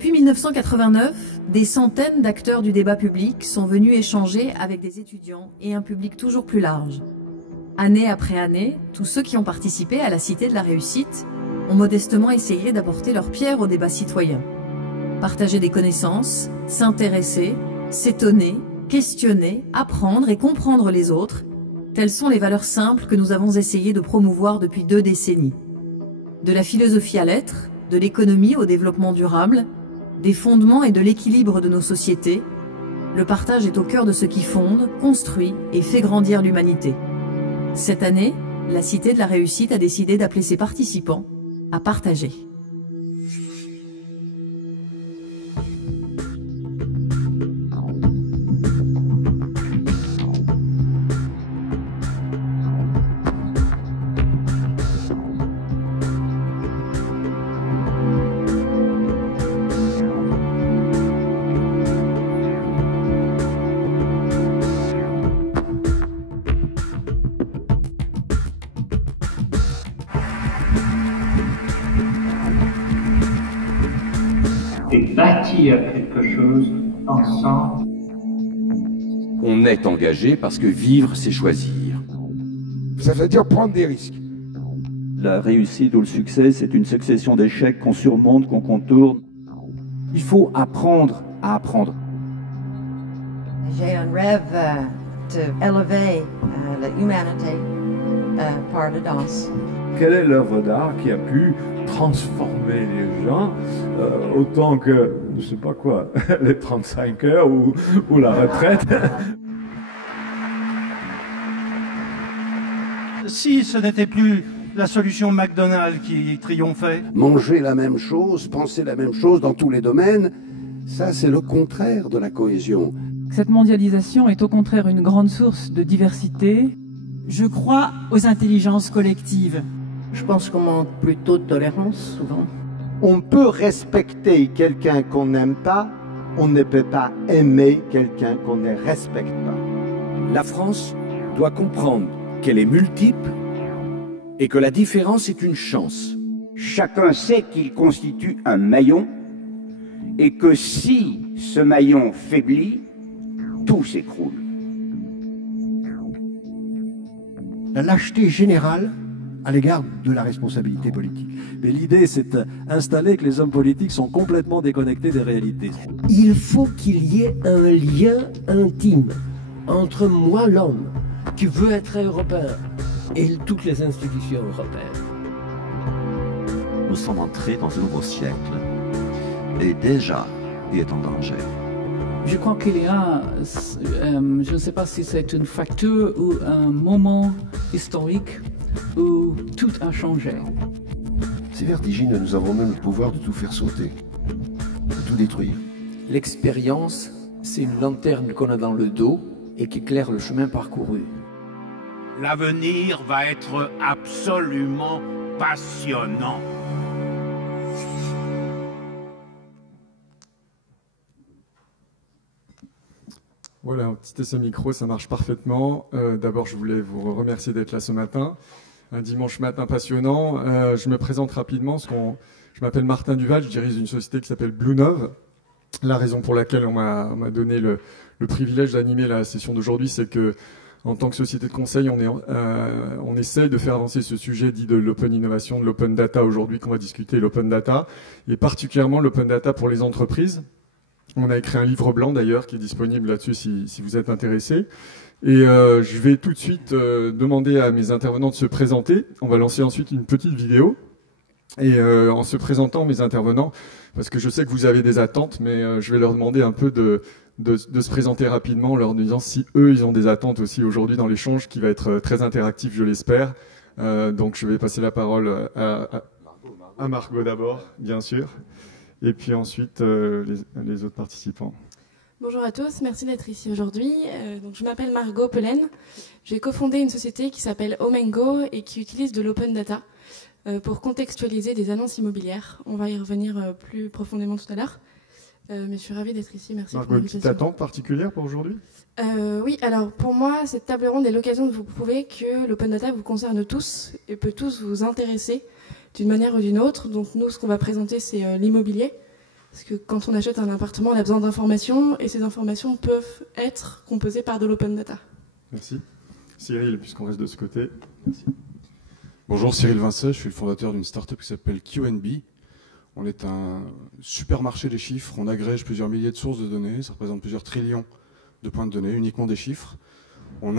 Depuis 1989, des centaines d'acteurs du débat public sont venus échanger avec des étudiants et un public toujours plus large. Année après année, tous ceux qui ont participé à la Cité de la Réussite ont modestement essayé d'apporter leur pierre au débat citoyen. Partager des connaissances, s'intéresser, s'étonner, questionner, apprendre et comprendre les autres, telles sont les valeurs simples que nous avons essayé de promouvoir depuis 2 décennies. De la philosophie à l'être, de l'économie au développement durable, des fondements et de l'équilibre de nos sociétés, le partage est au cœur de ce qui fonde, construit et fait grandir l'humanité. Cette année, la Cité de la Réussite a décidé d'appeler ses participants à partager. Et bâtir quelque chose ensemble. On est engagé parce que vivre, c'est choisir. Ça veut dire prendre des risques. La réussite ou le succès, c'est une succession d'échecs qu'on surmonte, qu'on contourne. Il faut apprendre à apprendre. J'ai un rêve d'élever l'humanité par la danse. Quelle est l'œuvre d'art qui a pu transformer les gens autant que, je sais pas quoi, les 35 heures ou la retraite? Si ce n'était plus la solution McDonald's qui triomphait. Manger la même chose, penser la même chose dans tous les domaines, ça c'est le contraire de la cohésion. Cette mondialisation est au contraire une grande source de diversité. Je crois aux intelligences collectives. Je pense qu'on manque plutôt de tolérance, souvent. On peut respecter quelqu'un qu'on n'aime pas, on ne peut pas aimer quelqu'un qu'on ne respecte pas. La France doit comprendre qu'elle est multiple et que la différence est une chance. Chacun sait qu'il constitue un maillon et que si ce maillon faiblit, tout s'écroule. La lâcheté générale à l'égard de la responsabilité politique. Mais l'idée, c'est d'installer que les hommes politiques sont complètement déconnectés des réalités. Il faut qu'il y ait un lien intime entre moi, l'homme, qui veut être européen, et toutes les institutions européennes. Nous sommes entrés dans un nouveau siècle, et déjà, il est en danger. Je crois qu'il y a, je ne sais pas si c'est une fracture ou un moment historique où tout a changé. C'est vertigineux, nous avons même le pouvoir de tout faire sauter, de tout détruire. L'expérience, c'est une lanterne qu'on a dans le dos et qui éclaire le chemin parcouru. L'avenir va être absolument passionnant. Voilà, un petit essai micro, ça marche parfaitement. D'abord, je voulais vous remercier d'être là ce matin. Un dimanche matin passionnant. Je me présente rapidement. Je m'appelle Martin Duval, je dirige une société qui s'appelle Blue Nov. La raison pour laquelle on m'a donné le privilège d'animer la session d'aujourd'hui, c'est que en tant que société de conseil, on essaye de faire avancer ce sujet dit de l'open innovation, de l'open data aujourd'hui qu'on va discuter, l'open data, et particulièrement l'open data pour les entreprises. On a écrit un livre blanc d'ailleurs qui est disponible là-dessus si vous êtes intéressé. Et je vais tout de suite demander à mes intervenants de se présenter. On va lancer ensuite une petite vidéo. Et en se présentant, mes intervenants, parce que je sais que vous avez des attentes, mais je vais leur demander un peu de se présenter rapidement en leur disant si eux, ils ont des attentes aussi aujourd'hui dans l'échange qui va être très interactif, je l'espère. Donc je vais passer la parole à Margot d'abord, bien sûr. Et puis ensuite, les autres participants. Bonjour à tous, merci d'être ici aujourd'hui. Donc, je m'appelle Margot Pelen. J'ai cofondé une société qui s'appelle Omengo et qui utilise de l'open data pour contextualiser des annonces immobilières. On va y revenir plus profondément tout à l'heure. Mais je suis ravie d'être ici, merci Margot, pour une petite attente particulière pour aujourd'hui ? Oui, alors pour moi, cette table ronde est l'occasion de vous prouver que l'open data vous concerne tous et peut tous vous intéresser d'une manière ou d'une autre. Donc nous, ce qu'on va présenter, c'est l'immobilier. Parce que quand on achète un appartement, on a besoin d'informations, et ces informations peuvent être composées par de l'open data. Merci. Cyril, puisqu'on reste de ce côté. Merci. Bonjour, Cyril Vincet, je suis le fondateur d'une start-up qui s'appelle QNB. On est un supermarché des chiffres, on agrège plusieurs milliers de sources de données, ça représente plusieurs trillions de points de données, uniquement des chiffres. On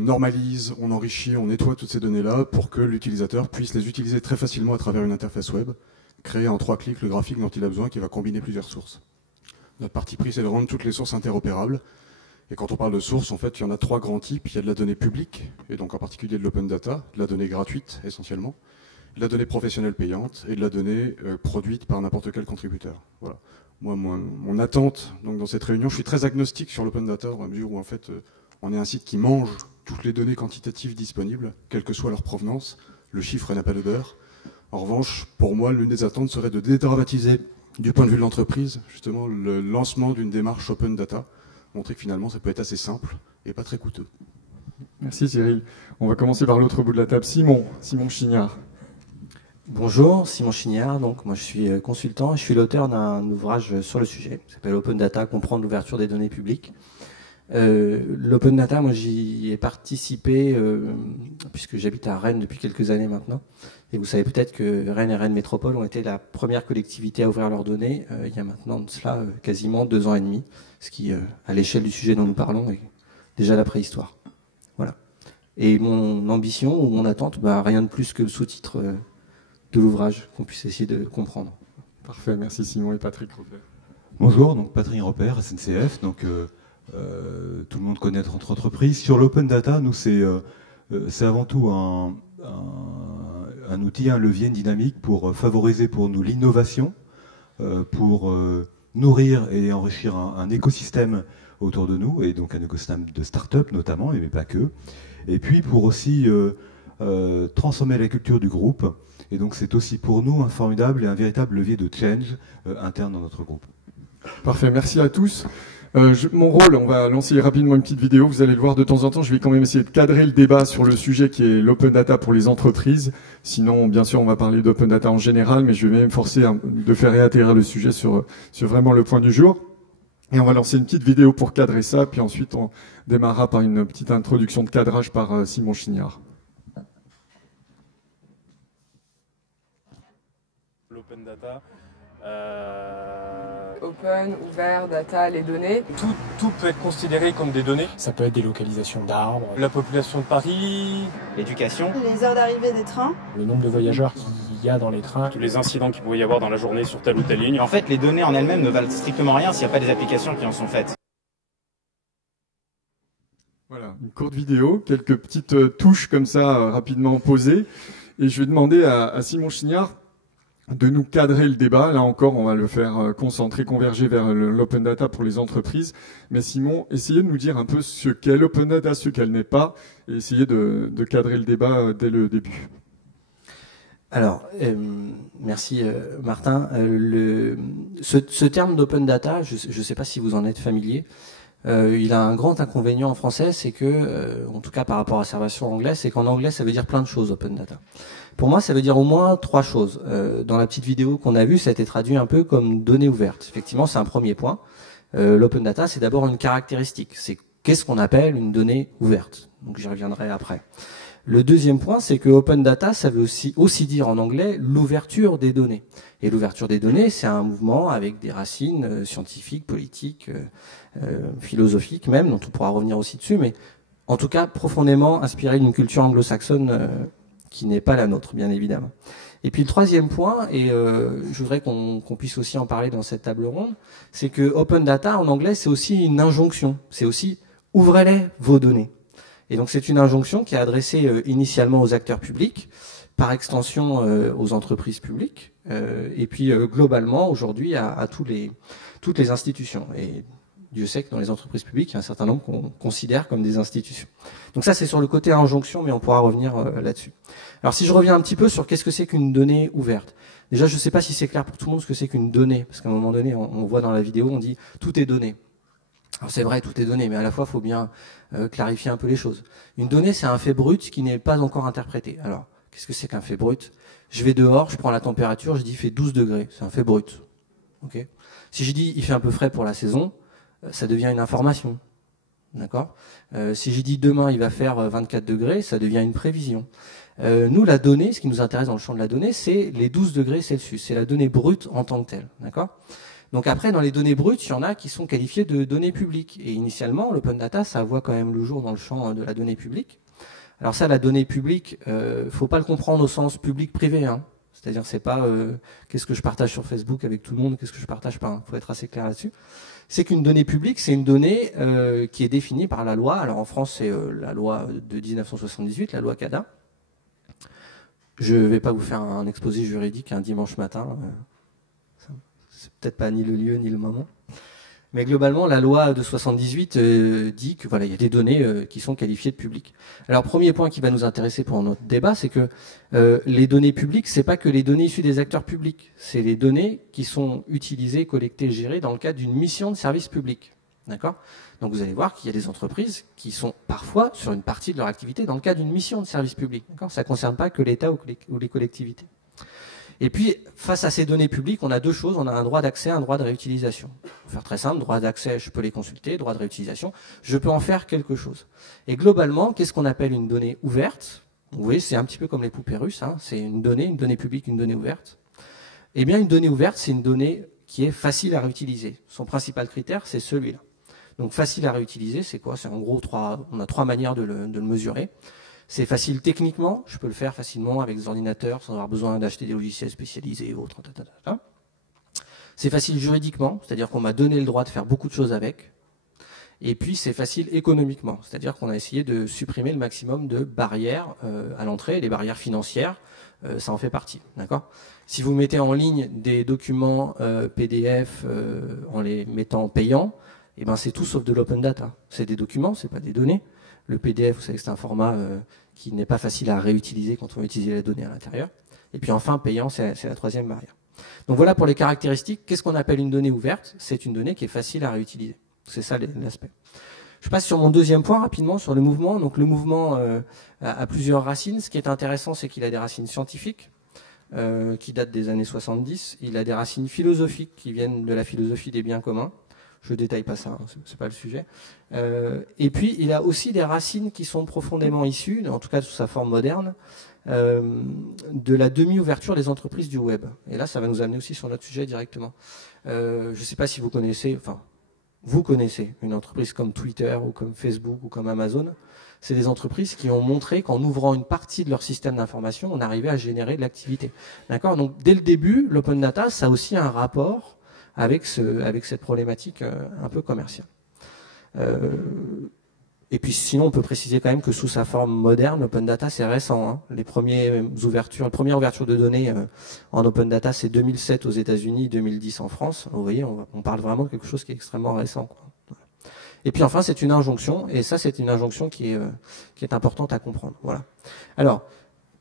normalise, on enrichit, on nettoie toutes ces données-là pour que l'utilisateur puisse les utiliser très facilement à travers une interface web, créer en 3 clics le graphique dont il a besoin qui va combiner plusieurs sources. Notre parti pris, c'est de rendre toutes les sources interopérables. Et quand on parle de sources, en fait, il y en a 3 grands types. Il y a de la donnée publique, et donc en particulier de l'open data, de la donnée gratuite essentiellement, de la donnée professionnelle payante et de la donnée produite par n'importe quel contributeur. Voilà. Moi, mon attente donc, dans cette réunion, je suis très agnostique sur l'open data, dans la mesure où en fait, on est un site qui mange toutes les données quantitatives disponibles, quelle que soit leur provenance. Le chiffre n'a pas d'odeur. En revanche, pour moi, l'une des attentes serait de dédramatiser, du point de vue de l'entreprise, justement, le lancement d'une démarche open data, montrer que finalement, ça peut être assez simple et pas très coûteux. Merci Cyril. On va commencer par l'autre bout de la table. Simon Chignard. Bonjour, Simon Chignard. Donc, moi, je suis consultant et je suis l'auteur d'un ouvrage sur le sujet qui s'appelle Open Data, comprendre l'ouverture des données publiques. L'Open Data, moi j'y ai participé puisque j'habite à Rennes depuis quelques années maintenant. Et vous savez peut-être que Rennes et Rennes Métropole ont été la première collectivité à ouvrir leurs données il y a maintenant de cela quasiment 2 ans et demi, ce qui, à l'échelle du sujet dont nous parlons, est déjà la préhistoire. Voilà. Et mon ambition ou mon attente, rien de plus que le sous-titre de l'ouvrage qu'on puisse essayer de comprendre. Parfait, merci Simon. Et Patrick Robert. Bonjour, donc Patrick Robert, SNCF. Donc, tout le monde connaît notre entreprise. Sur l'open data, nous, c'est avant tout un outil, un levier, une dynamique pour favoriser pour nous l'innovation, pour nourrir et enrichir un écosystème autour de nous, et donc un écosystème de start-up notamment, mais pas que. Et puis pour aussi transformer la culture du groupe. Et donc c'est aussi pour nous un formidable et un véritable levier de change interne dans notre groupe. Parfait, merci à tous. Mon rôle, on va lancer rapidement une petite vidéo, vous allez le voir de temps en temps, je vais quand même essayer de cadrer le débat sur le sujet qui est l'open data pour les entreprises. Sinon, bien sûr, on va parler d'open data en général, mais je vais même forcer de faire réatterrir le sujet sur vraiment le point du jour. Et on va lancer une petite vidéo pour cadrer ça, puis ensuite on démarrera par une petite introduction de cadrage par Simon Chignard. L'open data. Open, ouvert, data, les données. Tout peut être considéré comme des données. Ça peut être des localisations d'arbres. La population de Paris. L'éducation. Les heures d'arrivée des trains. Le nombre de voyageurs qu'il y a dans les trains. Tous les incidents qu'il pouvait y avoir dans la journée sur telle ou telle ligne. En fait, les données en elles-mêmes ne valent strictement rien s'il n'y a pas des applications qui en sont faites. Voilà, une courte vidéo, quelques petites touches comme ça rapidement posées. Et je vais demander à Simon Chignard de nous cadrer le débat. Là encore, on va le faire concentrer, converger vers l'open data pour les entreprises. Mais Simon, essayez de nous dire un peu ce qu'est l'open data, ce qu'elle n'est pas, et essayez de cadrer le débat dès le début. Alors, merci Martin. Ce terme d'open data, je ne sais pas si vous en êtes familier, il a un grand inconvénient en français, c'est que, en tout cas par rapport à sa version anglaise, c'est qu'en anglais ça veut dire plein de choses, open data. Pour moi, ça veut dire au moins 3 choses. Dans la petite vidéo qu'on a vue, ça a été traduit un peu comme données ouvertes. Effectivement, c'est un premier point. L'open data, c'est d'abord une caractéristique. C'est qu'est-ce qu'on appelle une donnée ouverte. Donc j'y reviendrai après. Le deuxième point, c'est que open data, ça veut aussi dire en anglais l'ouverture des données. Et l'ouverture des données, c'est un mouvement avec des racines scientifiques, politiques, philosophiques même, dont on pourra revenir aussi dessus, mais en tout cas profondément inspiré d'une culture anglo-saxonne qui n'est pas la nôtre, bien évidemment. Et puis le troisième point, et je voudrais qu'on puisse aussi en parler dans cette table ronde, c'est que open data en anglais, c'est aussi une injonction. C'est aussi ouvrez-les vos données. Et donc c'est une injonction qui est adressée initialement aux acteurs publics, par extension aux entreprises publiques, et puis globalement aujourd'hui à toutes les institutions. Et Dieu sait que dans les entreprises publiques, il y a un certain nombre qu'on considère comme des institutions. Donc ça, c'est sur le côté injonction, mais on pourra revenir là-dessus. Alors si je reviens un petit peu sur qu'est-ce que c'est qu'une donnée ouverte. Déjà, je ne sais pas si c'est clair pour tout le monde ce que c'est qu'une donnée, parce qu'à un moment donné, on voit dans la vidéo, on dit « tout est donné ». Alors c'est vrai, tout est donné, mais à la fois, il faut bien clarifier un peu les choses. Une donnée, c'est un fait brut qui n'est pas encore interprété. Alors, qu'est-ce que c'est qu'un fait brut? Je vais dehors, je prends la température, je dis « il fait 12 degrés », c'est un fait brut. Okay, si je dis il fait un peu frais pour la saison, ça devient une information. D'accord. Si j'ai dit demain il va faire 24 degrés, ça devient une prévision. Nous, la donnée, ce qui nous intéresse dans le champ de la donnée, c'est les 12 degrés Celsius. C'est la donnée brute en tant que telle. D'accord. Donc après, dans les données brutes, il y en a qui sont qualifiées de données publiques. Et initialement, l'open data, ça voit quand même le jour dans le champ de la donnée publique. Alors ça, la donnée publique, faut pas le comprendre au sens public-privé. Hein. C'est-à-dire, c'est pas qu'est-ce que je partage sur Facebook avec tout le monde, qu'est-ce que je partage pas. Hein. Faut être assez clair là-dessus. C'est qu'une donnée publique, c'est une donnée qui est définie par la loi. Alors en France, c'est la loi de 1978, la loi CADA. Je vais pas vous faire un exposé juridique un dimanche matin. C'est peut-être pas ni le lieu ni le moment. Mais globalement, la loi de 78 dit que voilà, il y a des données qui sont qualifiées de publiques. Alors, premier point qui va nous intéresser pour notre débat, c'est que les données publiques, c'est pas que les données issues des acteurs publics, c'est les données qui sont utilisées, collectées, gérées dans le cadre d'une mission de service public. D'accord ? Donc, vous allez voir qu'il y a des entreprises qui sont parfois sur une partie de leur activité dans le cadre d'une mission de service public. D'accord ? Ça ne concerne pas que l'État ou les collectivités. Et puis, face à ces données publiques, on a deux choses. On a un droit d'accès, un droit de réutilisation. Pour faire très simple, droit d'accès, je peux les consulter. Droit de réutilisation, je peux en faire quelque chose. Et globalement, qu'est-ce qu'on appelle une donnée ouverte ? Vous voyez, c'est un petit peu comme les poupées russes. Hein. C'est une donnée publique, une donnée ouverte. Eh bien, une donnée ouverte, c'est une donnée qui est facile à réutiliser. Son principal critère, c'est celui-là. Donc, facile à réutiliser, c'est quoi ? C'est en gros on a trois manières de le mesurer. C'est facile techniquement, je peux le faire facilement avec des ordinateurs sans avoir besoin d'acheter des logiciels spécialisés et autres. C'est facile juridiquement, c'est-à-dire qu'on m'a donné le droit de faire beaucoup de choses avec. Et puis c'est facile économiquement, c'est-à-dire qu'on a essayé de supprimer le maximum de barrières à l'entrée. Les barrières financières, ça en fait partie. D'accord ? Si vous mettez en ligne des documents PDF en les mettant payants, eh ben c'est tout sauf de l'open data. C'est des documents, c'est pas des données. Le PDF, vous savez que c'est un format qui n'est pas facile à réutiliser quand on veut utiliser les données à l'intérieur. Et puis enfin, payant, c'est la troisième barrière. Donc voilà pour les caractéristiques. Qu'est-ce qu'on appelle une donnée ouverte ? C'est une donnée qui est facile à réutiliser. C'est ça l'aspect. Je passe sur mon deuxième point rapidement, sur le mouvement. Donc le mouvement a plusieurs racines. Ce qui est intéressant, c'est qu'il a des racines scientifiques qui datent des années 70. Il a des racines philosophiques qui viennent de la philosophie des biens communs. Je détaille pas ça, hein, c'est pas le sujet. Et puis, il a aussi des racines qui sont profondément issues, en tout cas sous sa forme moderne, de la demi-ouverture des entreprises du web. Et là, ça va nous amener aussi sur notre sujet directement. Je ne sais pas si vous connaissez une entreprise comme Twitter ou comme Facebook ou comme Amazon. C'est des entreprises qui ont montré qu'en ouvrant une partie de leur système d'information, on arrivait à générer de l'activité. D'accord ? Donc, dès le début, l'open data, ça a aussi un rapport avec cette problématique un peu commerciale. Et puis sinon, on peut préciser quand même que sous sa forme moderne, l'open data, c'est récent. Hein. La première ouverture de données en open data, c'est 2007 aux États-Unis, 2010 en France. Vous voyez, on parle vraiment de quelque chose qui est extrêmement récent, quoi. Et puis enfin, c'est une injonction, et ça, c'est une injonction qui est importante à comprendre. Voilà. Alors,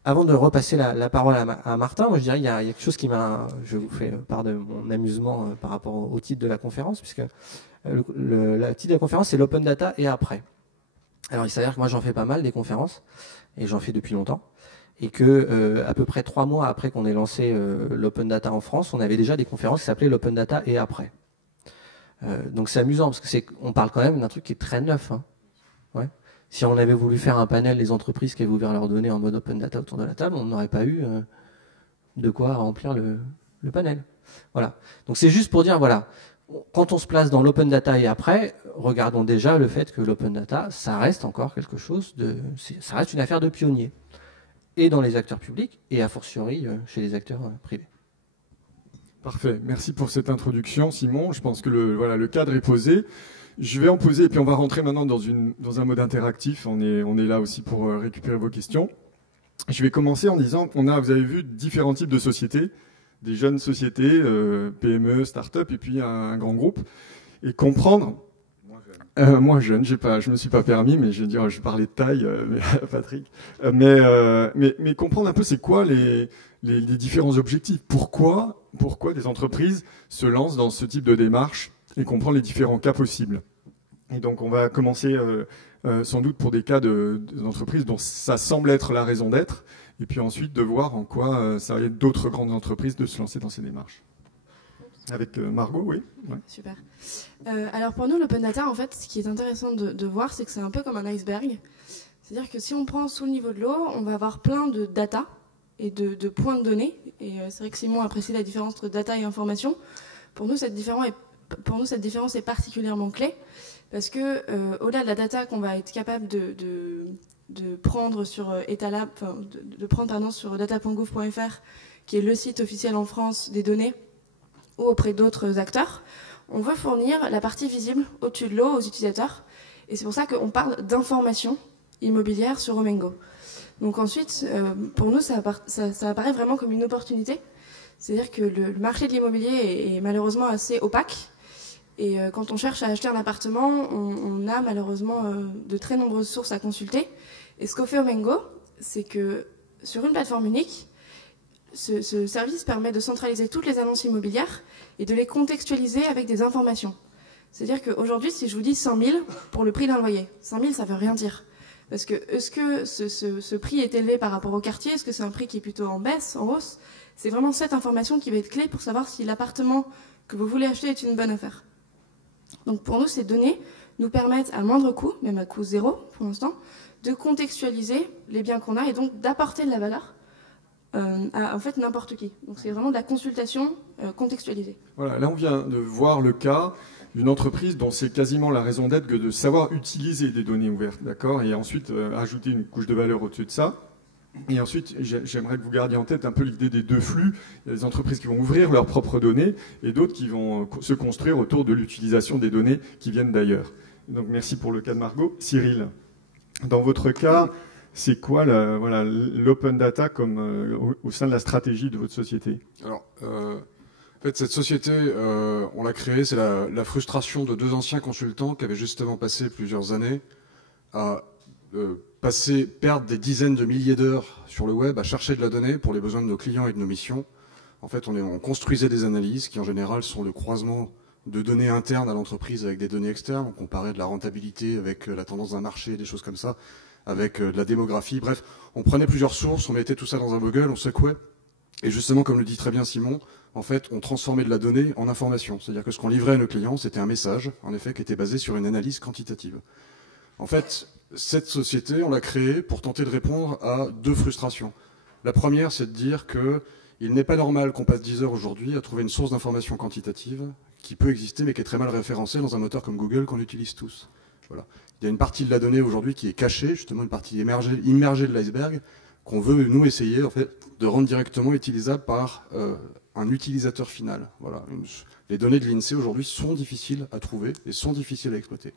avant de repasser la parole à Martin, moi je dirais il y a quelque chose qui m'a... Je vous fais part de mon amusement par rapport au titre de la conférence, puisque le titre de la conférence, c'est l'open data et après. Alors il s'avère que moi j'en fais pas mal des conférences, et j'en fais depuis longtemps, et que à peu près 3 mois après qu'on ait lancé l'open data en France, on avait déjà des conférences qui s'appelaient l'open data et après. Donc c'est amusant, parce que on parle quand même d'un truc qui est très neuf. Hein. Ouais. Si on avait voulu faire un panel des entreprises qui avaient ouvert leurs données en mode open data autour de la table, on n'aurait pas eu de quoi remplir le panel. Voilà. Donc c'est juste pour dire, voilà, quand on se place dans l'open data et après, regardons déjà le fait que l'open data, ça reste encore quelque chose ça reste une affaire de pionnier. Et dans les acteurs publics, et a fortiori chez les acteurs privés. Parfait. Merci pour cette introduction, Simon. Je pense que le cadre est posé. Je vais en poser et puis on va rentrer maintenant dans un mode interactif. On est là aussi pour récupérer vos questions. Je vais commencer en disant vous avez vu différents types de sociétés, des jeunes sociétés, PME, start-up et puis un grand groupe. Et comprendre, moi jeune, je me suis pas permis, mais je parlais de taille, Patrick, mais comprendre un peu c'est quoi les différents objectifs. Pourquoi des entreprises se lancent dans ce type de démarche et comprendre les différents cas possibles. Et donc on va commencer sans doute pour des cas d'entreprises dont ça semble être la raison d'être, et puis ensuite de voir en quoi ça aide d'autres grandes entreprises de se lancer dans ces démarches. Avec Margot, oui. Ouais. Super. Alors pour nous, l'open data, en fait, ce qui est intéressant de voir, c'est que c'est un peu comme un iceberg. C'est-à-dire que si on prend sous le niveau de l'eau, on va avoir plein de data et de points de données. Et c'est vrai que Simon apprécie la différence entre data et information. Pour nous, cette différence est particulièrement clé parce que au-delà de la data qu'on va être capable de prendre sur Etalab, de prendre sur data.gouv.fr, qui est le site officiel en France des données, ou auprès d'autres acteurs, on veut fournir la partie visible au-dessus de l'eau aux utilisateurs. Et c'est pour ça qu'on parle d'information immobilière sur Omengo. Donc ensuite, pour nous, ça apparaît vraiment comme une opportunité. C'est-à-dire que le marché de l'immobilier est malheureusement assez opaque. Et quand on cherche à acheter un appartement, on a malheureusement de très nombreuses sources à consulter. Et ce qu'au fait Omengo, c'est que sur une plateforme unique, ce service permet de centraliser toutes les annonces immobilières et de les contextualiser avec des informations. C'est-à-dire qu'aujourd'hui, si je vous dis 100 000 pour le prix d'un loyer, 100 000, ça ne veut rien dire. Parce que est-ce que ce prix est élevé par rapport au quartier? Est-ce que c'est un prix qui est plutôt en baisse, en hausse? C'est vraiment cette information qui va être clé pour savoir si l'appartement que vous voulez acheter est une bonne affaire. Donc pour nous, ces données nous permettent à moindre coût, même à coût zéro pour l'instant, de contextualiser les biens qu'on a et donc d'apporter de la valeur à en fait n'importe qui. Donc c'est vraiment de la consultation contextualisée. Voilà, là on vient de voir le cas d'une entreprise dont c'est quasiment la raison d'être que de savoir utiliser des données ouvertes, d'accord, et ensuite ajouter une couche de valeur au-dessus de ça. Et ensuite, j'aimerais que vous gardiez en tête un peu l'idée des deux flux. Il y a des entreprises qui vont ouvrir leurs propres données et d'autres qui vont se construire autour de l'utilisation des données qui viennent d'ailleurs. Donc merci pour le cas de Margot. Cyril, dans votre cas, c'est quoi l'open data comme, au sein de la stratégie de votre société? Alors, en fait, cette société, on l'a créée, c'est la frustration de deux anciens consultants qui avaient justement passé plusieurs années à perdre des dizaines de milliers d'heures sur le web à chercher de la donnée pour les besoins de nos clients et de nos missions. En fait, on construisait des analyses qui, en général, sont le croisement de données internes à l'entreprise avec des données externes. On comparait de la rentabilité avec la tendance d'un marché, des choses comme ça, avec de la démographie. Bref, on prenait plusieurs sources, on mettait tout ça dans un bugle, on secouait. Et justement, comme le dit très bien Simon, en fait, on transformait de la donnée en information. C'est-à-dire que ce qu'on livrait à nos clients, c'était un message, en effet, qui était basé sur une analyse quantitative. En fait, cette société, on l'a créée pour tenter de répondre à deux frustrations. La première, c'est de dire qu'il n'est pas normal qu'on passe 10 heures aujourd'hui à trouver une source d'information quantitative qui peut exister, mais qui est très mal référencée dans un moteur comme Google qu'on utilise tous. Voilà. Il y a une partie de la donnée aujourd'hui qui est cachée, justement une partie immergée de l'iceberg, qu'on veut, nous, essayer en fait, de rendre directement utilisable par un utilisateur final. Voilà. Les données de l'INSEE aujourd'hui sont difficiles à trouver et sont difficiles à exploiter.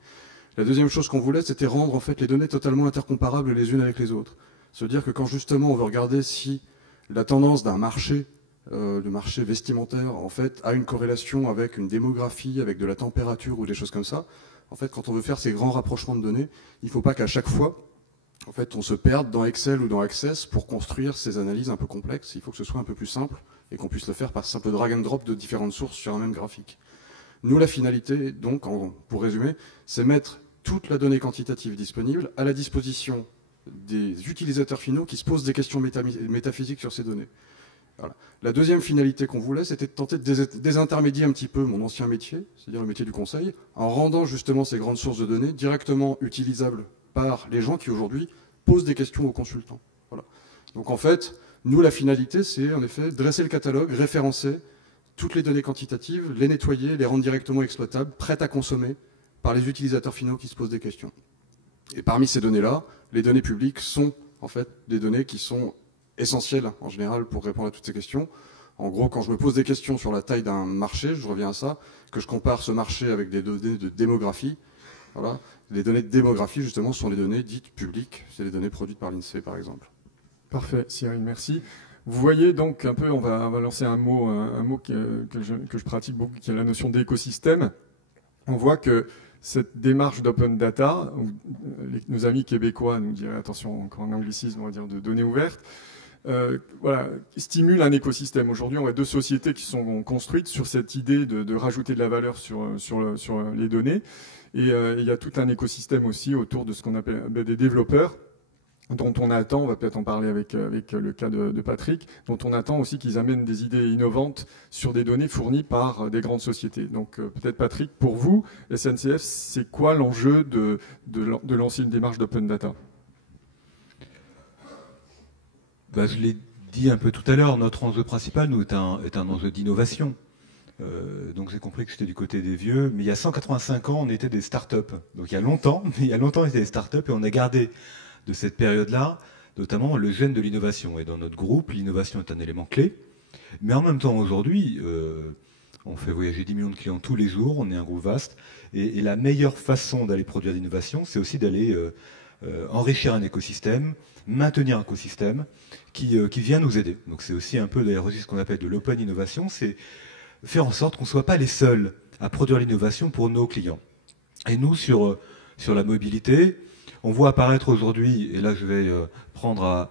La deuxième chose qu'on voulait, c'était rendre en fait, les données totalement intercomparables les unes avec les autres. Se dire que quand justement on veut regarder si la tendance d'un marché, le marché vestimentaire, en fait, a une corrélation avec une démographie, avec de la température ou des choses comme ça, en fait, quand on veut faire ces grands rapprochements de données, il ne faut pas qu'à chaque fois, en fait, on se perde dans Excel ou dans Access pour construire ces analyses un peu complexes. Il faut que ce soit un peu plus simple et qu'on puisse le faire par simple drag and drop de différentes sources sur un même graphique. Nous, la finalité, donc, pour résumer, c'est mettre toute la donnée quantitative disponible à la disposition des utilisateurs finaux qui se posent des questions métaphysiques sur ces données. Voilà. La deuxième finalité qu'on voulait, c'était de tenter de désintermédier un petit peu mon ancien métier, c'est-à-dire le métier du conseil, en rendant justement ces grandes sources de données directement utilisables par les gens qui aujourd'hui posent des questions aux consultants. Voilà. Donc en fait, nous, la finalité, c'est en effet dresser le catalogue, référencer toutes les données quantitatives, les nettoyer, les rendre directement exploitables, prêtes à consommer par les utilisateurs finaux qui se posent des questions. Et parmi ces données-là, les données publiques sont en fait des données qui sont essentielles en général pour répondre à toutes ces questions. En gros, quand je me pose des questions sur la taille d'un marché, je reviens à ça, que je compare ce marché avec des données de démographie, voilà, les données de démographie justement sont les données dites publiques, c'est les données produites par l'INSEE par exemple. Parfait, Cyril, merci. Vous voyez donc un peu, on va lancer un mot que je pratique beaucoup, qui est la notion d'écosystème. On voit que cette démarche d'open data, nos amis québécois nous diraient, attention, encore un anglicisme, on va dire, de données ouvertes, voilà, stimule un écosystème. Aujourd'hui, on a deux sociétés qui sont construites sur cette idée de rajouter de la valeur sur les données. Et il y a tout un écosystème aussi autour de ce qu'on appelle des développeurs dont on attend, on va peut-être en parler avec le cas de Patrick, dont on attend aussi qu'ils amènent des idées innovantes sur des données fournies par des grandes sociétés. Donc peut-être Patrick, pour vous, SNCF, c'est quoi l'enjeu de lancer une démarche d'open data? Je l'ai dit un peu tout à l'heure, notre enjeu principal, nous, est un enjeu d'innovation. Donc j'ai compris que j'étais du côté des vieux, mais il y a 185 ans, on était des start-up. Donc il y a longtemps, on était des start-up et on a gardé de cette période-là, notamment le gène de l'innovation. Et dans notre groupe, l'innovation est un élément clé. Mais en même temps, aujourd'hui, on fait voyager 10 millions de clients tous les jours, on est un groupe vaste. Et la meilleure façon d'aller produire l'innovation, c'est aussi d'aller enrichir un écosystème, maintenir un écosystème qui vient nous aider. Donc c'est aussi un peu d'ailleurs ce qu'on appelle de l'open innovation, c'est faire en sorte qu'on ne soit pas les seuls à produire l'innovation pour nos clients. Et nous, sur la mobilité, on voit apparaître aujourd'hui, et là je vais prendre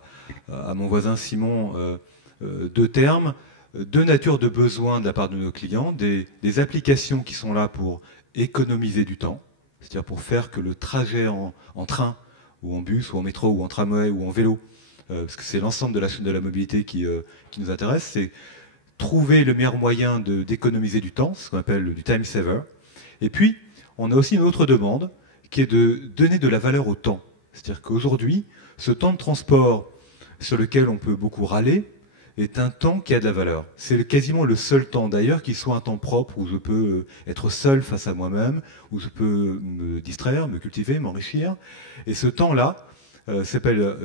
à mon voisin Simon deux termes, deux natures de besoins de la part de nos clients, des applications qui sont là pour économiser du temps, c'est-à-dire pour faire que le trajet en train, ou en bus, ou en métro, ou en tramway, ou en vélo, parce que c'est l'ensemble de la chaîne de la mobilité qui nous intéresse, c'est trouver le meilleur moyen d'économiser du temps, ce qu'on appelle du time saver. Et puis, on a aussi une autre demande, qui est de donner de la valeur au temps. C'est-à-dire qu'aujourd'hui, ce temps de transport sur lequel on peut beaucoup râler est un temps qui a de la valeur. C'est quasiment le seul temps d'ailleurs qui soit un temps propre où je peux être seul face à moi-même, où je peux me distraire, me cultiver, m'enrichir. Et ce temps-là s'appelle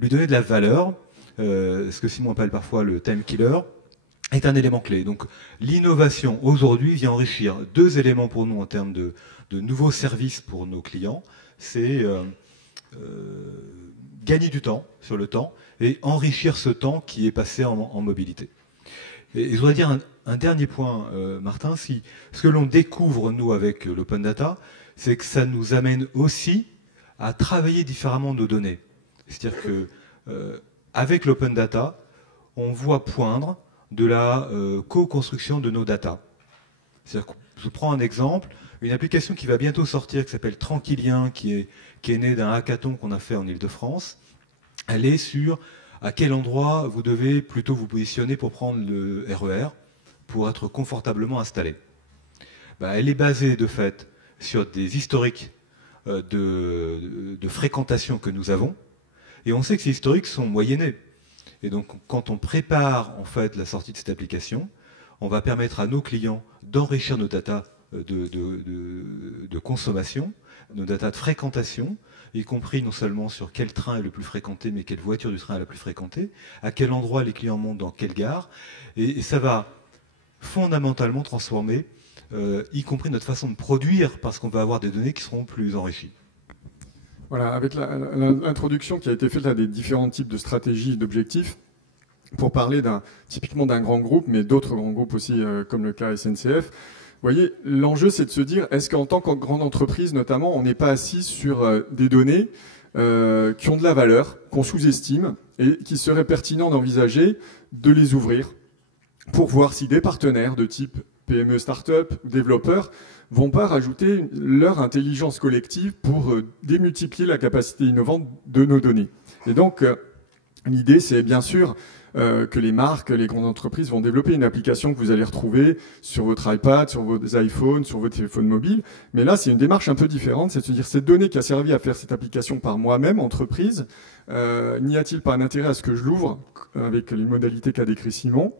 lui donner de la valeur, ce que Simon appelle parfois le time killer, est un élément clé. Donc l'innovation aujourd'hui vient enrichir deux éléments pour nous en termes de nouveaux services pour nos clients. C'est gagner du temps sur le temps et enrichir ce temps qui est passé en mobilité. Et je voudrais dire un dernier point, Martin, ce que l'on découvre, nous, avec l'open data, c'est que ça nous amène aussi à travailler différemment nos données. C'est-à-dire que avec l'open data, on voit poindre de la co-construction de nos data. C'est-à-dire que je prends un exemple, une application qui va bientôt sortir, qui s'appelle Tranquillien, qui est née d'un hackathon qu'on a fait en Ile-de-France. Elle est sur à quel endroit vous devez plutôt vous positionner pour prendre le RER, pour être confortablement installé. Elle est basée de fait sur des historiques de fréquentation que nous avons, et on sait que ces historiques sont moyennés. Et donc quand on prépare en fait la sortie de cette application, on va permettre à nos clients d'enrichir nos data de consommation, nos data de fréquentation, y compris non seulement sur quel train est le plus fréquenté, mais quelle voiture du train est la plus fréquentée, à quel endroit les clients montent, dans quelle gare, et ça va fondamentalement transformer, y compris notre façon de produire, parce qu'on va avoir des données qui seront plus enrichies. Voilà, avec l'introduction qui a été faite à des différents types de stratégies et d'objectifs, pour parler typiquement d'un grand groupe, mais d'autres grands groupes aussi, comme le cas SNCF, vous voyez, l'enjeu, c'est de se dire, est-ce qu'en tant que grande entreprise, notamment, on n'est pas assis sur des données qui ont de la valeur, qu'on sous-estime, et qu'il serait pertinent d'envisager de les ouvrir pour voir si des partenaires de type PME, start-up, développeurs, vont pas rajouter leur intelligence collective pour démultiplier la capacité innovante de nos données. Et donc, l'idée, c'est bien sûr que les marques, les grandes entreprises vont développer une application que vous allez retrouver sur votre iPad, sur vos iPhones, sur vos téléphones mobiles. Mais là, c'est une démarche un peu différente, c'est de se dire, cette donnée qui a servi à faire cette application par moi-même, entreprise, n'y a-t-il pas un intérêt à ce que je l'ouvre avec les modalités qu'a décrit Simon,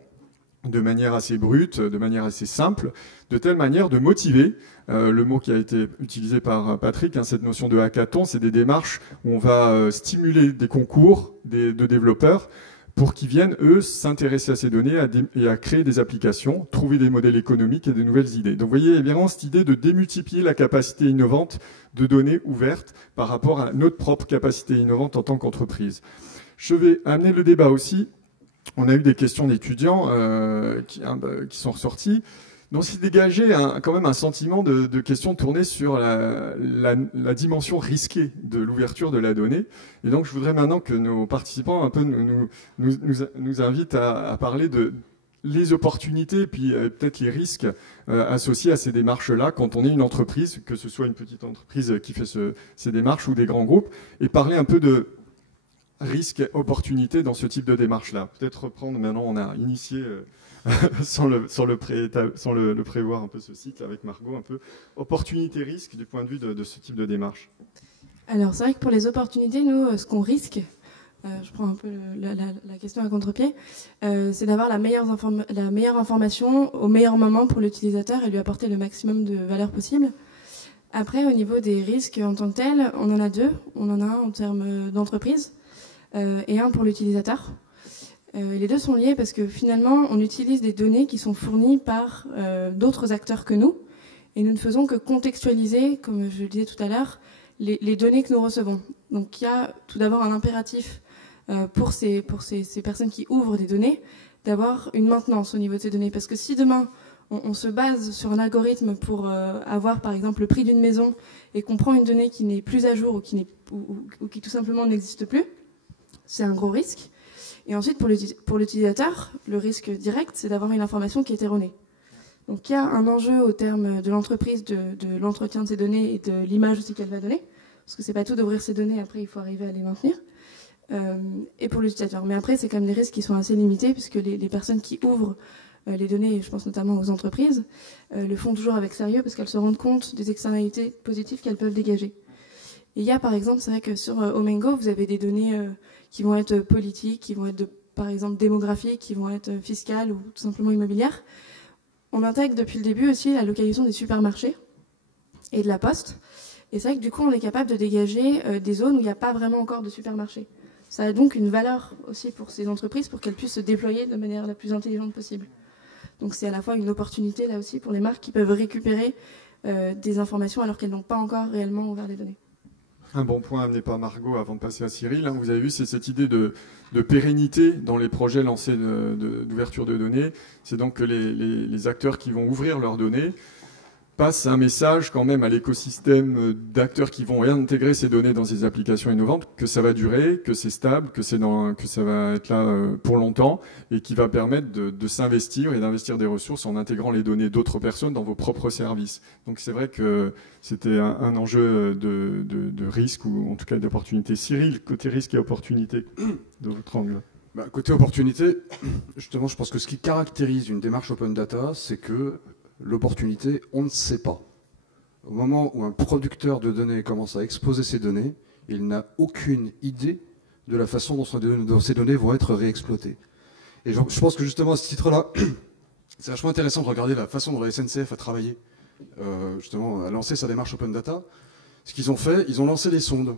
de manière assez brute, de manière assez simple, de telle manière de motiver, le mot qui a été utilisé par Patrick, cette notion de hackathon, c'est des démarches où on va stimuler des concours de développeurs pour qu'ils viennent, eux, s'intéresser à ces données et à créer des applications, trouver des modèles économiques et de nouvelles idées. Donc vous voyez, il y a vraiment cette idée de démultiplier la capacité innovante de données ouvertes par rapport à notre propre capacité innovante en tant qu'entreprise. Je vais amener le débat aussi. On a eu des questions d'étudiants qui sont ressorties. Donc c'est dégagé quand même un sentiment de questions tournées sur la dimension risquée de l'ouverture de la donnée. Et donc je voudrais maintenant que nos participants un peu nous invitent à parler de les opportunités et puis peut-être les risques associés à ces démarches-là quand on est une entreprise, que ce soit une petite entreprise qui fait ces démarches ou des grands groupes, et parler un peu risques et opportunités dans ce type de démarche-là. Peut-être reprendre, maintenant on a initié, sans le prévoir un peu ce cycle avec Margot, un peu opportunités-risques du point de vue de ce type de démarche. Alors c'est vrai que pour les opportunités, nous, ce qu'on risque, je prends un peu la question à contre-pied, c'est d'avoir la meilleure information au meilleur moment pour l'utilisateur et lui apporter le maximum de valeur possible. Après, au niveau des risques en tant que tels, on en a deux. On en a un en termes d'entreprise et un pour l'utilisateur. Les deux sont liés parce que finalement, on utilise des données qui sont fournies par d'autres acteurs que nous et nous ne faisons que contextualiser, comme je le disais tout à l'heure, les données que nous recevons. Donc il y a tout d'abord un impératif pour ces personnes qui ouvrent des données d'avoir une maintenance au niveau de ces données. Parce que si demain, on se base sur un algorithme pour avoir par exemple le prix d'une maison et qu'on prend une donnée qui n'est plus à jour ou qui tout simplement n'existe plus, c'est un gros risque. Et ensuite, pour l'utilisateur, le risque direct, c'est d'avoir une information qui est erronée. Donc il y a un enjeu au terme de l'entreprise, de l'entretien de ces données et de l'image aussi qu'elle va donner. Parce que c'est pas tout d'ouvrir ces données, après il faut arriver à les maintenir. Et pour l'utilisateur. Mais après, c'est quand même des risques qui sont assez limités, puisque les personnes qui ouvrent les données, et je pense notamment aux entreprises, le font toujours avec sérieux, parce qu'elles se rendent compte des externalités positives qu'elles peuvent dégager. Et il y a par exemple, c'est vrai que sur Omengo, vous avez des données qui vont être politiques, qui vont être par exemple démographiques, qui vont être fiscales ou tout simplement immobilières. On intègre depuis le début aussi la localisation des supermarchés et de la poste. Et c'est vrai que du coup, on est capable de dégager des zones où il n'y a pas vraiment encore de supermarchés. Ça a donc une valeur aussi pour ces entreprises pour qu'elles puissent se déployer de manière la plus intelligente possible. Donc c'est à la fois une opportunité là aussi pour les marques qui peuvent récupérer des informations alors qu'elles n'ont pas encore réellement ouvert les données. Un bon point amené par Margot avant de passer à Cyril, hein, vous avez vu, c'est cette idée de pérennité dans les projets lancés d'ouverture de données. C'est donc que les acteurs qui vont ouvrir leurs données passent un message quand même à l'écosystème d'acteurs qui vont réintégrer ces données dans ces applications innovantes, que ça va durer, que c'est stable, que ça va être là pour longtemps et qui va permettre de s'investir et d'investir des ressources en intégrant les données d'autres personnes dans vos propres services. Donc c'est vrai que c'était un enjeu de risque ou en tout cas d'opportunité. Cyril, côté risque et opportunité de votre angle. Côté opportunité, justement, je pense que ce qui caractérise une démarche open data, c'est que l'opportunité, on ne sait pas. Au moment où un producteur de données commence à exposer ses données, il n'a aucune idée de la façon dont ces données vont être réexploitées. Et je pense que justement à ce titre-là, c'est vachement intéressant de regarder la façon dont la SNCF a travaillé, justement, à lancer sa démarche open data. Ce qu'ils ont fait, ils ont lancé des sondes.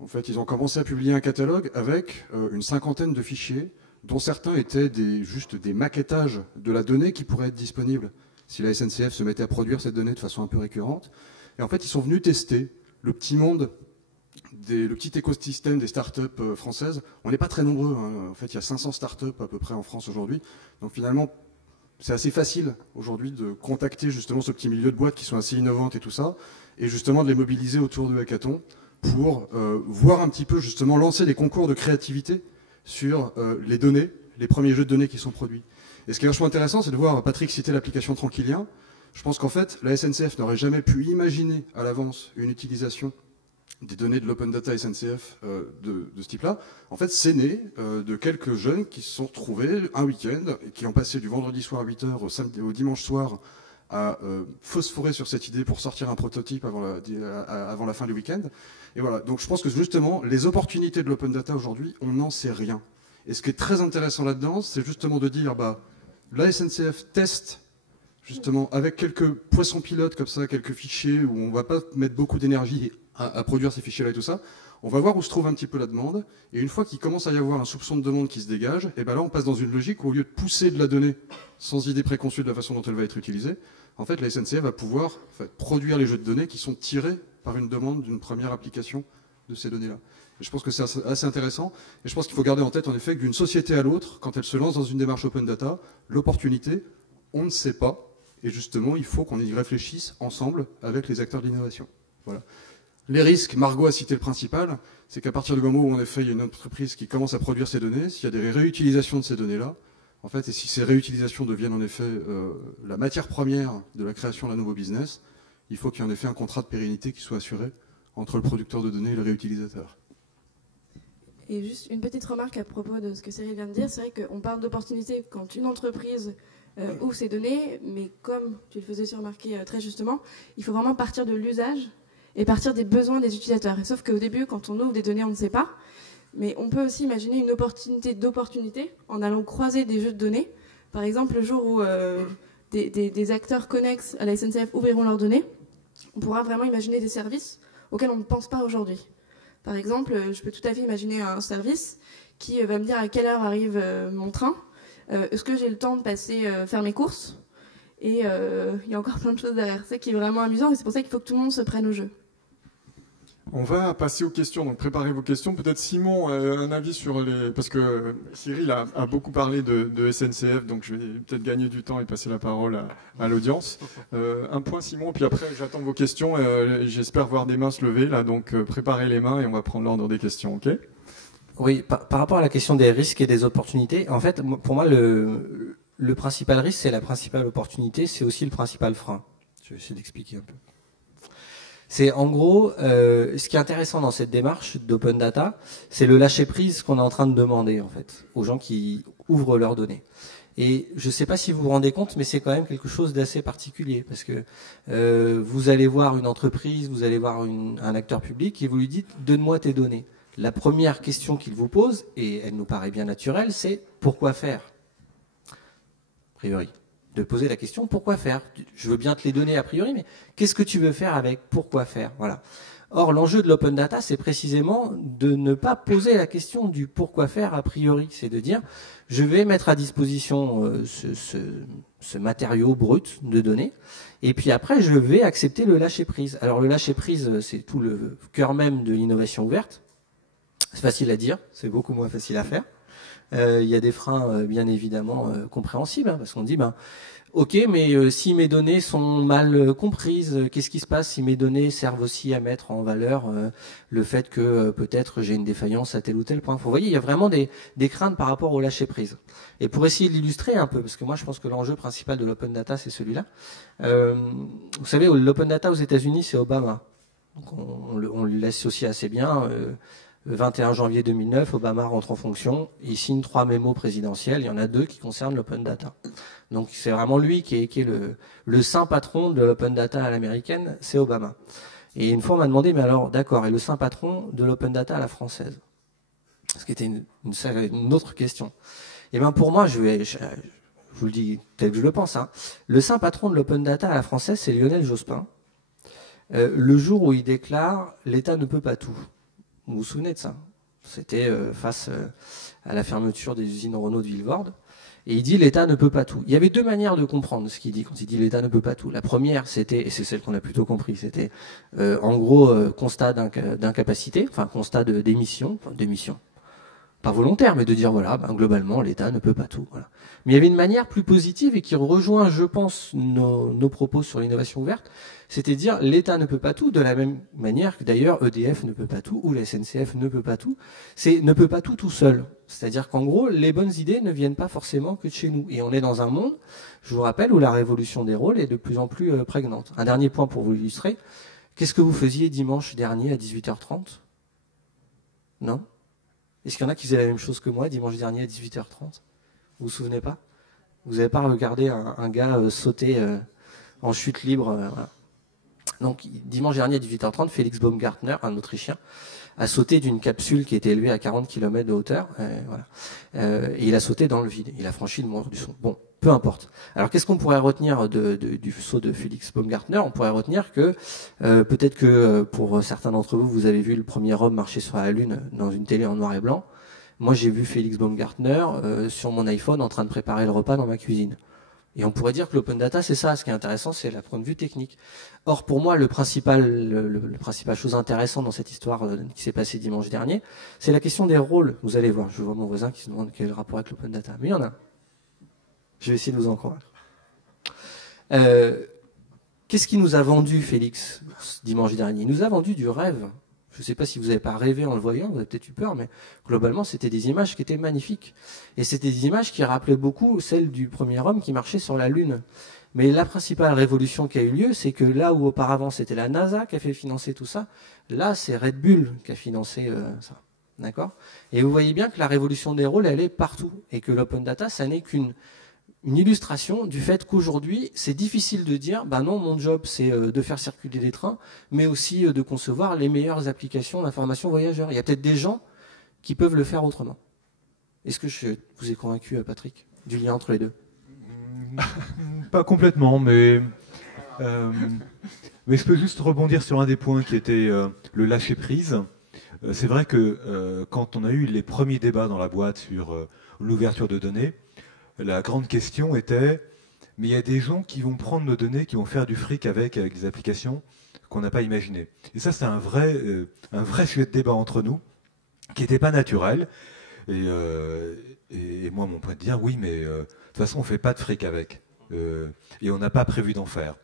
En fait, ils ont commencé à publier un catalogue avec une cinquantaine de fichiers, dont certains étaient juste des maquettages de la donnée qui pourraient être disponibles si la SNCF se mettait à produire cette donnée de façon un peu récurrente. Et en fait, ils sont venus tester le petit monde, le petit écosystème des startups françaises. On n'est pas très nombreux, hein. En fait, il y a 500 startups à peu près en France aujourd'hui. Donc finalement, c'est assez facile aujourd'hui de contacter justement ce petit milieu de boîtes qui sont assez innovantes et tout ça, et justement de les mobiliser autour de hackathons pour voir un petit peu justement lancer des concours de créativité sur les données, les premiers jeux de données qui sont produits. Et ce qui est vachement intéressant, c'est de voir Patrick citer l'application Tranquillien. Je pense qu'en fait, la SNCF n'aurait jamais pu imaginer à l'avance une utilisation des données de l'Open Data SNCF de ce type-là. En fait, c'est né de quelques jeunes qui se sont retrouvés un week-end et qui ont passé du vendredi soir à 8h au dimanche soir à phosphorer sur cette idée pour sortir un prototype avant la fin du week-end. Et voilà. Donc je pense que justement, les opportunités de l'Open Data aujourd'hui, on n'en sait rien. Et ce qui est très intéressant là-dedans, c'est justement de dire, la SNCF teste justement avec quelques poissons pilotes comme ça, quelques fichiers où on va pas mettre beaucoup d'énergie à produire ces fichiers-là et tout ça. On va voir où se trouve un petit peu la demande. Et une fois qu'il commence à y avoir un soupçon de demande qui se dégage, et là on passe dans une logique où au lieu de pousser de la donnée sans idée préconçue de la façon dont elle va être utilisée, en fait la SNCF va pouvoir produire les jeux de données qui sont tirés par une demande d'une première application de ces données-là. Et je pense que c'est assez intéressant. Et je pense qu'il faut garder en tête en effet que d'une société à l'autre, quand elle se lance dans une démarche open data, l'opportunité, on ne sait pas. Et justement, il faut qu'on y réfléchisse ensemble avec les acteurs de l'innovation. Voilà. Les risques, Margot a cité le principal, c'est qu'à partir du moment où en effet il y a une entreprise qui commence à produire ces données, s'il y a des réutilisations de ces données-là, en fait, et si ces réutilisations deviennent en effet la matière première de la création d'un nouveau business, il faut qu'il y ait en effet un contrat de pérennité qui soit assuré entre le producteur de données et le réutilisateur. Et juste une petite remarque à propos de ce que Cyril vient de dire, c'est vrai qu'on parle d'opportunité quand une entreprise ouvre ses données, mais comme tu le faisais aussi remarquer très justement, il faut vraiment partir de l'usage et partir des besoins des utilisateurs. Et sauf qu'au début, quand on ouvre des données, on ne sait pas, mais on peut aussi imaginer une opportunité d'opportunité en allant croiser des jeux de données. Par exemple, le jour où des acteurs connexes à la SNCF ouvriront leurs données, on pourra vraiment imaginer des services auxquels on ne pense pas aujourd'hui. Par exemple, je peux tout à fait imaginer un service qui va me dire à quelle heure arrive mon train, est-ce que j'ai le temps de passer faire mes courses, et il y a encore plein de choses derrière. C'est ça qui est vraiment amusant, et c'est pour ça qu'il faut que tout le monde se prenne au jeu. On va passer aux questions, donc préparez vos questions. Peut-être Simon, un avis sur les... Parce que Cyril a beaucoup parlé de SNCF, donc je vais peut-être gagner du temps et passer la parole à l'audience. Un point Simon, puis après j'attends vos questions. J'espère voir des mains se lever, là, donc préparez les mains et on va prendre l'ordre des questions, ok ? Oui, par rapport à la question des risques et des opportunités, en fait, pour moi, le principal risque, c'est la principale opportunité, c'est aussi le principal frein. Je vais essayer d'expliquer un peu. C'est en gros, ce qui est intéressant dans cette démarche d'open data, c'est le lâcher prise qu'on est en train de demander en fait aux gens qui ouvrent leurs données. Et je ne sais pas si vous vous rendez compte, mais c'est quand même quelque chose d'assez particulier parce que vous allez voir une entreprise, vous allez voir un acteur public et vous lui dites donne-moi tes données. La première question qu'il vous pose, et elle nous paraît bien naturelle, c'est pourquoi faire ? A priori. De poser la question pourquoi faire. Je veux bien te les donner a priori, mais qu'est-ce que tu veux faire avec pourquoi faire? Voilà. Or, l'enjeu de l'open data, c'est précisément de ne pas poser la question du pourquoi faire a priori. C'est de dire, je vais mettre à disposition ce matériau brut de données, et puis après, je vais accepter le lâcher prise. Alors, le lâcher prise, c'est tout le cœur même de l'innovation ouverte. C'est facile à dire, c'est beaucoup moins facile à faire. Il y a des freins bien évidemment compréhensibles, parce qu'on dit ok, mais si mes données sont mal comprises, qu'est-ce qui se passe si mes données servent aussi à mettre en valeur le fait que peut-être j'ai une défaillance à tel ou tel point. Vous voyez, il y a vraiment des craintes par rapport au lâcher prise. Et pour essayer de l'illustrer un peu, parce que moi je pense que l'enjeu principal de l'open data c'est celui-là. Vous savez, l'open data aux États-Unis c'est Obama. Donc on l'associe assez bien. 21 janvier 2009, Obama rentre en fonction, il signe 3 mémos présidentiels, il y en a 2 qui concernent l'open data. Donc c'est vraiment lui qui est le saint patron de l'open data à l'américaine, c'est Obama. Et une fois on m'a demandé, mais alors d'accord, et le saint patron de l'open data à la française? Ce qui était une autre question. Et bien pour moi, je vous le dis tel que je le pense, hein, le saint patron de l'open data à la française, c'est Lionel Jospin. Le jour où il déclare « l'État ne peut pas tout ». Vous vous souvenez de ça? C'était face à la fermeture des usines Renault de Vilvoorde. Et il dit l'État ne peut pas tout. Il y avait 2 manières de comprendre ce qu'il dit quand il dit l'État ne peut pas tout. La première, c'était, et c'est celle qu'on a plutôt compris, c'était en gros constat d'incapacité, enfin constat de démission, pas volontaire, mais de dire voilà, globalement l'État ne peut pas tout. Voilà. Mais il y avait une manière plus positive et qui rejoint, je pense, nos propos sur l'innovation ouverte, c'était de dire l'État ne peut pas tout, de la même manière que d'ailleurs EDF ne peut pas tout ou la SNCF ne peut pas tout. C'est ne peut pas tout seul. C'est-à-dire qu'en gros, les bonnes idées ne viennent pas forcément que de chez nous. Et on est dans un monde, je vous rappelle, où la révolution des rôles est de plus en plus prégnante. Un dernier point pour vous illustrer. Qu'est-ce que vous faisiez dimanche dernier à 18h30? Non? Est-ce qu'il y en a qui faisaient la même chose que moi dimanche dernier à 18h30? Vous vous souvenez pas? Vous n'avez pas regardé un gars sauter en chute libre voilà. Donc dimanche dernier à 18h30, Félix Baumgartner, un Autrichien, a sauté d'une capsule qui était élevée à 40 km de hauteur. Voilà. Et il a sauté dans le vide. Il a franchi le mur du son. Bon, peu importe. Alors qu'est-ce qu'on pourrait retenir du saut de Félix Baumgartner? On pourrait retenir que peut-être que pour certains d'entre vous, vous avez vu le premier homme marcher sur la Lune dans une télé en noir et blanc. Moi, j'ai vu Félix Baumgartner sur mon iPhone en train de préparer le repas dans ma cuisine. Et on pourrait dire que l'open data, c'est ça. Ce qui est intéressant, c'est la point de vue technique. Or, pour moi, le principal chose intéressante dans cette histoire qui s'est passée dimanche dernier, c'est la question des rôles. Vous allez voir, je vois mon voisin qui se demande quel est le rapport avec l'open data. Mais il y en a. Je vais essayer de vous en convaincre. Qu'est-ce qu'il nous a vendu, Félix, dimanche dernier? Il nous a vendu du rêve. Je ne sais pas si vous n'avez pas rêvé en le voyant, vous avez peut-être eu peur, mais globalement, c'était des images qui étaient magnifiques. Et c'était des images qui rappelaient beaucoup celles du premier homme qui marchait sur la Lune. Mais la principale révolution qui a eu lieu, c'est que là où auparavant c'était la NASA qui a fait financer tout ça, là c'est Red Bull qui a financé ça. D'accord ? Et vous voyez bien que la révolution des rôles, elle est partout. Et que l'open data, ça n'est qu'une illustration du fait qu'aujourd'hui, c'est difficile de dire, bah non, mon job, c'est de faire circuler des trains, mais aussi de concevoir les meilleures applications d'information voyageurs. Il y a peut-être des gens qui peuvent le faire autrement. Est-ce que je vous ai convaincu, Patrick, du lien entre les deux ? Pas complètement, mais je peux juste rebondir sur un des points qui était le lâcher-prise. C'est vrai que quand on a eu les premiers débats dans la boîte sur l'ouverture de données, la grande question était, mais il y a des gens qui vont prendre nos données, qui vont faire du fric avec des applications qu'on n'a pas imaginées. Et ça, c'est un vrai sujet de débat entre nous, qui n'était pas naturel. Et moi, mon point de dire, oui, mais de toute façon, on ne fait pas de fric avec. Et on n'a pas prévu d'en faire.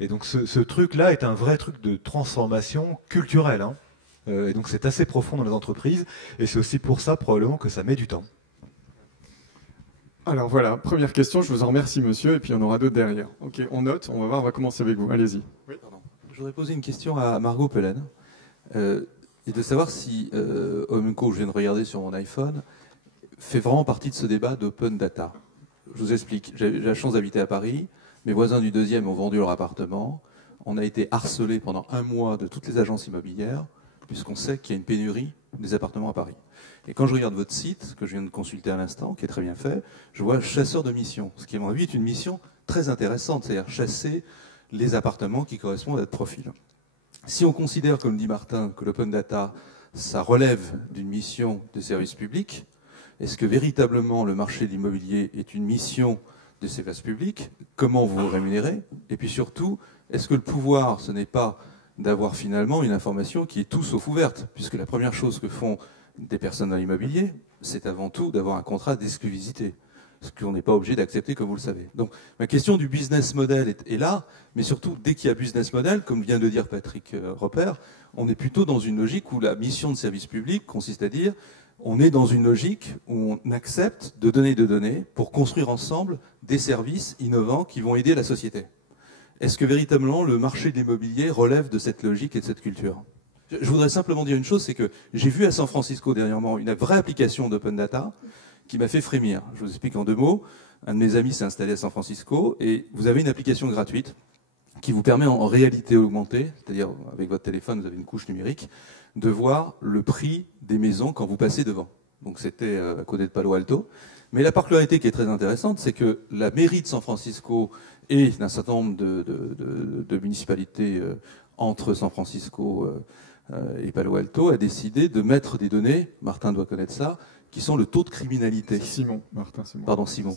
Et donc, ce truc-là est un vrai truc de transformation culturelle. Hein. Et donc, c'est assez profond dans les entreprises. Et c'est aussi pour ça, probablement, que ça met du temps. Alors voilà, première question, je vous en remercie monsieur, et puis on aura d'autres derrière. Ok, on note, on va voir, on va commencer avec vous, allez-y. Oui, pardon. Je voudrais poser une question à Margot Pelen, et de savoir si Omenco, je viens de regarder sur mon iPhone, fait vraiment partie de ce débat d'open data. Je vous explique, j'ai la chance d'habiter à Paris, mes voisins du 2e ont vendu leur appartement, on a été harcelés pendant 1 mois de toutes les agences immobilières, puisqu'on sait qu'il y a une pénurie des appartements à Paris. Et quand je regarde votre site, que je viens de consulter à l'instant, qui est très bien fait, je vois chasseur de mission, ce qui à mon avis est une mission très intéressante, c'est-à-dire chasser les appartements qui correspondent à votre profil. Si on considère, comme dit Martin, que l'open data, ça relève d'une mission de service public, est-ce que véritablement le marché de l'immobilier est une mission de service public? Comment vous vous rémunérez? Et puis surtout, est-ce que le pouvoir, ce n'est pas d'avoir finalement une information qui est tout sauf ouverte? Puisque la première chose que font des personnes dans l'immobilier, c'est avant tout d'avoir un contrat d'exclusivité, ce qu'on n'est pas obligé d'accepter, comme vous le savez. Donc ma question du business model est là, mais surtout, dès qu'il y a business model, comme vient de dire Patrick Roper, on est plutôt dans une logique où la mission de service public consiste à dire, on est dans une logique où on accepte de donner pour construire ensemble des services innovants qui vont aider la société. Est-ce que véritablement le marché de l'immobilier relève de cette logique et de cette culture ? Je voudrais simplement dire une chose, c'est que j'ai vu à San Francisco dernièrement une vraie application d'open data qui m'a fait frémir. Je vous explique en 2 mots. Un de mes amis s'est installé à San Francisco et vous avez une application gratuite qui vous permet en réalité augmentée, c'est-à-dire avec votre téléphone, vous avez une couche numérique, de voir le prix des maisons quand vous passez devant. Donc c'était à côté de Palo Alto. Mais la particularité qui est très intéressante, c'est que la mairie de San Francisco et d'un certain nombre de municipalités entre San Francisco et Palo Alto a décidé de mettre des données, Martin doit connaître ça, qui sont le taux de criminalité. Martin Simon. Pardon, Simon.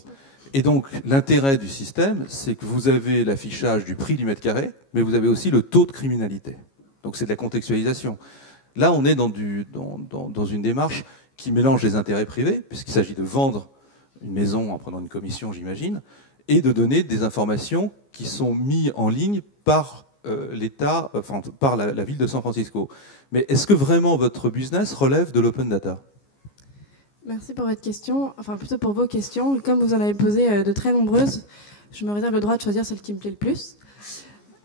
Et donc, l'intérêt du système, c'est que vous avez l'affichage du prix du mètre carré, mais vous avez aussi le taux de criminalité. Donc, c'est de la contextualisation. Là, on est dans une démarche qui mélange les intérêts privés, puisqu'il s'agit de vendre une maison en prenant une commission, j'imagine, et de donner des informations qui sont mises en ligne par l'État, enfin, par la ville de San Francisco. Mais est-ce que vraiment votre business relève de l'open data ? Merci pour votre question, enfin plutôt pour vos questions. Comme vous en avez posé de très nombreuses, je me réserve le droit de choisir celle qui me plaît le plus.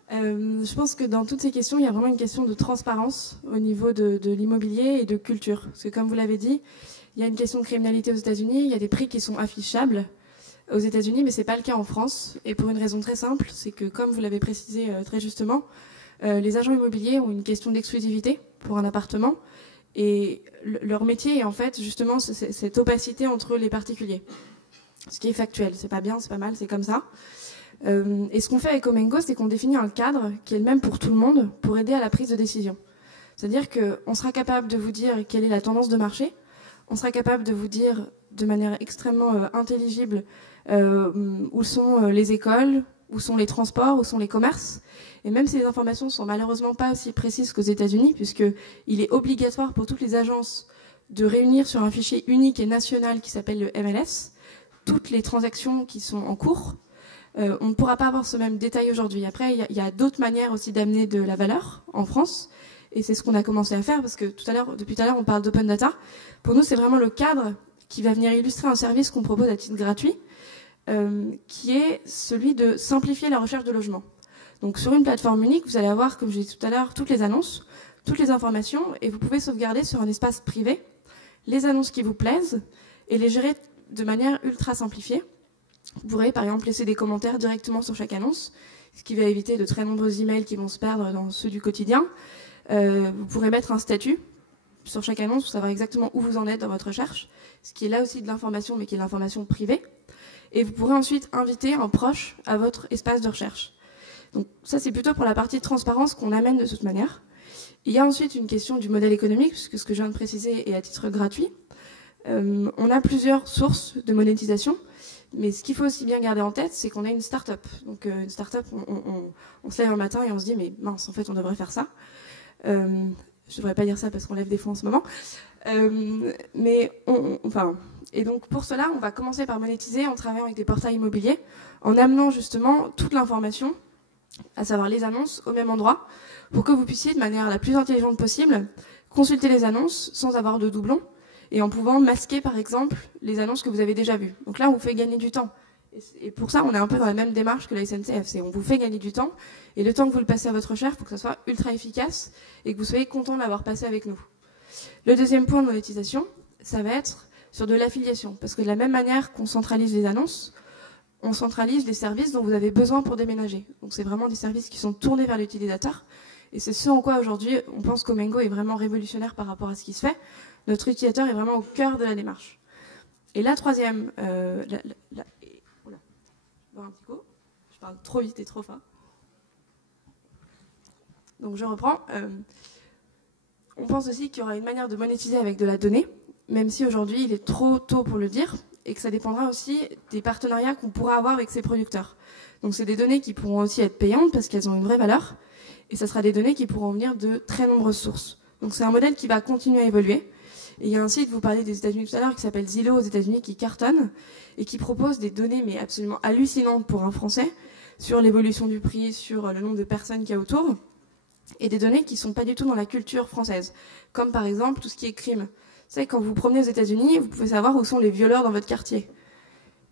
Je pense que dans toutes ces questions, il y a vraiment une question de transparence au niveau de l'immobilier et de culture. Parce que comme vous l'avez dit, il y a une question de criminalité aux États-Unis, il y a des prix qui sont affichables aux États-Unis, mais ce n'est pas le cas en France. Et pour une raison très simple, c'est que comme vous l'avez précisé très justement, les agents immobiliers ont une question d'exclusivité pour un appartement. Et leur métier est en fait justement cette opacité entre les particuliers. Ce qui est factuel, c'est pas bien, c'est pas mal, c'est comme ça. Et ce qu'on fait avec Omengo, c'est qu'on définit un cadre qui est le même pour tout le monde pour aider à la prise de décision. C'est-à-dire qu'on sera capable de vous dire quelle est la tendance de marché, on sera capable de vous dire de manière extrêmement intelligible où sont les écoles, où sont les transports, où sont les commerces. Et même si les informations sont malheureusement pas aussi précises qu'aux États-Unis, puisqu'il est obligatoire pour toutes les agences de réunir sur un fichier unique et national qui s'appelle le MLS toutes les transactions qui sont en cours, on ne pourra pas avoir ce même détail aujourd'hui. Après, il y a d'autres manières aussi d'amener de la valeur en France, et c'est ce qu'on a commencé à faire, parce que depuis tout à l'heure, on parle d'open data. Pour nous, c'est vraiment le cadre qui va venir illustrer un service qu'on propose à titre gratuit, qui est celui de simplifier la recherche de logement. Donc sur une plateforme unique, vous allez avoir, comme je l'ai dit tout à l'heure, toutes les annonces, toutes les informations, et vous pouvez sauvegarder sur un espace privé les annonces qui vous plaisent et les gérer de manière ultra simplifiée. Vous pourrez par exemple laisser des commentaires directement sur chaque annonce, ce qui va éviter de très nombreux emails qui vont se perdre dans ceux du quotidien. Vous pourrez mettre un statut sur chaque annonce pour savoir exactement où vous en êtes dans votre recherche, ce qui est là aussi de l'information, mais qui est de l'information privée. Et vous pourrez ensuite inviter un proche à votre espace de recherche. Donc ça, c'est plutôt pour la partie de transparence qu'on amène de toute manière. Il y a ensuite une question du modèle économique, puisque ce que je viens de préciser est à titre gratuit. On a plusieurs sources de monétisation, mais ce qu'il faut aussi bien garder en tête, c'est qu'on est une start-up. Donc une start-up, on se lève un matin et on se dit, mais mince, en fait, on devrait faire ça. Je ne devrais pas dire ça parce qu'on lève des fonds en ce moment. Et donc pour cela, on va commencer par monétiser en travaillant avec des portails immobiliers, en amenant justement toute l'information, à savoir les annonces, au même endroit, pour que vous puissiez, de manière la plus intelligente possible, consulter les annonces sans avoir de doublons, et en pouvant masquer, par exemple, les annonces que vous avez déjà vues. Donc là, on vous fait gagner du temps. Et pour ça, on est un peu dans la même démarche que la SNCF. C'est on vous fait gagner du temps, et le temps que vous le passez à votre recherche, il faut que ça soit ultra efficace, et que vous soyez content de l'avoir passé avec nous. Le deuxième point de monétisation, ça va être sur de l'affiliation. Parce que de la même manière qu'on centralise les annonces, on centralise les services dont vous avez besoin pour déménager. Donc c'est vraiment des services qui sont tournés vers l'utilisateur. Et c'est ce en quoi aujourd'hui on pense qu'Omengo est vraiment révolutionnaire par rapport à ce qui se fait. Notre utilisateur est vraiment au cœur de la démarche. Et la troisième... Oula, je vais boire un petit coup. Je parle trop vite et trop fort. Donc je reprends. On pense aussi qu'il y aura une manière de monétiser avec de la donnée, même si aujourd'hui il est trop tôt pour le dire, et que ça dépendra aussi des partenariats qu'on pourra avoir avec ces producteurs. Donc c'est des données qui pourront aussi être payantes parce qu'elles ont une vraie valeur, et ça sera des données qui pourront venir de très nombreuses sources. Donc c'est un modèle qui va continuer à évoluer. Et il y a un site, vous parliez des États-Unis tout à l'heure, qui s'appelle Zillow aux États-Unis, qui cartonne, et qui propose des données mais absolument hallucinantes pour un Français, sur l'évolution du prix, sur le nombre de personnes qu'il y a autour, et des données qui ne sont pas du tout dans la culture française, comme par exemple tout ce qui est crime. Vous savez, quand vous vous promenez aux États-Unis, vous pouvez savoir où sont les violeurs dans votre quartier.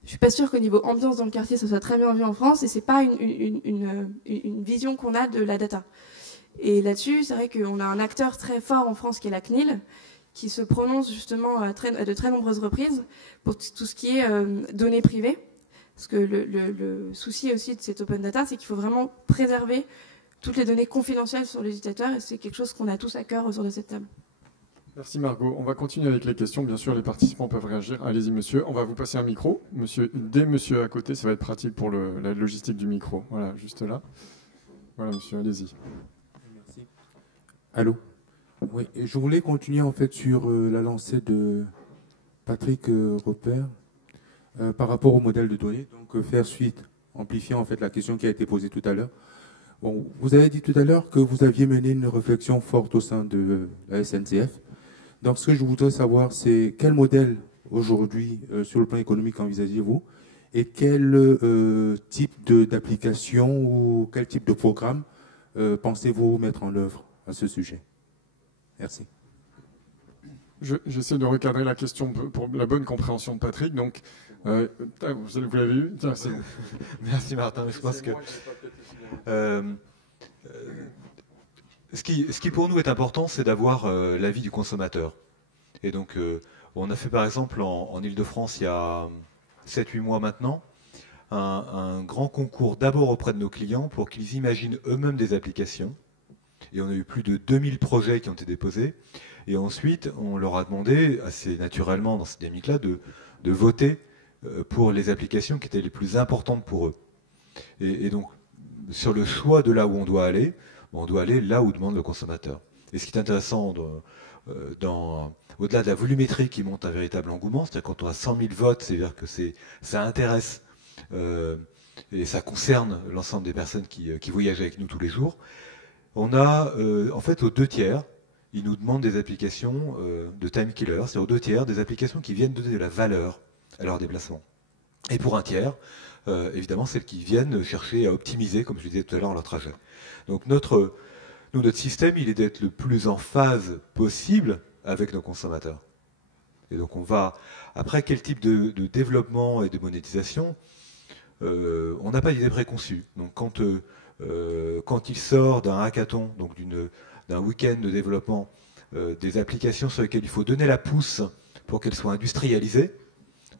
Je suis pas sûre qu'au niveau ambiance dans le quartier, ça soit très bien vu en France, et c'est pas une vision qu'on a de la data. Et là-dessus, c'est vrai qu'on a un acteur très fort en France qui est la CNIL, qui se prononce justement à de très nombreuses reprises pour tout ce qui est données privées. Parce que le souci aussi de cette open data, c'est qu'il faut vraiment préserver toutes les données confidentielles sur les utilisateurs, et c'est quelque chose qu'on a tous à cœur autour de cette table. Merci Margot. On va continuer avec les questions. Bien sûr, les participants peuvent réagir. Allez-y, monsieur. On va vous passer un micro. Dès monsieur à côté, ça va être pratique pour la logistique du micro. Voilà, juste là. Voilà, monsieur, allez-y. Merci. Allô. Oui, je voulais continuer en fait sur la lancée de Patrick Robert par rapport au modèle de données. Donc faire suite, amplifier en fait la question qui a été posée tout à l'heure. Bon, vous avez dit tout à l'heure que vous aviez mené une réflexion forte au sein de la SNCF. Donc, ce que je voudrais savoir, c'est quel modèle aujourd'hui, sur le plan économique, envisagez-vous, et quel type d'application ou quel type de programme pensez-vous mettre en œuvre à ce sujet? Merci. J'essaie de recadrer la question pour la bonne compréhension de Patrick. Donc, vous l'avez eu? Merci Martin. Je pense que ce qui pour nous est important, c'est d'avoir l'avis du consommateur. Et donc, on a fait par exemple en Ile-de-France, il y a 7-8 mois maintenant, un grand concours d'abord auprès de nos clients pour qu'ils imaginent eux-mêmes des applications. Et on a eu plus de 2000 projets qui ont été déposés. Et ensuite, on leur a demandé, assez naturellement dans cette dynamique-là, de voter pour les applications qui étaient les plus importantes pour eux. Et donc, sur le choix de là où on doit aller là où demande le consommateur. Et ce qui est intéressant, au-delà de la volumétrie qui monte un véritable engouement, c'est-à-dire quand on a 100 000 votes, c'est-à-dire que ça intéresse et ça concerne l'ensemble des personnes qui voyagent avec nous tous les jours. On a, en fait, aux 2/3, ils nous demandent des applications de time killer, c'est aux 2/3 des applications qui viennent donner de la valeur à leur déplacement. Et pour 1/3, évidemment, celles qui viennent chercher à optimiser, comme je disais tout à l'heure, leur trajet. Donc notre système, il est d'être le plus en phase possible avec nos consommateurs. Et donc on va, après, quel type de développement et de monétisation, on n'a pas d'idée préconçue. Donc quand il sort d'un hackathon, donc d'un week-end de développement, des applications sur lesquelles il faut donner la pousse pour qu'elle soit industrialisée,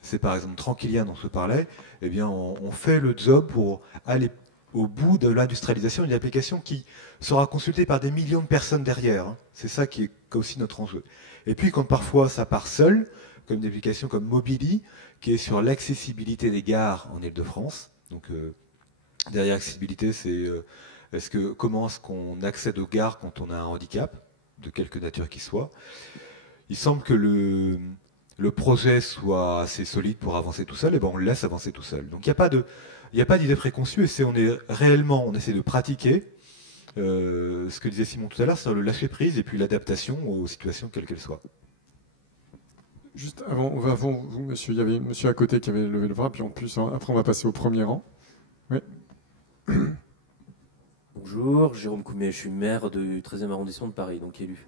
c'est par exemple Tranquillien dont je parlais, eh bien on fait le job pour aller au bout de l'industrialisation d'une application qui sera consultée par des millions de personnes derrière. Hein. C'est ça qui est aussi notre enjeu. Et puis quand parfois ça part seul, comme une application comme Mobili, qui est sur l'accessibilité des gares en Ile-de-France. Donc derrière accessibilité, c'est comment est-ce qu'on accède aux gares quand on a un handicap, de quelque nature qu'il soit. Il semble que le projet soit assez solide pour avancer tout seul, et ben on le laisse avancer tout seul. Donc il n'y a pas d'idée préconçue, et on essaie de pratiquer ce que disait Simon tout à l'heure, c'est le lâcher prise et puis l'adaptation aux situations quelles qu'elles soient. Juste avant vous, monsieur, il y avait monsieur à côté qui avait levé le bras, puis en plus, après on va passer au premier rang. Oui. Bonjour, Jérôme Coumet, je suis maire du 13e arrondissement de Paris, donc élu.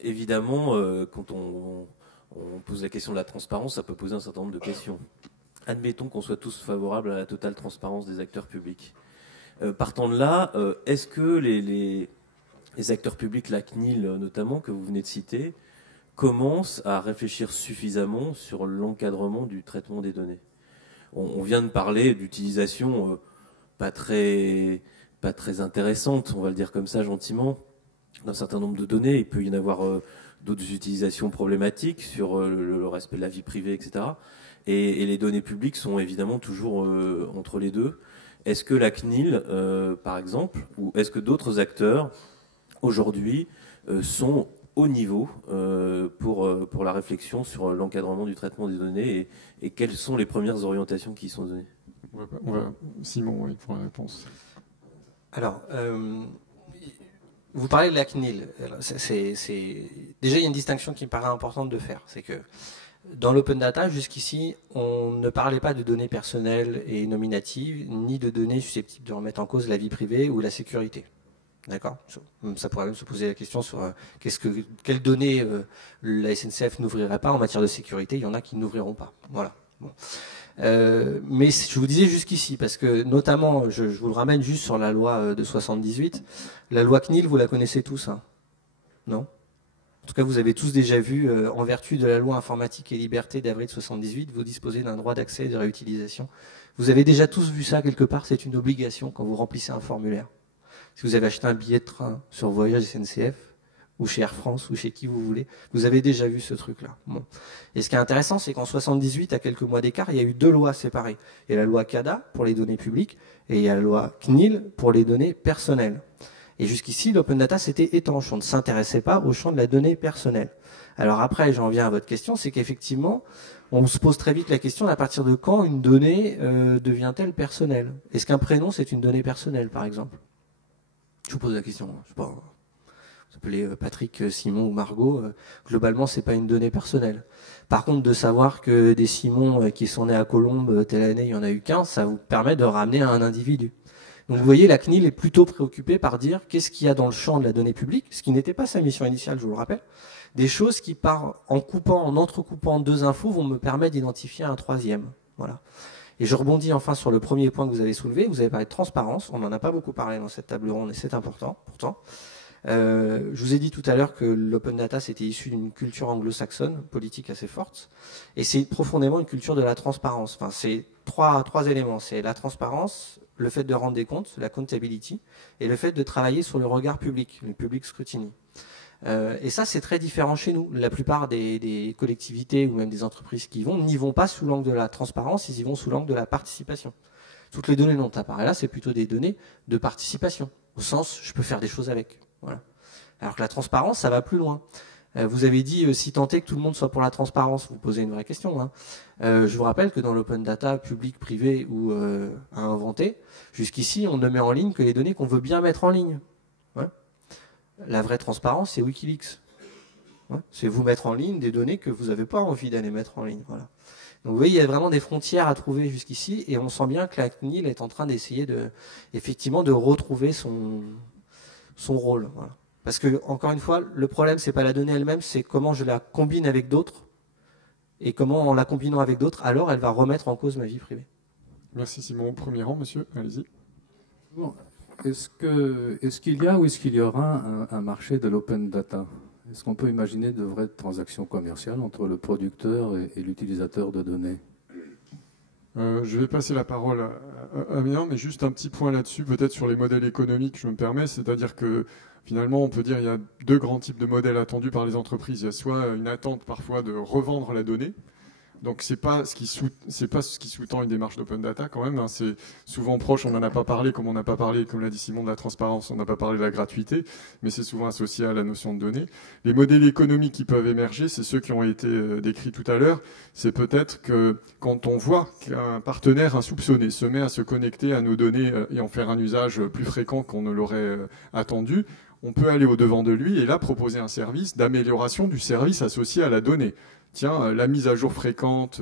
Évidemment, quand on pose la question de la transparence, ça peut poser un certain nombre de questions. Admettons qu'on soit tous favorables à la totale transparence des acteurs publics. Partant de là, est-ce que les acteurs publics, la CNIL notamment, que vous venez de citer, commencent à réfléchir suffisamment sur l'encadrement du traitement des données? On vient de parler d'utilisation pas très intéressante, on va le dire comme ça gentiment, d'un certain nombre de données. Il peut y en avoir d'autres utilisations problématiques sur le respect de la vie privée, etc. Et les données publiques sont évidemment toujours entre les deux. Est-ce que la CNIL, par exemple, ou est-ce que d'autres acteurs, aujourd'hui, sont au niveau pour la réflexion sur l'encadrement du traitement des données et quelles sont les premières orientations qui y sont données? Simon, oui, pour la réponse. Alors, vous parlez de la CNIL. Déjà, il y a une distinction qui me paraît importante de faire. C'est que dans l'open data, jusqu'ici, on ne parlait pas de données personnelles et nominatives, ni de données susceptibles de remettre en cause la vie privée ou la sécurité. D'accord ? Ça pourrait même se poser la question sur quelles données la SNCF n'ouvrirait pas en matière de sécurité. Il y en a qui n'ouvriront pas. Voilà. Bon. Mais je vous disais jusqu'ici, parce que notamment, je vous le ramène juste sur la loi de 78. La loi CNIL, vous la connaissez tous, hein ? Non ? En tout cas, vous avez tous déjà vu, en vertu de la loi informatique et liberté d'avril 78, vous disposez d'un droit d'accès et de réutilisation. Vous avez déjà tous vu ça quelque part, c'est une obligation quand vous remplissez un formulaire. Si vous avez acheté un billet de train sur Voyage SNCF, ou chez Air France, ou chez qui vous voulez, vous avez déjà vu ce truc-là. Bon. Et ce qui est intéressant, c'est qu'en 78, à quelques mois d'écart, il y a eu deux lois séparées. Il y a la loi CADA pour les données publiques, et il y a la loi CNIL pour les données personnelles. Et jusqu'ici, l'open data, c'était étanche. On ne s'intéressait pas au champ de la donnée personnelle. Alors après, j'en viens à votre question, c'est qu'effectivement, on se pose très vite la question à partir de quand une donnée devient-elle personnelle? Est-ce qu'un prénom, c'est une donnée personnelle, par exemple? Je vous pose la question. Je sais pas, vous appelez Patrick, Simon ou Margot. Globalement, c'est pas une donnée personnelle. Par contre, de savoir que des Simon qui sont nés à Colombes telle année, il y en a eu 15, ça vous permet de ramener à un individu. Donc vous voyez, la CNIL est plutôt préoccupée par dire qu'est-ce qu'il y a dans le champ de la donnée publique, ce qui n'était pas sa mission initiale, je vous le rappelle. Des choses qui, en entrecoupant deux infos, vont me permettre d'identifier un troisième. Voilà. Et je rebondis enfin sur le premier point que vous avez soulevé. Vous avez parlé de transparence. On n'en a pas beaucoup parlé dans cette table ronde et c'est important, pourtant. Je vous ai dit tout à l'heure que l'open data, c'était issu d'une culture anglo-saxonne, politique assez forte. Et c'est profondément une culture de la transparence. Enfin, c'est trois éléments. C'est la transparence, le fait de rendre des comptes, la accountability, et le fait de travailler sur le regard public, le public scrutiny. Et ça, c'est très différent chez nous. La plupart des collectivités ou même des entreprises qui n'y vont pas sous l'angle de la transparence, ils y vont sous l'angle de la participation. Toutes les données dont tu apparais là, c'est plutôt des données de participation, au sens je peux faire des choses avec. Voilà. Alors que la transparence, ça va plus loin. Vous avez dit, si tant est que tout le monde soit pour la transparence, vous posez une vraie question. Hein. Je vous rappelle que dans l'open data public, privé ou à inventer, jusqu'ici, on ne met en ligne que les données qu'on veut bien mettre en ligne. Ouais. La vraie transparence, c'est Wikileaks. Ouais. C'est vous mettre en ligne des données que vous n'avez pas envie d'aller mettre en ligne. Voilà. Donc vous voyez, il y a vraiment des frontières à trouver jusqu'ici, et on sent bien que la CNIL est en train d'essayer effectivement de retrouver son rôle. Voilà. Parce que, encore une fois, le problème, c'est pas la donnée elle-même, c'est comment je la combine avec d'autres, et comment, en la combinant avec d'autres, alors elle va remettre en cause ma vie privée. Merci Simon. Premier rang, monsieur, allez-y. Bon. Est-ce qu'il y a ou est-ce qu'il y aura un marché de l'open data? Est-ce qu'on peut imaginer de vraies transactions commerciales entre le producteur et l'utilisateur de données? Je vais passer la parole à Mian, mais juste un petit point là-dessus, peut-être sur les modèles économiques, je me permets, c'est-à-dire que finalement, on peut dire qu'il y a deux grands types de modèles attendus par les entreprises. Il y a soit une attente parfois de revendre la donnée. Donc c'est pas ce qui sous-tend une démarche d'open data quand même. Hein. C'est souvent proche, on n'en a pas parlé, comme on n'a pas parlé, comme l'a dit Simon, de la transparence, on n'a pas parlé de la gratuité, mais c'est souvent associé à la notion de données. Les modèles économiques qui peuvent émerger, c'est ceux qui ont été décrits tout à l'heure. C'est peut-être que quand on voit qu'un partenaire insoupçonné se met à se connecter à nos données et en faire un usage plus fréquent qu'on ne l'aurait attendu, on peut aller au-devant de lui et là proposer un service d'amélioration du service associé à la donnée. Tiens, la mise à jour fréquente,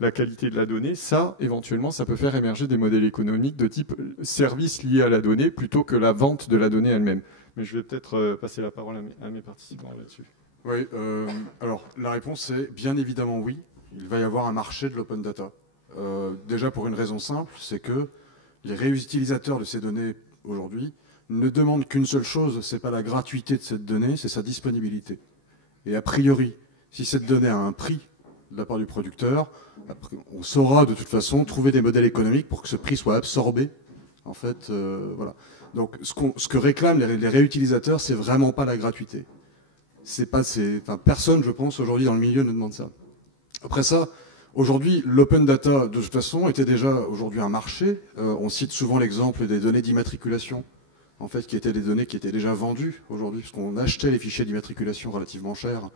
la qualité de la donnée, ça, éventuellement, ça peut faire émerger des modèles économiques de type service lié à la donnée plutôt que la vente de la donnée elle-même. Mais je vais peut-être passer la parole à mes participants là-dessus. Oui, alors la réponse est bien évidemment oui. Il va y avoir un marché de l'open data. Déjà pour une raison simple, c'est que les réutilisateurs de ces données aujourd'hui ne demandent qu'une seule chose, c'est pas la gratuité de cette donnée, c'est sa disponibilité. Et a priori, si cette donnée a un prix de la part du producteur, on saura de toute façon trouver des modèles économiques pour que ce prix soit absorbé. En fait, voilà. Donc, ce que réclament les réutilisateurs, c'est vraiment pas la gratuité. Personne, je pense, aujourd'hui dans le milieu ne demande ça. Après ça, aujourd'hui, l'open data, de toute façon, était déjà aujourd'hui un marché. On cite souvent l'exemple des données d'immatriculation, en fait, qui étaient des données qui étaient déjà vendues aujourd'hui, parce qu'on achetait les fichiers d'immatriculation relativement chers.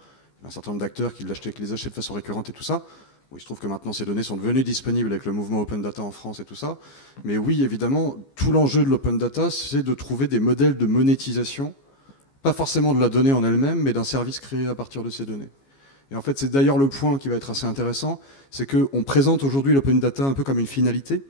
Un certain nombre d'acteurs qui les achetaient de façon récurrente et tout ça. Bon, il se trouve que maintenant ces données sont devenues disponibles avec le mouvement Open Data en France et tout ça. Mais oui, évidemment, tout l'enjeu de l'Open Data, c'est de trouver des modèles de monétisation, pas forcément de la donnée en elle-même, mais d'un service créé à partir de ces données. Et en fait, c'est d'ailleurs le point qui va être assez intéressant, c'est qu'on présente aujourd'hui l'Open Data un peu comme une finalité.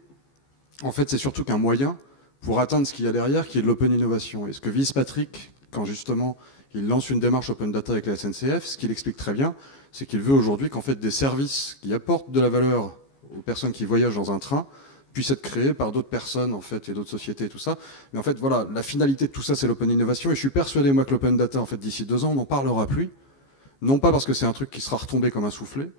En fait, c'est surtout qu'un moyen pour atteindre ce qu'il y a derrière, qui est de l'Open Innovation. Et ce que vise Patrick, quand justement il lance une démarche Open Data avec la SNCF, ce qu'il explique très bien, c'est qu'il veut aujourd'hui qu'en fait des services qui apportent de la valeur aux personnes qui voyagent dans un train puissent être créés par d'autres personnes en fait et d'autres sociétés et tout ça. Mais en fait voilà, la finalité de tout ça c'est l'Open Innovation et je suis persuadé moi que l'Open Data en fait d'ici 2 ans on n'en parlera plus, non pas parce que c'est un truc qui sera retombé comme un soufflet,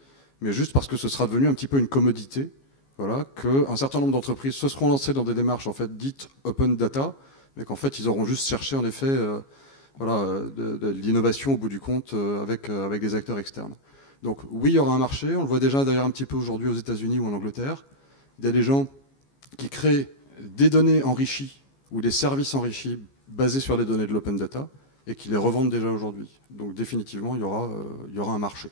mais juste parce que ce sera devenu un petit peu une commodité. Voilà, qu'un certain nombre d'entreprises se seront lancées dans des démarches en fait dites Open Data, mais qu'en fait ils auront juste cherché en effet de l'innovation au bout du compte avec des acteurs externes. Donc oui, il y aura un marché, on le voit déjà d'ailleurs un petit peu aujourd'hui aux États-Unis ou en Angleterre. Il y a des gens qui créent des données enrichies ou des services enrichis basés sur les données de l'open data et qui les revendent déjà aujourd'hui. Donc définitivement, il y aura un marché.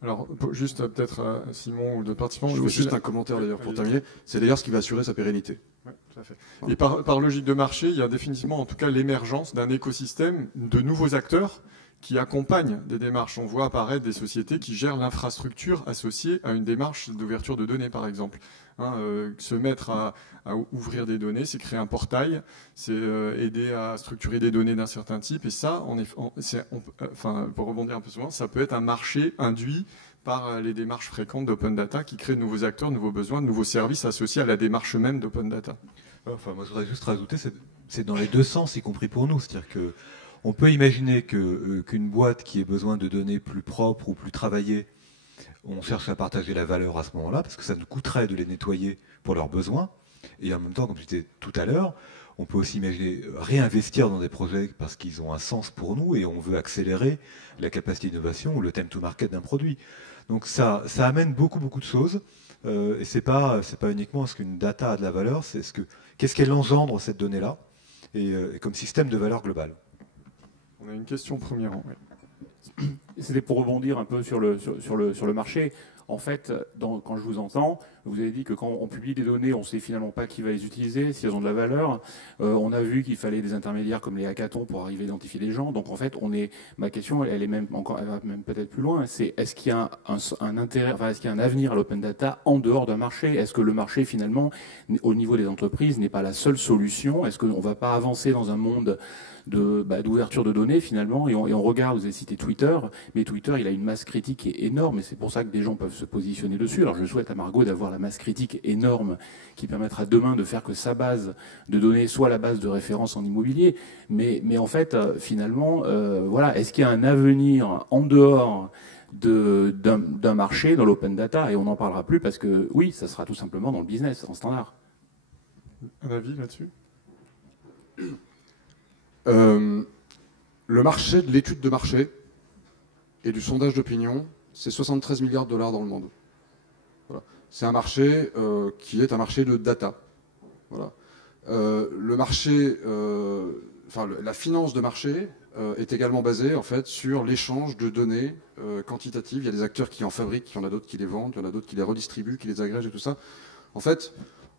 Alors, juste peut-être Simon ou d'autres participants. Je veux juste un commentaire d'ailleurs pour terminer. C'est d'ailleurs ce qui va assurer sa pérennité. Ouais, tout à fait. Et par logique de marché, il y a définitivement en tout cas l'émergence d'un écosystème de nouveaux acteurs qui accompagnent des démarches. On voit apparaître des sociétés qui gèrent l'infrastructure associée à une démarche d'ouverture de données, par exemple. Se mettre à ouvrir des données, c'est créer un portail, c'est aider à structurer des données d'un certain type. Et ça, pour rebondir un peu souvent, ça peut être un marché induit par les démarches fréquentes d'open data qui créent de nouveaux acteurs, de nouveaux besoins, de nouveaux services associés à la démarche même d'open data. Enfin, moi, je voudrais juste rajouter, c'est dans les deux sens, y compris pour nous. C'est-à-dire que on peut imaginer qu'une boîte qui ait besoin de données plus propres ou plus travaillées, on cherche à partager la valeur à ce moment-là, parce que ça nous coûterait de les nettoyer pour leurs besoins. Et en même temps, comme je disais tout à l'heure, on peut aussi imaginer réinvestir dans des projets parce qu'ils ont un sens pour nous et on veut accélérer la capacité d'innovation ou le time to market d'un produit. Donc ça amène beaucoup de choses. Et c'est pas uniquement ce qu'une data a de la valeur, c'est qu'est-ce qu'elle engendre cette donnée-là et comme système de valeur globale. On a une question au premier rang. Ouais. C'était pour rebondir un peu sur le marché. En fait, quand je vous entends, vous avez dit que quand on publie des données, on ne sait finalement pas qui va les utiliser, si elles ont de la valeur. On a vu qu'il fallait des intermédiaires comme les hackathons pour arriver à identifier les gens. Donc en fait, ma question, elle va même peut-être plus loin. C'est est-ce qu'il y a un intérêt, est-ce qu'il y a un avenir à l'open data en dehors d'un marché? Est-ce que le marché finalement, au niveau des entreprises, n'est pas la seule solution? Est-ce qu'on ne va pas avancer dans un monde d'ouverture de données finalement, et on regarde, vous avez cité Twitter, mais Twitter, il a une masse critique qui est énorme, et c'est pour ça que des gens peuvent se positionner dessus. Alors je souhaite à Margot d'avoir la masse critique énorme qui permettra demain de faire que sa base de données soit la base de référence en immobilier. Mais en fait, finalement, voilà, est-ce qu'il y a un avenir en dehors d'un marché dans l'open data, et on n'en parlera plus parce que oui, ça sera tout simplement dans le business, en standard. Un avis là-dessus? Le marché de l'étude de marché et du sondage d'opinion, c'est 73 milliards de dollars dans le monde. Voilà. C'est un marché qui est un marché de data. Voilà. Le marché, la finance de marché est également basée en fait sur l'échange de données quantitatives. Il y a des acteurs qui en fabriquent, il y en a d'autres qui les vendent, il y en a d'autres qui les redistribuent, qui les agrègent et tout ça. En fait,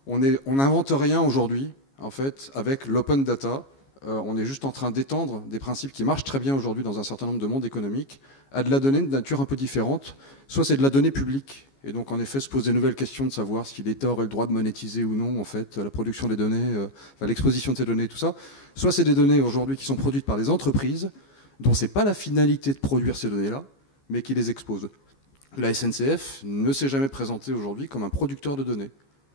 on n'invente rien aujourd'hui. En fait, avec l'open data, on est juste en train d'étendre des principes qui marchent très bien aujourd'hui dans un certain nombre de mondes économiques à de la donnée de nature un peu différente. Soit c'est de la donnée publique, et donc en effet se pose des nouvelles questions de savoir si l'État aurait le droit de monétiser ou non en fait la production des données, l'exposition de ces données, tout ça. Soit c'est des données aujourd'hui qui sont produites par des entreprises dont c'est pas la finalité de produire ces données-là, mais qui les exposent. La SNCF ne s'est jamais présentée aujourd'hui comme un producteur de données.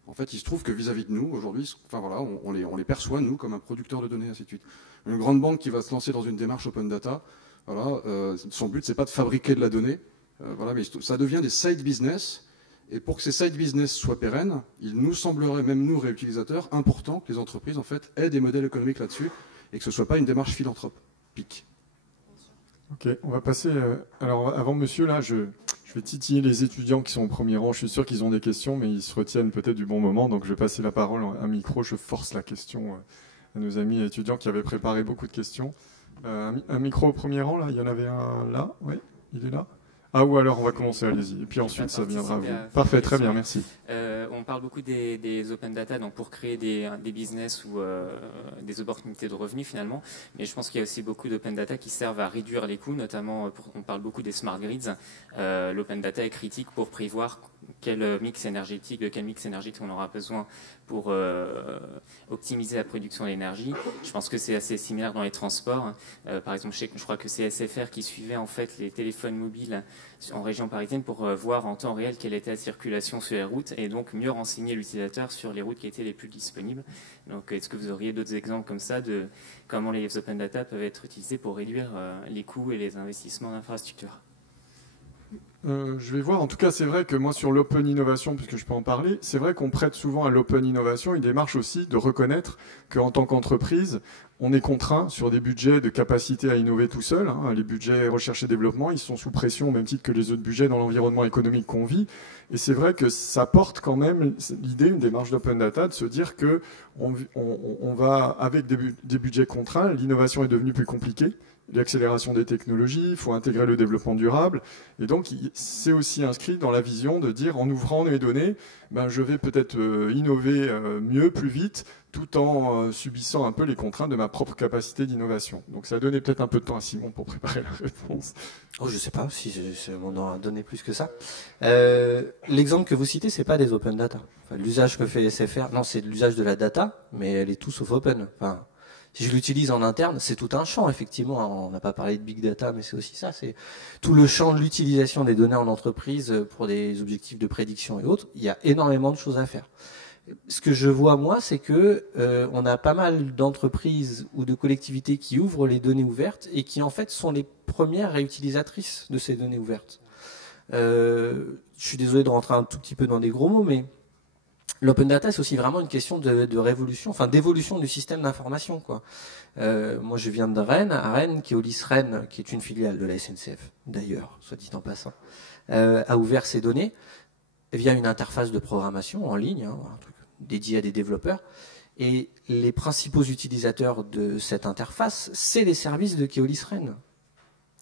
En fait, il se trouve que vis-à-vis de nous, aujourd'hui, on les perçoit, nous, comme un producteur de données, ainsi de suite. Une grande banque qui va se lancer dans une démarche open data, son but, c'est pas de fabriquer de la donnée, mais ça devient des side business, et pour que ces side business soient pérennes, il nous semblerait, même nous, réutilisateurs, important que les entreprises, en fait, aient des modèles économiques là-dessus, et que ce soit pas une démarche philanthropique. Ok, on va passer... alors, avant monsieur, là, je vais titiller les étudiants qui sont au premier rang. Je suis sûr qu'ils ont des questions, mais ils se retiennent peut-être du bon moment. Donc, je vais passer la parole à un micro. Je force la question à nos amis étudiants qui avaient préparé beaucoup de questions. Un micro au premier rang, là. Il y en avait un là. Oui, il est là. Ah, ou alors on va commencer, allez-y. Et puis ensuite, ça viendra à vous. Parfait, très bien, merci. On parle beaucoup des open data donc pour créer des business ou des opportunités de revenus finalement. Mais je pense qu'il y a aussi beaucoup d'open data qui servent à réduire les coûts, notamment on parle beaucoup des smart grids. L'open data est critique pour prévoir de quel mix énergétique on aura besoin pour optimiser la production d'énergie. Je pense que c'est assez similaire dans les transports. Par exemple, je crois que c'est SFR qui suivait en fait les téléphones mobiles en région parisienne pour voir en temps réel quelle était la circulation sur les routes et donc mieux renseigner l'utilisateur sur les routes qui étaient les plus disponibles. Donc, est-ce que vous auriez d'autres exemples comme ça de comment les open data peuvent être utilisés pour réduire les coûts et les investissements d'infrastructures? Je vais voir. En tout cas, c'est vrai que moi, sur l'open innovation, puisque je peux en parler, c'est vrai qu'on prête souvent à l'open innovation une démarche aussi de reconnaître qu'en tant qu'entreprise, on est contraint sur des budgets de capacité à innover tout seul. Les budgets recherche et développement, ils sont sous pression au même titre que les autres budgets dans l'environnement économique qu'on vit. Et c'est vrai que ça porte quand même l'idée, une démarche d'open data, de se dire que on va, avec des budgets contraints, l'innovation est devenue plus compliquée. L'accélération des technologies, il faut intégrer le développement durable. Et donc, c'est aussi inscrit dans la vision de dire, en ouvrant mes données, je vais peut-être innover mieux, plus vite, tout en subissant un peu les contraintes de ma propre capacité d'innovation. Donc, ça a donné peut-être un peu de temps à Simon pour préparer la réponse. Oh, je ne sais pas si on en a donné plus que ça. L'exemple que vous citez, c'est pas des open data. L'usage que fait SFR, non, c'est l'usage de la data, mais elle est tout sauf open. Si je l'utilise en interne, c'est tout un champ, effectivement. On n'a pas parlé de big data, mais c'est aussi ça. C'est tout le champ de l'utilisation des données en entreprise pour des objectifs de prédiction et autres. Il y a énormément de choses à faire. Ce que je vois, moi, c'est que on a pas mal d'entreprises ou de collectivités qui ouvrent les données ouvertes et qui, en fait, sont les premières réutilisatrices de ces données ouvertes. Je suis désolé de rentrer un tout petit peu dans des gros mots, mais l'open data, c'est aussi vraiment une question de révolution, d'évolution du système d'information, quoi. Moi, je viens de Rennes. À Rennes, Keolis Rennes, qui est une filiale de la SNCF, d'ailleurs, soit dit en passant, a ouvert ses données via une interface de programmation en ligne, un truc dédié à des développeurs. Et les principaux utilisateurs de cette interface, c'est les services de Keolis Rennes.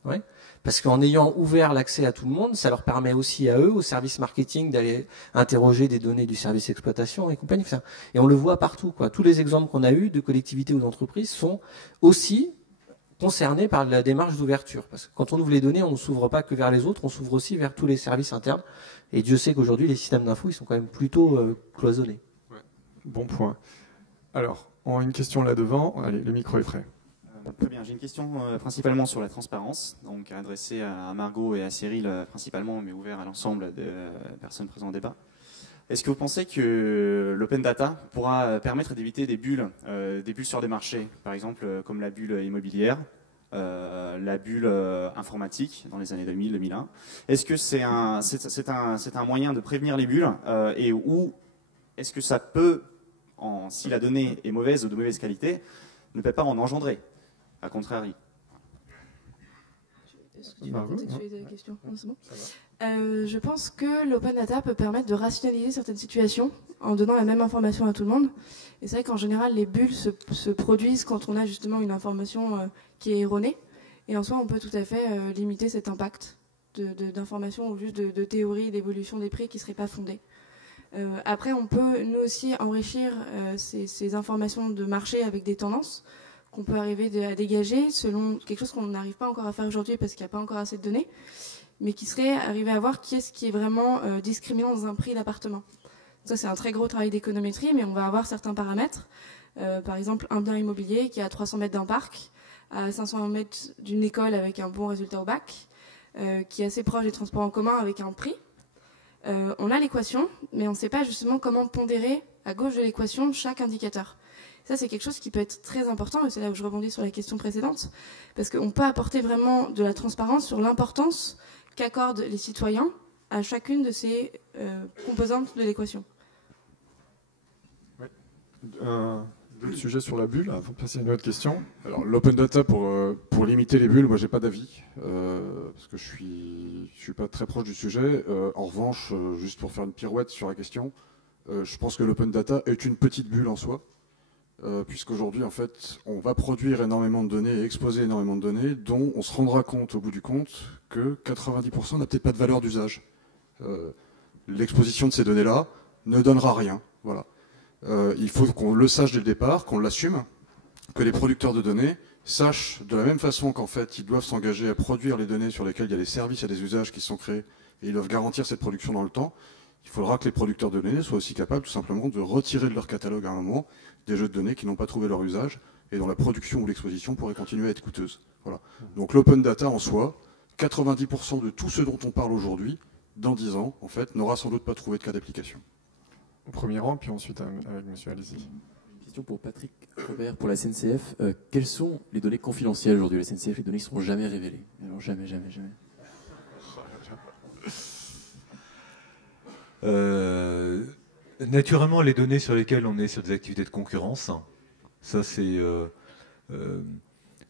Ouais. Parce qu'en ayant ouvert l'accès à tout le monde, ça leur permet aussi à eux, au service marketing, d'aller interroger des données du service exploitation et compagnie. Et on le voit partout, quoi. Tous les exemples qu'on a eus de collectivités ou d'entreprises sont aussi concernés par la démarche d'ouverture. Parce que quand on ouvre les données, on ne s'ouvre pas que vers les autres, on s'ouvre aussi vers tous les services internes. Et Dieu sait qu'aujourd'hui, les systèmes d'info, ils sont quand même plutôt cloisonnés. Ouais. Bon point. Alors, on a une question là devant. Allez, le micro est prêt. Très bien. bien, j'ai une question principalement sur la transparence, donc adressée à Margot et à Cyril principalement, mais ouvert à l'ensemble des personnes présentes au débat. Est-ce que vous pensez que l'open data pourra permettre d'éviter des bulles sur des marchés, par exemple comme la bulle immobilière, la bulle informatique dans les années 2000-2001? Est-ce que c'est un moyen de prévenir les bulles et où est-ce que ça peut, si la donnée est mauvaise ou de mauvaise qualité, ne peut pas en engendrer, à contrario? Est-ce que tu veux contextualiser la question? Non, c'est bon. Je pense que l'open data peut permettre de rationaliser certaines situations en donnant la même information à tout le monde. Et c'est vrai qu'en général, les bulles se produisent quand on a justement une information qui est erronée. Et en soi, on peut tout à fait limiter cet impact d'informations ou juste de théories d'évolution des prix qui ne seraient pas fondées. Après, on peut nous aussi enrichir ces informations de marché avec des tendances qu'on peut arriver à dégager selon quelque chose qu'on n'arrive pas encore à faire aujourd'hui parce qu'il n'y a pas encore assez de données, mais qui serait arriver à voir qui est vraiment discriminant dans un prix d'appartement. Ça, c'est un très gros travail d'économétrie, mais on va avoir certains paramètres. Par exemple, un bien immobilier qui est à 300 mètres d'un parc, à 500 mètres d'une école avec un bon résultat au bac, qui est assez proche des transports en commun avec un prix. On a l'équation, mais on ne sait pas justement comment pondérer à gauche de l'équation chaque indicateur. Ça, c'est quelque chose qui peut être très important, et c'est là où je rebondis sur la question précédente, parce qu'on peut apporter vraiment de la transparence sur l'importance qu'accordent les citoyens à chacune de ces composantes de l'équation. Oui. Le sujet sur la bulle, avant de passer à une autre question. Alors, l'open data pour limiter les bulles, moi, j'ai pas d'avis, parce que je suis pas très proche du sujet. En revanche, juste pour faire une pirouette sur la question, je pense que l'open data est une petite bulle en soi. Puisqu'aujourd'hui, en fait, on va produire énormément de données et exposer énormément de données dont on se rendra compte au bout du compte que 90% n'a peut-être pas de valeur d'usage. L'exposition de ces données-là ne donnera rien. Voilà. Il faut qu'on le sache dès le départ, qu'on l'assume, que les producteurs de données sachent de la même façon qu'en fait, ils doivent s'engager à produire les données sur lesquelles il y a des services et des usages qui sont créés et ils doivent garantir cette production dans le temps. Il faudra que les producteurs de données soient aussi capables tout simplement de retirer de leur catalogue à un moment des jeux de données qui n'ont pas trouvé leur usage et dont la production ou l'exposition pourrait continuer à être coûteuse. Voilà. Donc l'open data en soi, 90% de tout ce dont on parle aujourd'hui, dans 10 ans, en fait, n'aura sans doute pas trouvé de cas d'application. Au premier rang, puis ensuite avec M. Alizzi. Une question pour Patrick Robert, pour la SNCF. Quelles sont les données confidentielles aujourd'hui? La SNCF, les données qui ne seront jamais révélées. Alors jamais, jamais, jamais. Naturellement, les données sur lesquelles on est sur des activités de concurrence, ça c'est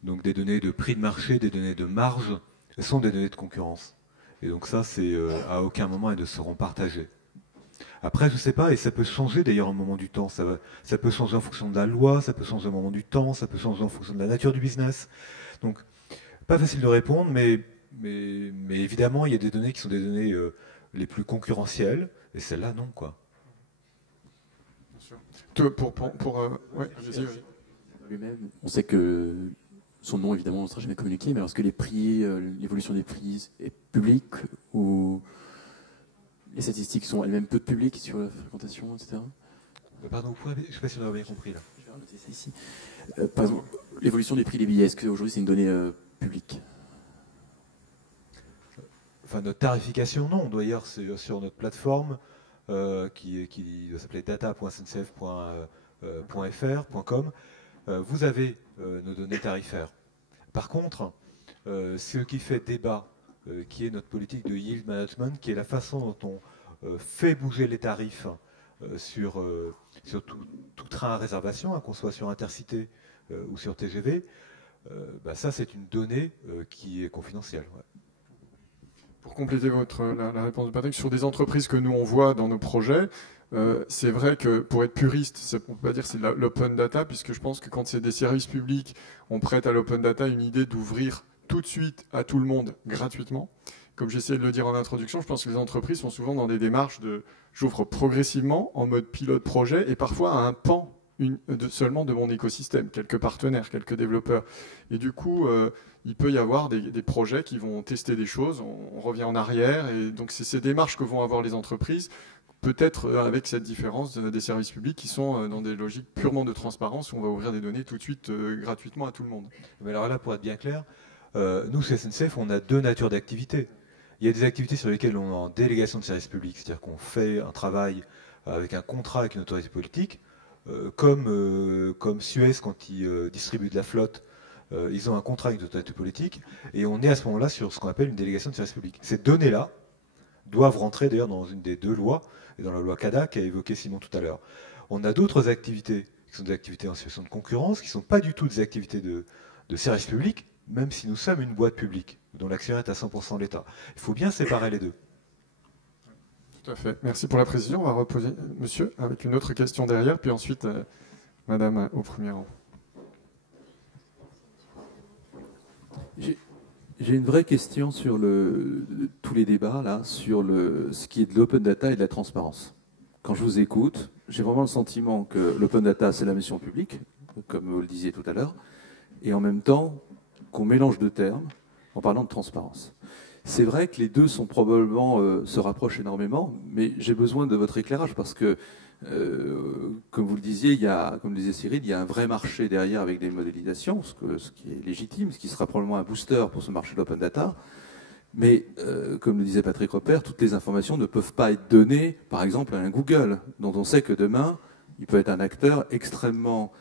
donc des données de prix de marché, des données de marge, elles sont des données de concurrence. Et donc ça, c'est à aucun moment elles ne seront partagées. Après, je ne sais pas, et ça peut changer d'ailleurs au moment du temps. Ça peut changer en fonction de la loi, ça peut changer au moment du temps, ça peut changer en fonction de la nature du business. Donc, pas facile de répondre, mais évidemment, il y a des données qui sont des données les plus concurrentielles, et celles-là, non, quoi. Ouais, lui-même, on sait que son nom, évidemment, ne sera jamais communiqué, mais est-ce que les prix, l'évolution des prix est publique ou les statistiques sont elles-mêmes peu publiques sur la fréquentation, etc. Pardon, je ne sais pas si on a bien compris là. Je vais noter ça ici. Par exemple, l'évolution des prix des billets, est-ce qu'aujourd'hui c'est une donnée publique? Enfin, notre tarification, non. D'ailleurs, c'est sur notre plateforme qui doit s'appeler data.sncf.fr.com. Vous avez nos données tarifaires. Par contre, ce qui fait débat, qui est notre politique de yield management, qui est la façon dont on fait bouger les tarifs sur tout train à réservation, qu'on soit sur Intercité ou sur TGV, ça c'est une donnée qui est confidentielle. Ouais. Pour compléter la réponse de Patrick, sur des entreprises que nous on voit dans nos projets, c'est vrai que pour être puriste, on ne peut pas dire que c'est l'open data, puisque je pense que quand c'est des services publics, on prête à l'open data une idée d'ouvrir tout de suite à tout le monde gratuitement. Comme j'essayais de le dire en introduction, je pense que les entreprises sont souvent dans des démarches j'ouvre progressivement en mode pilote projet et parfois à un pan seulement de mon écosystème, quelques partenaires, quelques développeurs. Et du coup, il peut y avoir des projets qui vont tester des choses, on revient en arrière, et donc c'est ces démarches que vont avoir les entreprises peut-être avec cette différence des services publics qui sont dans des logiques purement de transparence où on va ouvrir des données tout de suite gratuitement à tout le monde. Mais alors là, pour être bien clair, nous, chez SNCF, on a deux natures d'activités. Il y a des activités sur lesquelles on est en délégation de service public, c'est-à-dire qu'on fait un travail avec un contrat avec une autorité politique, comme Suez quand ils distribuent de la flotte, ils ont un contrat avec une autorité politique, et on est à ce moment-là sur ce qu'on appelle une délégation de service public. Ces données-là doivent rentrer d'ailleurs dans une des deux lois, et dans la loi CADA qu'a évoqué Simon tout à l'heure. On a d'autres activités qui sont des activités en situation de concurrence, qui ne sont pas du tout des activités de service public, même si nous sommes une boîte publique, dont l'actionnaire est à 100% l'État. Il faut bien séparer les deux. Tout à fait. Merci pour la précision. On va reposer, monsieur, avec une autre question derrière, puis ensuite, madame au premier rang. J'ai une vraie question sur tous les débats, là, sur ce qui est de l'open data et de la transparence. Quand je vous écoute, j'ai vraiment le sentiment que l'open data, c'est la mission publique, comme vous le disiez tout à l'heure, et en même temps, qu'on mélange deux termes en parlant de transparence. C'est vrai que les deux sont probablement se rapprochent énormément, mais j'ai besoin de votre éclairage parce que, comme vous le disiez, comme le disait Cyril, il y a un vrai marché derrière avec des modélisations, ce qui est légitime, ce qui sera probablement un booster pour ce marché de l'open data. Mais, comme le disait Patrick Robert, toutes les informations ne peuvent pas être données, par exemple, à un Google, dont on sait que demain, il peut être un acteur extrêmement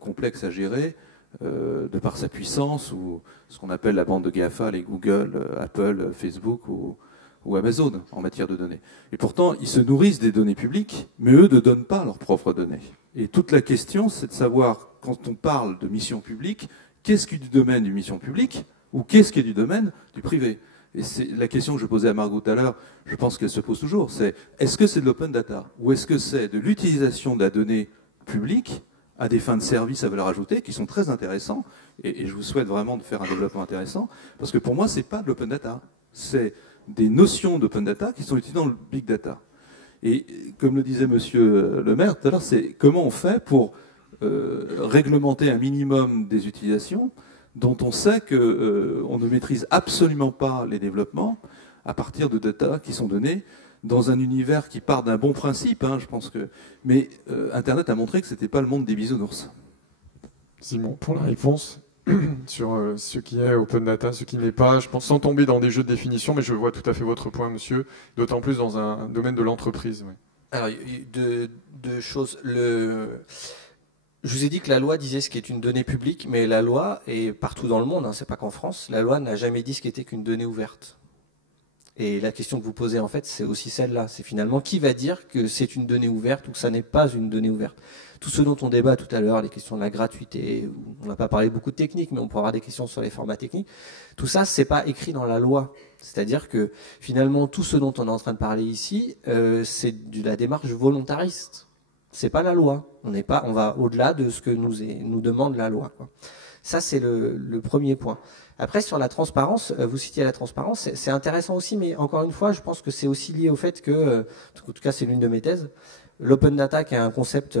complexe à gérer, de par sa puissance, ou ce qu'on appelle la bande de GAFA, les Google, Apple, Facebook ou Amazon en matière de données. Et pourtant, ils se nourrissent des données publiques, mais eux ne donnent pas leurs propres données. Et toute la question, c'est de savoir, quand on parle de mission publique, qu'est-ce qui est du domaine du mission publique, ou qu'est-ce qui est du domaine du privé. Et c'est la question que je posais à Margot tout à l'heure, je pense qu'elle se pose toujours, c'est est-ce que c'est de l'open data, ou est-ce que c'est de l'utilisation de la donnée publique à des fins de service à valeur ajoutée, qui sont très intéressants, et je vous souhaite vraiment de faire un développement intéressant, parce que pour moi, c'est pas de l'open data, c'est des notions d'open data qui sont utilisées dans le big data. Et comme le disait monsieur le maire tout à l'heure, c'est comment on fait pour réglementer un minimum des utilisations dont on sait qu'on ne maîtrise absolument pas les développements à partir de data qui sont données dans un univers qui part d'un bon principe, hein, je pense que. Mais Internet a montré que c'était pas le monde des bisounours. Simon, pour la réponse sur ce qui est open data, ce qui n'est pas, je pense, sans tomber dans des jeux de définition, mais je vois tout à fait votre point, monsieur, d'autant plus dans un domaine de l'entreprise. Oui. Alors, deux choses. Je vous ai dit que la loi disait ce qui est une donnée publique, mais la loi, et partout dans le monde, hein, c'est pas qu'en France, la loi n'a jamais dit ce qui était qu'une donnée ouverte. Et la question que vous posez, en fait, c'est aussi celle-là. C'est finalement qui va dire que c'est une donnée ouverte ou que ça n'est pas une donnée ouverte. Tout ce dont on débat tout à l'heure, les questions de la gratuité, on n'a pas parlé beaucoup de techniques, mais on pourra avoir des questions sur les formats techniques. Tout ça, c'est pas écrit dans la loi. C'est-à-dire que finalement, tout ce dont on est en train de parler ici, c'est de la démarche volontariste. C'est pas la loi. On va au-delà de ce que nous demande la loi, quoi. Ça, c'est le premier point. Après, sur la transparence, vous citiez la transparence, c'est intéressant aussi, mais encore une fois, je pense que c'est aussi lié au fait que, en tout cas, c'est l'une de mes thèses, l'open data, qui est un concept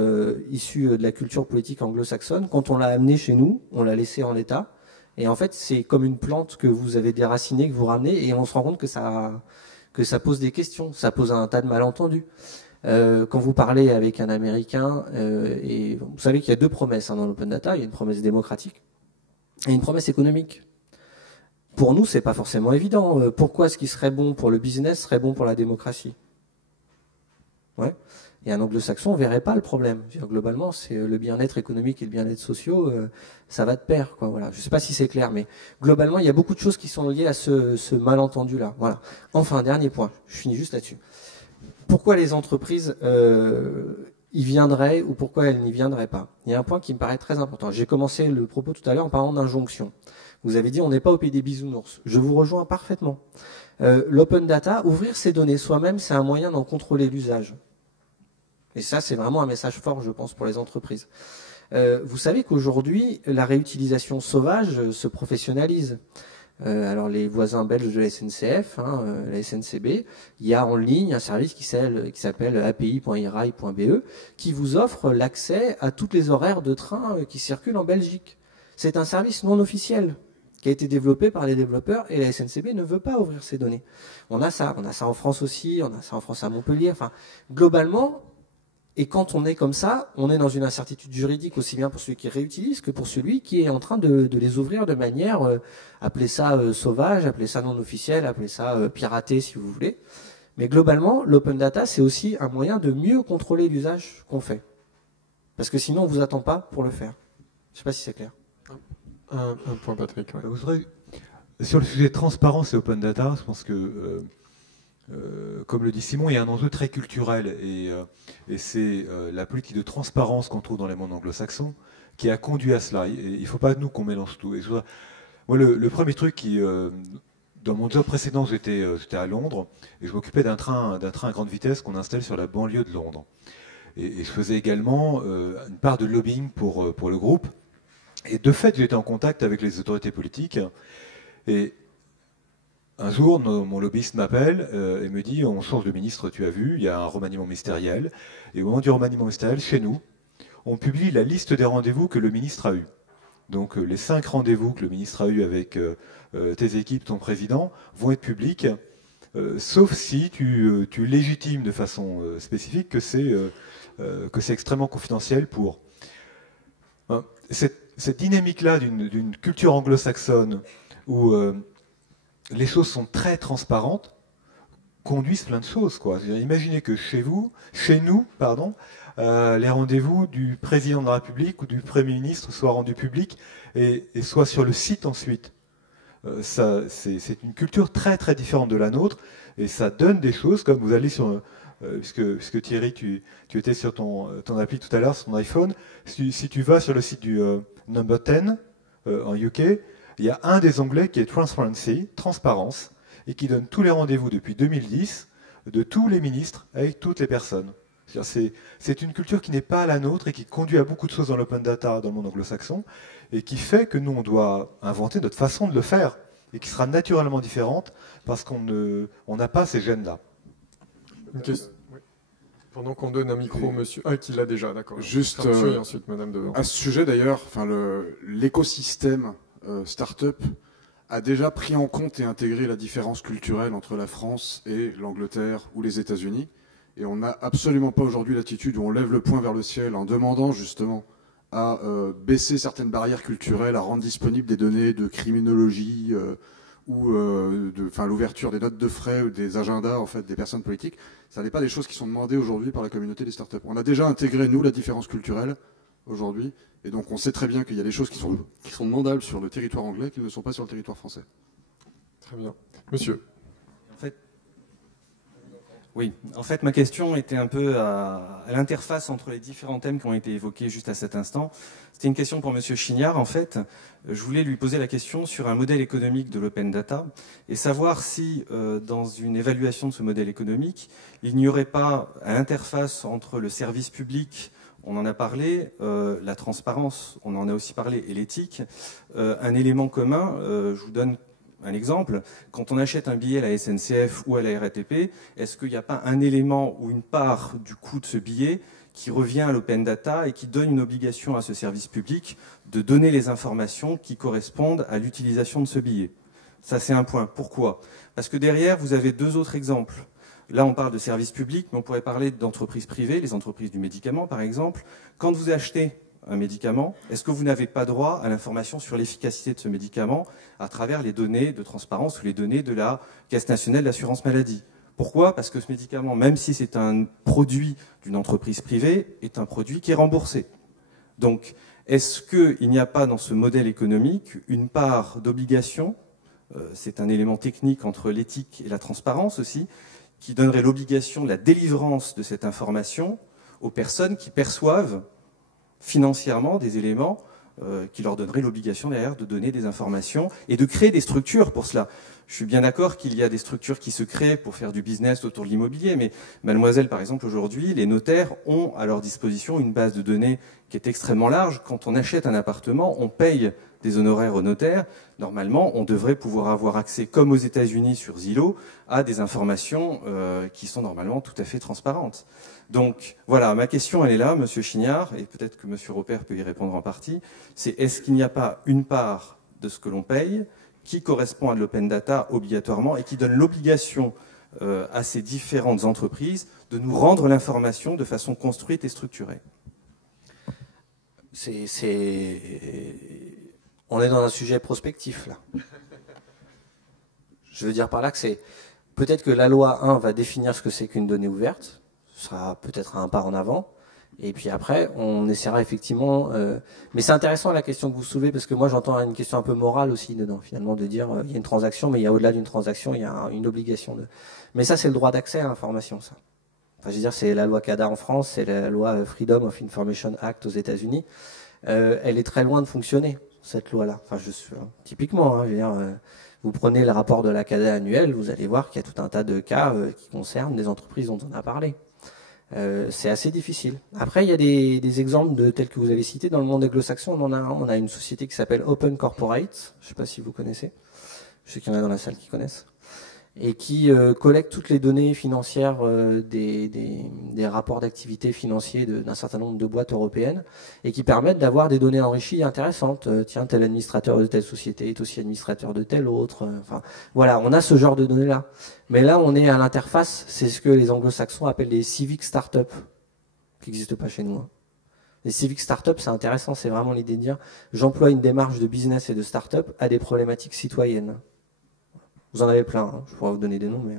issu de la culture politique anglo-saxonne, quand on l'a amené chez nous, on l'a laissé en l'état, et en fait, c'est comme une plante que vous avez déracinée, que vous ramenez, et on se rend compte que ça pose des questions, ça pose un tas de malentendus. Quand vous parlez avec un Américain, et vous savez qu'il y a deux promesses dans l'open data, il y a une promesse démocratique et une promesse économique. Pour nous, c'est pas forcément évident. Pourquoi ce qui serait bon pour le business serait bon pour la démocratie? Ouais. Et un anglo-saxon ne verrait pas le problème. Globalement, c'est le bien-être économique et le bien-être social, ça va de pair, quoi. Voilà. Je ne sais pas si c'est clair, mais globalement, il y a beaucoup de choses qui sont liées à ce malentendu-là. Voilà. Enfin, dernier point. Je finis juste là-dessus. Pourquoi les entreprises y viendraient ou pourquoi elles n'y viendraient pas? Il y a un point qui me paraît très important. J'ai commencé le propos tout à l'heure en parlant d'injonction. Vous avez dit on n'est pas au pays des bisounours. Je vous rejoins parfaitement. L'open data, ouvrir ses données soi-même, c'est un moyen d'en contrôler l'usage. Et ça, c'est vraiment un message fort, je pense, pour les entreprises. Vous savez qu'aujourd'hui, la réutilisation sauvage se professionnalise. Alors les voisins belges de la SNCF, la SNCB, il y a en ligne un service qui s'appelle api.irail.be qui vous offre l'accès à tous les horaires de train qui circulent en Belgique. C'est un service non officiel qui a été développé par les développeurs et la SNCB ne veut pas ouvrir ces données. On a ça en France aussi, on a ça en France à Montpellier. Enfin, globalement, et quand on est comme ça, on est dans une incertitude juridique aussi bien pour celui qui réutilise que pour celui qui est en train de les ouvrir de manière, appelez ça sauvage, appelez ça non officielle, appelez ça piraté si vous voulez. Mais globalement, l'open data, c'est aussi un moyen de mieux contrôler l'usage qu'on fait. Parce que sinon, on ne vous attend pas pour le faire. Je ne sais pas si c'est clair. Un point, Patrick. Ouais. Sur le sujet de transparence et open data, je pense que, comme le dit Simon, il y a un enjeu très culturel. Et c'est la politique de transparence qu'on trouve dans les mondes anglo-saxons qui a conduit à cela. Il ne faut pas, nous, qu'on mélange tout. Et moi, le premier truc qui... dans mon job précédent, j'étais à Londres et je m'occupais d'un train à grande vitesse qu'on installe sur la banlieue de Londres. Et je faisais également une part de lobbying pour le groupe. Et de fait, j'étais en contact avec les autorités politiques. Et un jour, mon lobbyiste m'appelle et me dit « On change de ministre, tu as vu, il y a un remaniement ministériel. » Et au moment du remaniement ministériel, chez nous, on publie la liste des rendez-vous que le ministre a eus. Donc les 5 rendez-vous que le ministre a eus avec tes équipes, ton président, vont être publics, sauf si tu légitimes de façon spécifique que c'est extrêmement confidentiel pour... Cette dynamique-là d'une culture anglo-saxonne où les choses sont très transparentes conduisent plein de choses, quoi. Imaginez que chez nous, les rendez-vous du président de la République ou du Premier ministre soient rendus publics et soient sur le site ensuite. C'est une culture très très différente de la nôtre et ça donne des choses comme vous allez sur... puisque Thierry, tu étais sur ton appli tout à l'heure, sur ton iPhone, si tu vas sur le site du Number 10 en UK, il y a un des onglets qui est Transparency, transparence, et qui donne tous les rendez-vous depuis 2010 de tous les ministres avec toutes les personnes. C'est une culture qui n'est pas la nôtre et qui conduit à beaucoup de choses dans l'open data, dans le monde anglo-saxon, et qui fait que nous, on doit inventer notre façon de le faire, et qui sera naturellement différente parce qu'on n'a pas ces gènes-là. Une question. Oui. Pendant qu'on donne un micro au monsieur... Ah, qui l'a déjà, d'accord. Juste, et ensuite, madame devant. À ce sujet d'ailleurs, l'écosystème start-up a déjà pris en compte et intégré la différence culturelle entre la France et l'Angleterre ou les États-Unis. Et on n'a absolument pas aujourd'hui l'attitude où on lève le poing vers le ciel en demandant justement à baisser certaines barrières culturelles, à rendre disponibles des données de criminologie ou l'ouverture des notes de frais ou des agendas en fait, des personnes politiques. Ça n'est pas des choses qui sont demandées aujourd'hui par la communauté des startups. On a déjà intégré, nous, la différence culturelle aujourd'hui. Et donc on sait très bien qu'il y a des choses qui sont demandables sur le territoire anglais qui ne sont pas sur le territoire français. Très bien. Monsieur. En fait, ma question était un peu à l'interface entre les différents thèmes qui ont été évoqués juste à cet instant. C'était une question pour Monsieur Chignard. En fait, je voulais lui poser la question sur un modèle économique de l'open data et savoir si, dans une évaluation de ce modèle économique, il n'y aurait pas à l'interface entre le service public, on en a parlé, la transparence, on en a aussi parlé, et l'éthique, un élément commun. Je vous donne un exemple, quand on achète un billet à la SNCF ou à la RATP, est-ce qu'il n'y a pas un élément ou une part du coût de ce billet qui revient à l'open data et qui donne une obligation à ce service public de donner les informations qui correspondent à l'utilisation de ce billet? Ça, c'est un point. Pourquoi? Parce que derrière, vous avez 2 autres exemples. Là, on parle de services publics, mais on pourrait parler d'entreprises privées, les entreprises du médicament, par exemple. Quand vous achetez un médicament, est-ce que vous n'avez pas droit à l'information sur l'efficacité de ce médicament à travers les données de transparence ou les données de la Caisse nationale d'assurance maladie? Pourquoi? Parce que ce médicament, même si c'est un produit d'une entreprise privée, est un produit qui est remboursé. Donc, est-ce qu'il n'y a pas dans ce modèle économique une part d'obligation, c'est un élément technique entre l'éthique et la transparence aussi, qui donnerait l'obligation de la délivrance de cette information aux personnes qui perçoivent financièrement des éléments qui leur donneraient l'obligation derrière de donner des informations et de créer des structures pour cela. Je suis bien d'accord qu'il y a des structures qui se créent pour faire du business autour de l'immobilier, mais mademoiselle, par exemple, aujourd'hui, les notaires ont à leur disposition une base de données qui est extrêmement large. Quand on achète un appartement, on paye des honoraires aux notaires. Normalement, on devrait pouvoir avoir accès, comme aux États-Unis sur Zillow, à des informations qui sont normalement tout à fait transparentes. Donc voilà, ma question elle est là, Monsieur Chignard, et peut-être que Monsieur Robert peut y répondre en partie, c'est est-ce qu'il n'y a pas une part de ce que l'on paye, qui correspond à de l'open data obligatoirement et qui donne l'obligation à ces différentes entreprises de nous rendre l'information de façon construite et structurée. On est dans un sujet prospectif, là. Je veux dire par là que c'est... Peut-être que la loi 1 va définir ce que c'est qu'une donnée ouverte. Ce sera peut-être un pas en avant. Et puis après, on essaiera effectivement... Mais c'est intéressant la question que vous soulevez, parce que moi j'entends une question un peu morale aussi dedans, finalement, de dire il y a une transaction, mais il y a au-delà d'une transaction, il y a une obligation de... Mais ça, c'est le droit d'accès à l'information, ça. Enfin, je veux dire, c'est la loi CADA en France, c'est la loi Freedom of Information Act aux États-Unis. Elle est très loin de fonctionner, cette loi-là. Enfin, typiquement, je veux dire, vous prenez le rapport de la CADA annuel, vous allez voir qu'il y a tout un tas de cas qui concernent des entreprises dont on a parlé. C'est assez difficile. Après, il y a des exemples tels que vous avez cités. Dans le monde anglo-saxon, on a une société qui s'appelle Open Corporate. Je ne sais pas si vous connaissez. Je sais qu'il y en a dans la salle qui connaissent. Et qui collecte toutes les données financières des rapports d'activité financiers d'un certain nombre de boîtes européennes et qui permettent d'avoir des données enrichies et intéressantes. Tiens, tel administrateur de telle société est aussi administrateur de telle autre. Enfin, voilà, on a ce genre de données-là. Mais là, on est à l'interface. C'est ce que les anglo-saxons appellent des civic startups, qui n'existent pas chez nous. Hein. Les civic startups, c'est intéressant. C'est vraiment l'idée de dire j'emploie une démarche de business et de startup à des problématiques citoyennes. Vous en avez plein, hein. Je pourrais vous donner des noms, mais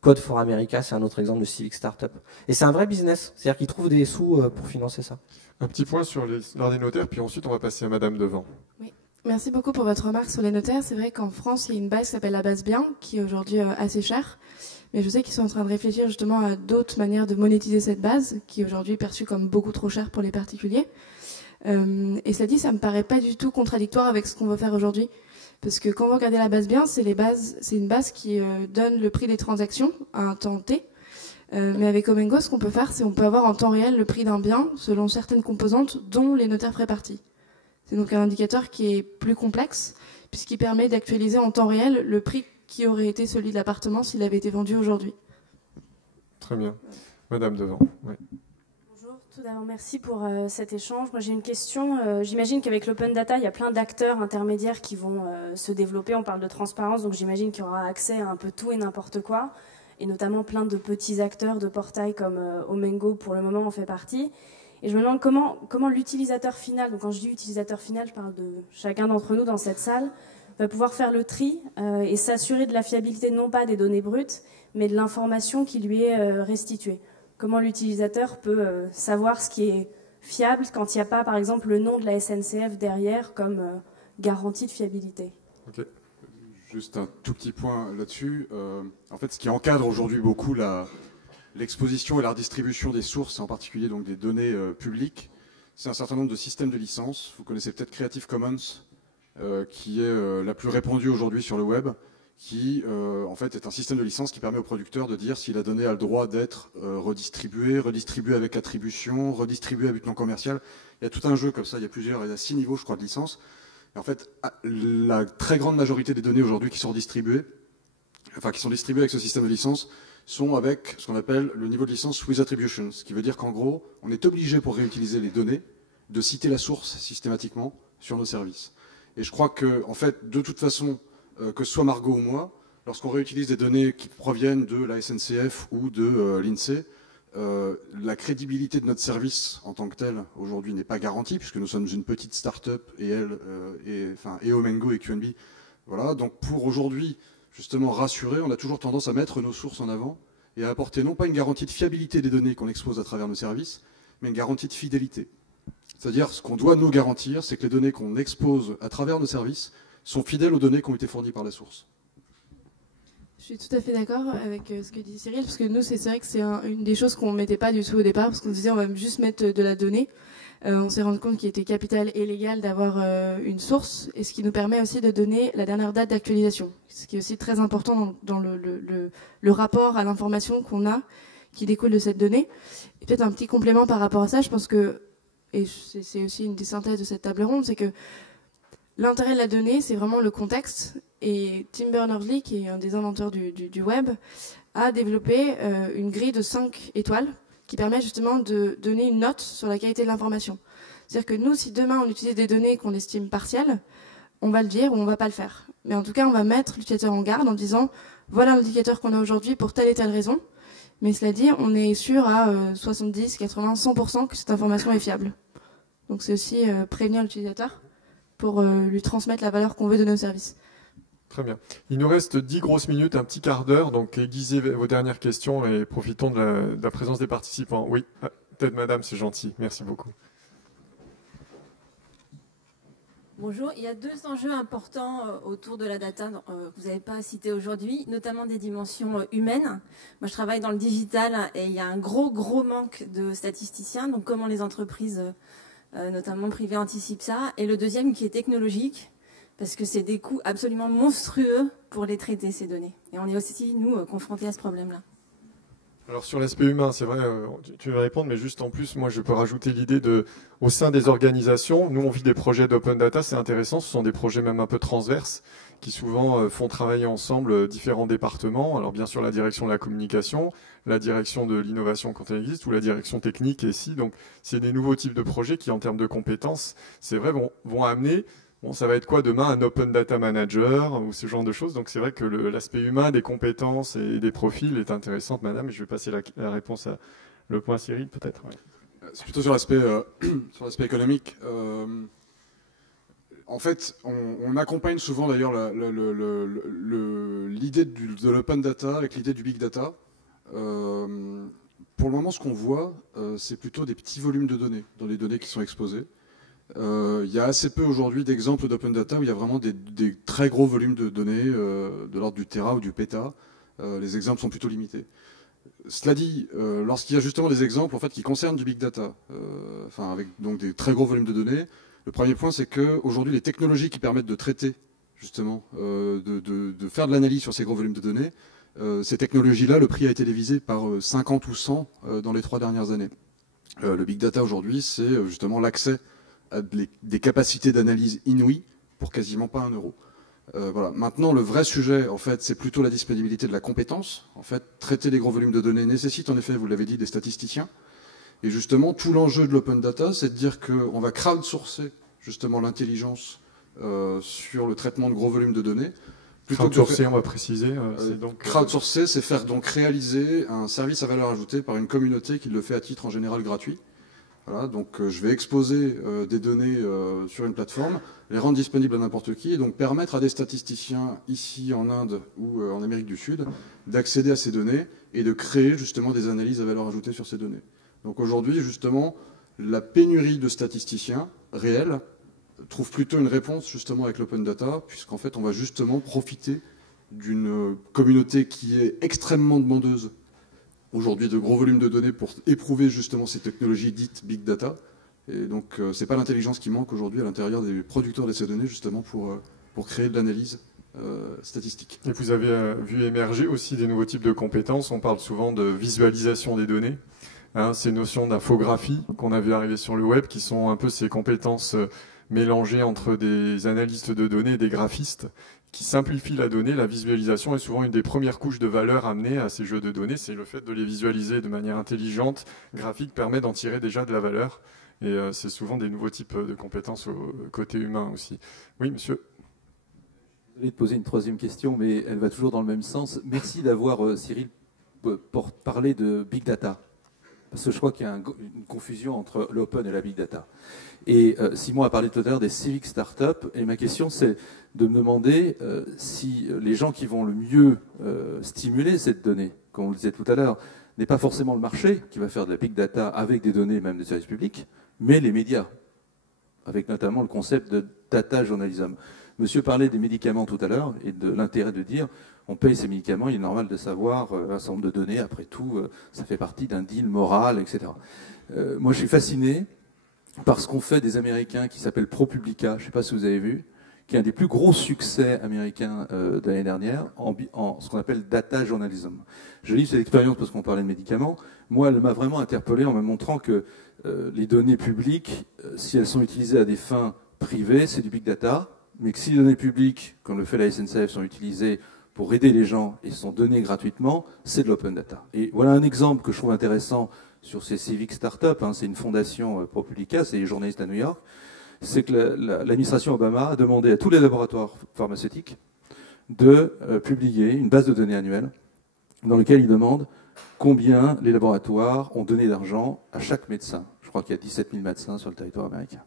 Code for America, c'est un autre exemple de civic startup. Et c'est un vrai business, c'est-à-dire qu'ils trouvent des sous pour financer ça. Un petit point sur l'art des notaires, puis ensuite on va passer à Madame Devant. Oui. Merci beaucoup pour votre remarque sur les notaires. C'est vrai qu'en France, il y a une base qui s'appelle la base bien, qui est aujourd'hui assez chère. Mais je sais qu'ils sont en train de réfléchir justement à d'autres manières de monétiser cette base, qui est aujourd'hui perçue comme beaucoup trop chère pour les particuliers. Et cela dit, ça me paraît pas du tout contradictoire avec ce qu'on veut faire aujourd'hui. Parce que quand vous regardez la base bien, c'est une base qui donne le prix des transactions à un temps T. Mais avec Omengo, ce qu'on peut faire, c'est on peut avoir en temps réel le prix d'un bien selon certaines composantes dont les notaires feraient partie. C'est donc un indicateur qui est plus complexe puisqu'il permet d'actualiser en temps réel le prix qui aurait été celui de l'appartement s'il avait été vendu aujourd'hui. Très bien. Madame Devant. Oui. Tout d'abord, merci pour cet échange. Moi, j'ai une question. J'imagine qu'avec l'open data, il y a plein d'acteurs intermédiaires qui vont se développer. On parle de transparence, donc j'imagine qu'il y aura accès à un peu tout et n'importe quoi, et notamment plein de petits acteurs de portail comme Omengo, pour le moment, en fait partie. Et je me demande comment l'utilisateur final, donc quand je dis utilisateur final, je parle de chacun d'entre nous dans cette salle, va pouvoir faire le tri et s'assurer de la fiabilité non pas des données brutes, mais de l'information qui lui est restituée. Comment l'utilisateur peut savoir ce qui est fiable quand il n'y a pas, par exemple, le nom de la SNCF derrière comme garantie de fiabilité. Ok. Juste un tout petit point là-dessus. En fait, ce qui encadre aujourd'hui beaucoup l'exposition et la redistribution des sources, en particulier donc des données publiques, c'est un certain nombre de systèmes de licences. Vous connaissez peut-être Creative Commons, qui est la plus répandue aujourd'hui sur le web, qui en fait est un système de licence qui permet au producteur de dire si la donnée a le droit d'être redistribuée avec attribution, redistribuée à but non commercial. Il y a tout un jeu comme ça, il y a 6 niveaux je crois de licences. Et en fait, la très grande majorité des données aujourd'hui qui sont distribuées avec ce système de licence, sont avec ce qu'on appelle le niveau de licence with attribution, ce qui veut dire qu'en gros, on est obligé pour réutiliser les données de citer la source systématiquement sur nos services. Et je crois que, en fait, de toute façon, que ce soit Margot ou moi, lorsqu'on réutilise des données qui proviennent de la SNCF ou de l'INSEE, la crédibilité de notre service en tant que tel aujourd'hui n'est pas garantie puisque nous sommes une petite start-up et Omengo et QNB. Voilà, donc pour aujourd'hui justement rassurer, on a toujours tendance à mettre nos sources en avant et à apporter non pas une garantie de fiabilité des données qu'on expose à travers nos services, mais une garantie de fidélité. C'est-à-dire ce qu'on doit nous garantir, c'est que les données qu'on expose à travers nos services sont fidèles aux données qui ont été fournies par la source. Je suis tout à fait d'accord avec ce que dit Cyril, parce que nous, c'est vrai que c'est une des choses qu'on ne mettait pas du tout au départ, parce qu'on se disait on va juste mettre de la donnée. On s'est rendu compte qu'il était capital et légal d'avoir une source, et ce qui nous permet aussi de donner la dernière date d'actualisation, ce qui est aussi très important dans le rapport à l'information qu'on a, qui découle de cette donnée. Et peut-être un petit complément par rapport à ça, je pense que, et c'est aussi une des synthèses de cette table ronde, c'est que l'intérêt de la donnée, c'est vraiment le contexte. Et Tim Berners-Lee, qui est un des inventeurs du web, a développé une grille de 5 étoiles qui permet justement de donner une note sur la qualité de l'information. C'est-à-dire que nous, si demain on utilise des données qu'on estime partielles, on va le dire ou on va pas le faire. Mais en tout cas, on va mettre l'utilisateur en garde en disant voilà l'indicateur qu'on a aujourd'hui pour telle et telle raison. Mais cela dit, on est sûr à 70, 80, 100% que cette information est fiable. Donc c'est aussi prévenir l'utilisateur pour lui transmettre la valeur qu'on veut donner au service. Très bien. Il nous reste 10 grosses minutes, un petit quart d'heure, donc aiguisez vos dernières questions et profitons de la présence des participants. Oui, peut-être madame, c'est gentil. Merci beaucoup. Bonjour, il y a deux enjeux importants autour de la data que vous n'avez pas cité aujourd'hui, notamment des dimensions humaines. Moi, je travaille dans le digital et il y a un gros manque de statisticiens. Donc, comment les entreprises, notamment privées, anticipent ça? Et le deuxième qui est technologique, parce que c'est des coûts absolument monstrueux pour les traiter, ces données. Et on est aussi, nous, confrontés à ce problème-là. Alors sur l'aspect humain, c'est vrai, tu vas répondre, mais juste en plus, moi je peux rajouter l'idée au sein des organisations, nous on vit des projets d'open data, c'est intéressant, ce sont des projets même un peu transverses, qui souvent font travailler ensemble différents départements, alors bien sûr la direction de la communication, la direction de l'innovation quand elle existe, ou la direction technique ici, donc c'est des nouveaux types de projets qui en termes de compétences, c'est vrai, vont amener... Bon, ça va être quoi demain, un Open Data Manager ou ce genre de choses. Donc c'est vrai que l'aspect humain des compétences et des profils est intéressant, madame. Et je vais passer la réponse à le point Cyril, peut-être. Ouais. C'est plutôt sur l'aspect économique. En fait, on accompagne souvent d'ailleurs l'idée de l'open data avec l'idée du big data. Pour le moment, ce qu'on voit, c'est plutôt des petits volumes de données, dans les données qui sont exposées. Il y a assez peu aujourd'hui d'exemples d'open data où il y a vraiment des très gros volumes de données de l'ordre du téra ou du péta. Les exemples sont plutôt limités. Cela dit, lorsqu'il y a justement des exemples en fait, qui concernent du big data, avec donc des très gros volumes de données, le premier point c'est qu'aujourd'hui les technologies qui permettent de traiter justement, de faire de l'analyse sur ces gros volumes de données, ces technologies-là, le prix a été divisé par 50 ou 100 dans les 3 dernières années. Le big data aujourd'hui, c'est justement l'accès à des capacités d'analyse inouïes pour quasiment pas €1. Voilà. Maintenant, le vrai sujet, en fait, c'est plutôt la disponibilité de la compétence. En fait, traiter des gros volumes de données nécessite, en effet, vous l'avez dit, des statisticiens. Et justement, tout l'enjeu de l'open data, c'est de dire qu'on va crowdsourcer justement l'intelligence sur le traitement de gros volumes de données. Crowdsourcer, on va préciser. Crowdsourcer, c'est faire donc réaliser un service à valeur ajoutée par une communauté qui le fait à titre en général gratuit. Voilà, donc je vais exposer des données sur une plateforme, les rendre disponibles à n'importe qui, et donc permettre à des statisticiens ici en Inde ou en Amérique du Sud d'accéder à ces données et de créer justement des analyses à valeur ajoutée sur ces données. Donc aujourd'hui, justement, la pénurie de statisticiens réels trouve plutôt une réponse justement avec l'open data, puisqu'en fait on va justement profiter d'une communauté qui est extrêmement demandeuse aujourd'hui de gros volumes de données pour éprouver justement ces technologies dites big data. Et donc c'est pas l'intelligence qui manque aujourd'hui à l'intérieur des producteurs de ces données justement pour créer de l'analyse statistique. Et vous avez vu émerger aussi des nouveaux types de compétences. On parle souvent de visualisation des données. Ces notions d'infographie qu'on a vu arriver sur le web, qui sont un peu ces compétences mélangées entre des analystes de données et des graphistes, qui simplifient la donnée. La visualisation est souvent une des premières couches de valeur amenées à ces jeux de données. C'est le fait de les visualiser de manière intelligente, graphique, permet d'en tirer déjà de la valeur. Et c'est souvent des nouveaux types de compétences au côté humain aussi. Oui, monsieur. Désolé de poser une troisième question, mais elle va toujours dans le même sens. Merci d'avoir, Cyril, parlé de big data. Parce que je crois qu'il y a une confusion entre l'open et la big data. Et Simon a parlé tout à l'heure des civic startups. Et ma question, c'est de me demander si les gens qui vont le mieux stimuler cette donnée, comme on le disait tout à l'heure, n'est pas forcément le marché qui va faire de la big data avec des données même de service public, mais les médias, avec notamment le concept de data journalism. Monsieur parlait des médicaments tout à l'heure et de l'intérêt de dire on paye ces médicaments, il est normal de savoir un certain nombre de données, après tout, ça fait partie d'un deal moral, etc. Moi, je suis fasciné par ce qu'ont fait des Américains qui s'appellent ProPublica, je ne sais pas si vous avez vu, qui est un des plus gros succès américains de l'année dernière, en ce qu'on appelle data journalism. Je lis cette expérience parce qu'on parlait de médicaments. Moi, elle m'a vraiment interpellé en me montrant que les données publiques, si elles sont utilisées à des fins privées, c'est du big data, mais que si les données publiques, comme le fait la SNCF, sont utilisées pour aider les gens et sont données gratuitement, c'est de l'open data. Et voilà un exemple que je trouve intéressant sur ces civic startups. C'est une fondation ProPublica, c'est les journalistes à New York. c'est que l'administration Obama a demandé à tous les laboratoires pharmaceutiques de publier une base de données annuelle dans laquelle ils demandent combien les laboratoires ont donné d'argent à chaque médecin. Je crois qu'il y a 17 000 médecins sur le territoire américain.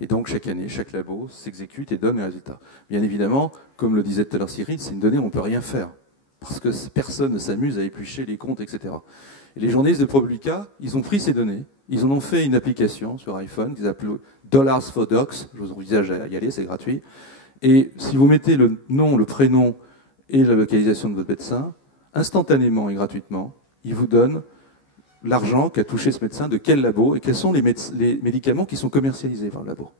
Et donc, chaque année, chaque labo s'exécute et donne les résultats. Bien évidemment, comme le disait tout à l'heure Cyril, c'est une donnée où on ne peut rien faire. Parce que personne ne s'amuse à éplucher les comptes, etc. Et les journalistes de ProPublica, ils ont pris ces données, ils en ont fait une application sur iPhone qu'ils appellent Dollars for Docs. Je vous envisage à y aller, c'est gratuit. Et si vous mettez le nom, le prénom et la localisation de votre médecin, instantanément et gratuitement, il vous donne l'argent qu'a touché ce médecin, de quel labo, et quels sont les médicaments qui sont commercialisés par le labo.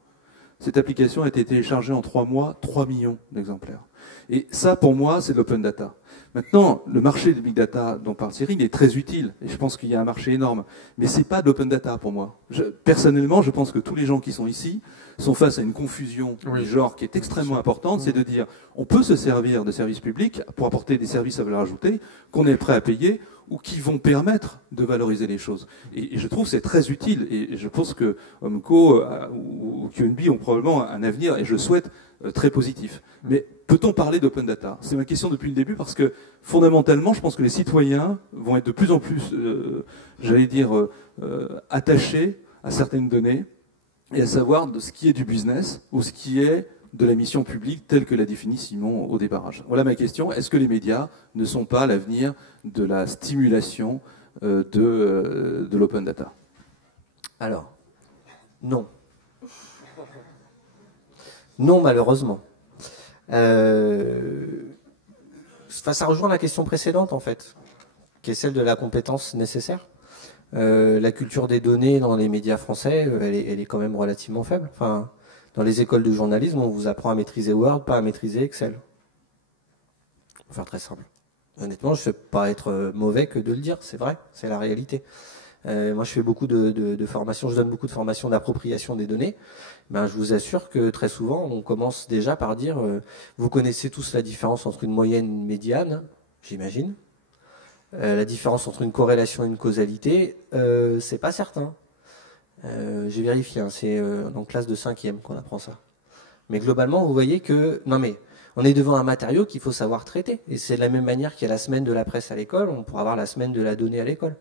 Cette application a été téléchargée en 3 mois, 3 millions d'exemplaires. Et ça, pour moi, c'est de l'open data. Maintenant, le marché de big data dont parle Cyril est très utile, et je pense qu'il y a un marché énorme. Mais c'est pas de l'open data pour moi. Personnellement, je pense que tous les gens qui sont ici sont face à une confusion du genre qui est extrêmement importante, c'est de dire on peut se servir de services publics pour apporter des services à valeur ajoutée qu'on est prêt à payer ou qui vont permettre de valoriser les choses. Et je trouve que c'est très utile, et je pense que Omco ou QNB ont probablement un avenir, et je souhaite très positif. Mais peut-on parler d'open data? C'est ma question depuis le début, parce que fondamentalement, je pense que les citoyens vont être de plus en plus, j'allais dire, attachés à certaines données, et à savoir de ce qui est du business, ou ce qui est de la mission publique telle que l'a définit Simon au démarrage. Voilà ma question. Est-ce que les médias ne sont pas l'avenir de la stimulation de l'open data? Alors, non. Non, malheureusement. Ça rejoint la question précédente, en fait, qui est celle de la compétence nécessaire. La culture des données dans les médias français, elle est quand même relativement faible. Enfin, dans les écoles de journalisme, on vous apprend à maîtriser Word, pas à maîtriser Excel. Pour faire très simple. Honnêtement, je ne sais pas être mauvais que de le dire, c'est vrai, c'est la réalité. Moi, je fais beaucoup de formations, je donne beaucoup de formations d'appropriation des données. Ben, je vous assure que très souvent, on commence déjà par dire, vous connaissez tous la différence entre une moyenne et une médiane, j'imagine. La différence entre une corrélation et une causalité, c'est pas certain. J'ai vérifié, hein, c'est en classe de 5e qu'on apprend ça. Mais globalement, vous voyez que, non mais, on est devant un matériau qu'il faut savoir traiter. Et c'est de la même manière qu'il y a la semaine de la presse à l'école, on pourra avoir la semaine de la donnée à l'école.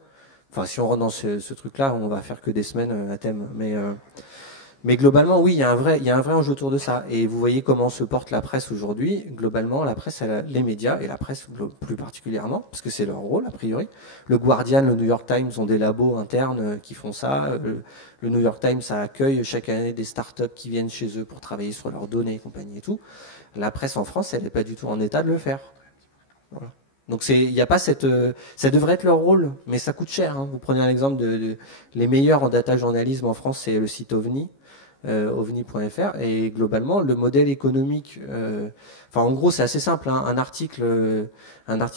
Enfin, si on rentre dans ce truc-là, on va faire que des semaines à thème. Mais globalement, oui, il y a un vrai enjeu autour de ça. Et vous voyez comment se porte la presse aujourd'hui. Globalement, la presse, les médias, et la presse plus particulièrement, parce que c'est leur rôle, a priori. Le Guardian, le New York Times ont des labos internes qui font ça. Le New York Times, ça accueille chaque année des startups qui viennent chez eux pour travailler sur leurs données et compagnie et tout. La presse en France, elle n'est pas du tout en état de le faire. Voilà. Donc il n'y a pas cette, ça devrait être leur rôle, mais ça coûte cher. Hein. Vous prenez un exemple les meilleurs en data journalisme en France, c'est le site OVNI, ovni.fr, et globalement le modèle économique, enfin en gros c'est assez simple. Hein. Un article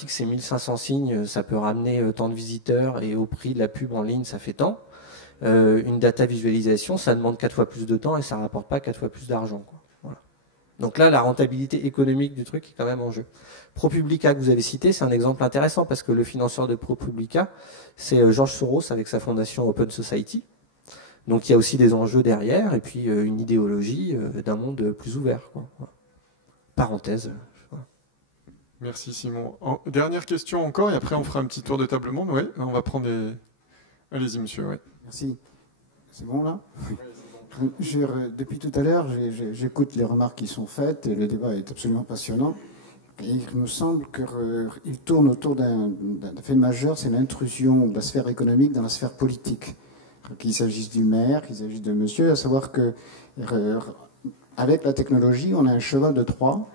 c'est 1500 signes, ça peut ramener tant de visiteurs, et au prix de la pub en ligne ça fait tant. Une data visualisation, ça demande 4 fois plus de temps et ça rapporte pas 4 fois plus d'argent. Voilà. Donc là, la rentabilité économique du truc est quand même en jeu. ProPublica que vous avez cité, c'est un exemple intéressant parce que le financeur de ProPublica, c'est George Soros avec sa fondation Open Society. Donc il y a aussi des enjeux derrière et puis une idéologie d'un monde plus ouvert. Quoi. Voilà. Parenthèse. Voilà. Merci Simon. Dernière question encore et après on fera un petit tour de table monde. Ouais, on va prendre les... Allez-y monsieur. Ouais. Merci. C'est bon là? Depuis tout à l'heure, j'écoute les remarques qui sont faites et le débat est absolument passionnant. Et il me semble qu'il tourne autour d'un fait majeur, c'est l'intrusion de la sphère économique dans la sphère politique. Qu'il s'agisse du maire, qu'il s'agisse de monsieur, à savoir que avec la technologie, on a un cheval de Troie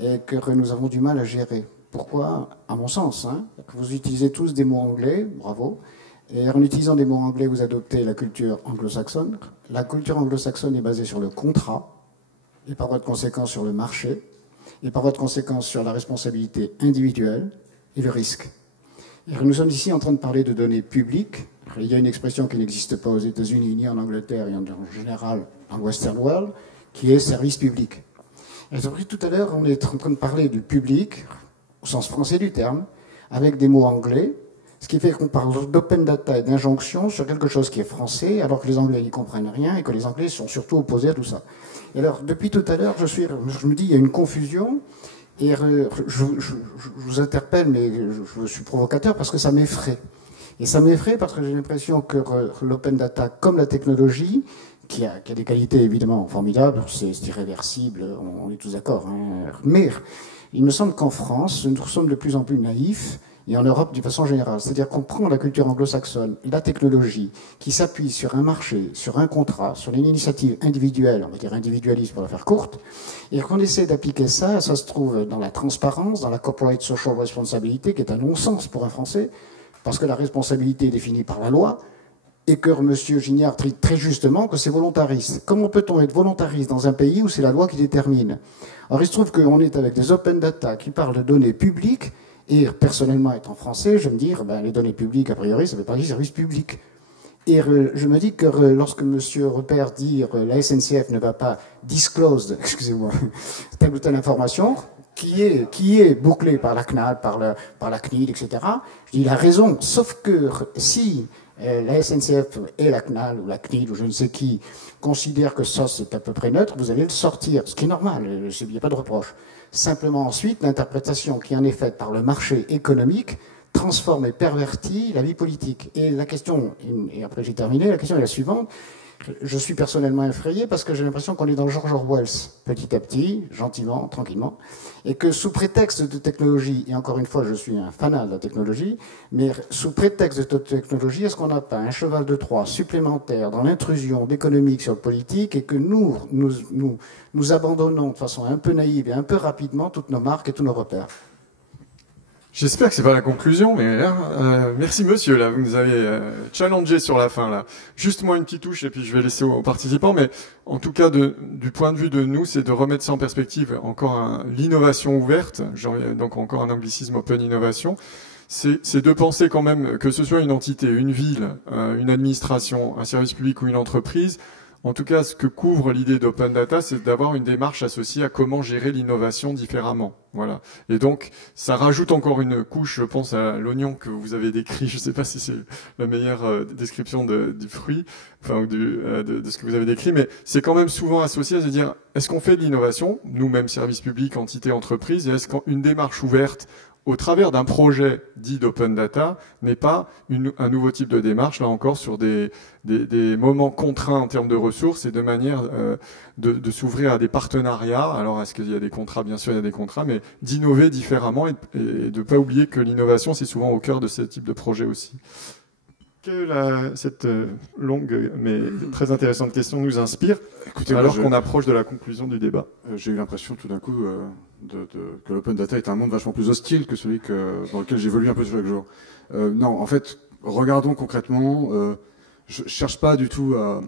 et que nous avons du mal à gérer. Pourquoi? À mon sens, hein, que vous utilisez tous des mots anglais, bravo. Et en utilisant des mots anglais, vous adoptez la culture anglo-saxonne. La culture anglo-saxonne est basée sur le contrat, et par voie de conséquence sur le marché, et par voie de conséquence sur la responsabilité individuelle et le risque. Et nous sommes ici en train de parler de données publiques. Il y a une expression qui n'existe pas aux États-Unis, ni en Angleterre, et en général en Western World, qui est service public. Et tout à l'heure, on est en train de parler du public, au sens français du terme, avec des mots anglais, Ce qui fait qu'on parle d'open data et d'injonction sur quelque chose qui est français, alors que les Anglais n'y comprennent rien et que les Anglais sont surtout opposés à tout ça. Et alors, depuis tout à l'heure, je me dis, il y a une confusion, et je vous interpelle, mais je suis provocateur parce que ça m'effraie. Et ça m'effraie parce que j'ai l'impression que l'open data, comme la technologie, qui a des qualités évidemment formidables, c'est irréversible, on est tous d'accord, hein, mais il me semble qu'en France, nous sommes de plus en plus naïfs, et en Europe d'une façon générale. C'est-à-dire qu'on prend la culture anglo-saxonne, la technologie, qui s'appuie sur un marché, sur un contrat, sur une initiative individuelle, on va dire individualiste pour la faire courte, et qu'on essaie d'appliquer ça se trouve dans la transparence, dans la corporate social responsibility, qui est un non-sens pour un Français, parce que la responsabilité est définie par la loi, et que M. Gignard dit très justement que c'est volontariste. Comment peut-on être volontariste dans un pays où c'est la loi qui détermine? Alors il se trouve qu'on est avec des open data qui parlent de données publiques, et personnellement, étant français, je me dis, les données publiques, a priori, ça ne veut pas dire service public. Et je me dis que lorsque M. Repère dit que la SNCF ne va pas disclose, excusez-moi, telle ou telle information, qui est bouclée par la CNAL, par la CNIL, etc., je dis, il a raison, sauf que si la SNCF et la CNAL, ou la CNIL, ou je ne sais qui, considèrent que ça, c'est à peu près neutre, vous allez le sortir, ce qui est normal, il n'y a pas de reproche. Simplement ensuite, l'interprétation qui en est faite par le marché économique transforme et pervertit la vie politique. Et la question, et après j'ai terminé, la question est la suivante. Je suis personnellement effrayé parce que j'ai l'impression qu'on est dans George Orwell, petit à petit, gentiment, tranquillement, et que sous prétexte de technologie, et encore une fois je suis un fanat de la technologie, mais sous prétexte de technologie, est-ce qu'on n'a pas un cheval de Troie supplémentaire dans l'intrusion d'économique sur le politique et que nous abandonnons de façon un peu naïve et un peu rapidement toutes nos marques et tous nos repères? J'espère que c'est pas la conclusion, mais merci monsieur, là, vous nous avez challengé sur la fin, là. Juste moi une petite touche et puis je vais laisser aux participants, mais en tout cas, du point de vue de nous, c'est de remettre ça en perspective. Encore l'innovation ouverte, donc encore un anglicisme open innovation, c'est de penser quand même que ce soit une entité, une ville, une administration, un service public ou une entreprise. En tout cas, ce que couvre l'idée d'open data, c'est d'avoir une démarche associée à comment gérer l'innovation différemment. Voilà. Et donc, ça rajoute encore une couche, je pense, à l'oignon que vous avez décrit. Je ne sais pas si c'est la meilleure description du fruit, enfin, ou de ce que vous avez décrit, mais c'est quand même souvent associé à se dire, est-ce qu'on fait de l'innovation, nous-mêmes, service public, entité, entreprise, et est-ce qu'une démarche ouverte au travers d'un projet dit d'open data, n'est pas un nouveau type de démarche, là encore, sur des moments contraints en termes de ressources et de manière de s'ouvrir à des partenariats. Alors, est-ce qu'il y a des contrats? Bien sûr, il y a des contrats, mais d'innover différemment et de ne pas oublier que l'innovation, c'est souvent au cœur de ce type de projet aussi. Que cette longue mais très intéressante question nous inspire, écoutez, alors qu'on approche de la conclusion du débat? J'ai eu l'impression tout d'un coup que l'open data est un monde vachement plus hostile que celui dans lequel j'évolue un peu chaque jour. Non, en fait, regardons concrètement. Je cherche pas du tout à...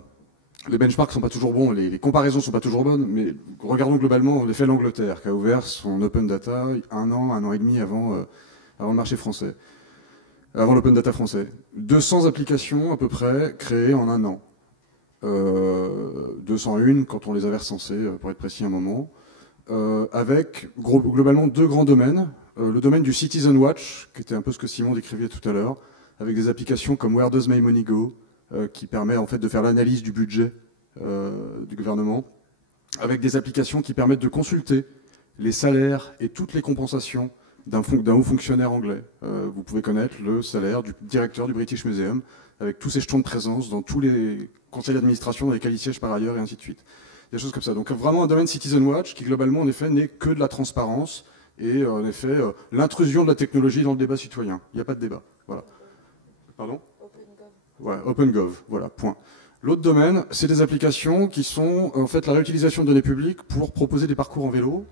Les benchmarks sont pas toujours bons, les comparaisons sont pas toujours bonnes, mais regardons globalement l'effet de l'Angleterre, qui a ouvert son open data un an et demi avant le marché français. Avant l'open data français. 200 applications à peu près créées en un an. 201 quand on les avait recensées, pour être précis un moment. Avec globalement deux grands domaines. Le domaine du Citizen Watch, qui était un peu ce que Simon décrivait tout à l'heure, avec des applications comme Where Does My Money Go, qui permet en fait de faire l'analyse du budget du gouvernement, avec des applications qui permettent de consulter les salaires et toutes les compensations d'un haut fonctionnaire anglais. Vous pouvez connaître le salaire du directeur du British Museum, avec tous ses jetons de présence dans tous les conseils d'administration dans lesquels il siège par ailleurs, et ainsi de suite. Des choses comme ça. Donc vraiment un domaine Citizen Watch qui globalement en effet n'est que de la transparence et en effet l'intrusion de la technologie dans le débat citoyen. Il n'y a pas de débat. Voilà. Pardon ? Ouais, OpenGov. Voilà, point. L'autre domaine, c'est des applications qui sont en fait la réutilisation de données publiques pour proposer des parcours en vélo,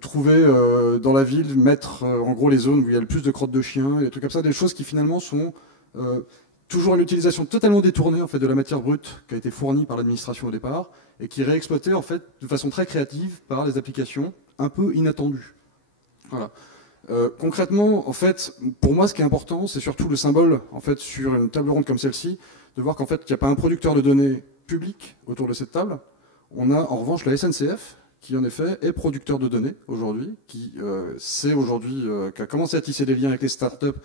trouver dans la ville, mettre en gros les zones où il y a le plus de crottes de chiens, et des trucs comme ça, des choses qui finalement sont toujours une utilisation totalement détournée en fait de la matière brute qui a été fournie par l'administration au départ et qui est réexploitée en fait de façon très créative par les applications un peu inattendues. Voilà. Concrètement, en fait, pour moi, ce qui est important, c'est surtout le symbole, en fait, sur une table ronde comme celle-ci, de voir qu'en fait, il n'y a pas un producteur de données publiques autour de cette table. On a en revanche la SNCF qui en effet est producteur de données aujourd'hui, qui qui a commencé à tisser des liens avec les startups,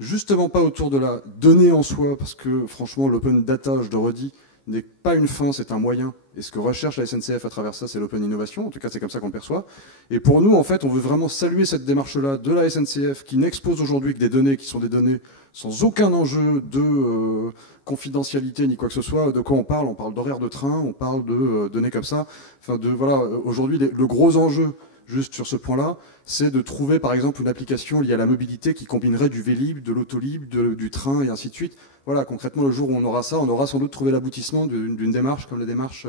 justement pas autour de la donnée en soi, parce que franchement l'open data, je le redis, n'est pas une fin, c'est un moyen. Et ce que recherche la SNCF à travers ça, c'est l'open innovation. En tout cas, c'est comme ça qu'on le perçoit. Et pour nous, en fait, on veut vraiment saluer cette démarche-là de la SNCF qui n'expose aujourd'hui que des données qui sont des données sans aucun enjeu de confidentialité ni quoi que ce soit. De quoi on parle? On parle d'horaire de train, on parle de données comme ça. Enfin, voilà, aujourd'hui, le gros enjeu, juste sur ce point-là, c'est de trouver, par exemple, une application liée à la mobilité qui combinerait du Vélib, de l'autolib, du train et ainsi de suite. Voilà, concrètement, le jour où on aura ça, on aura sans doute trouvé l'aboutissement d'une démarche comme la démarche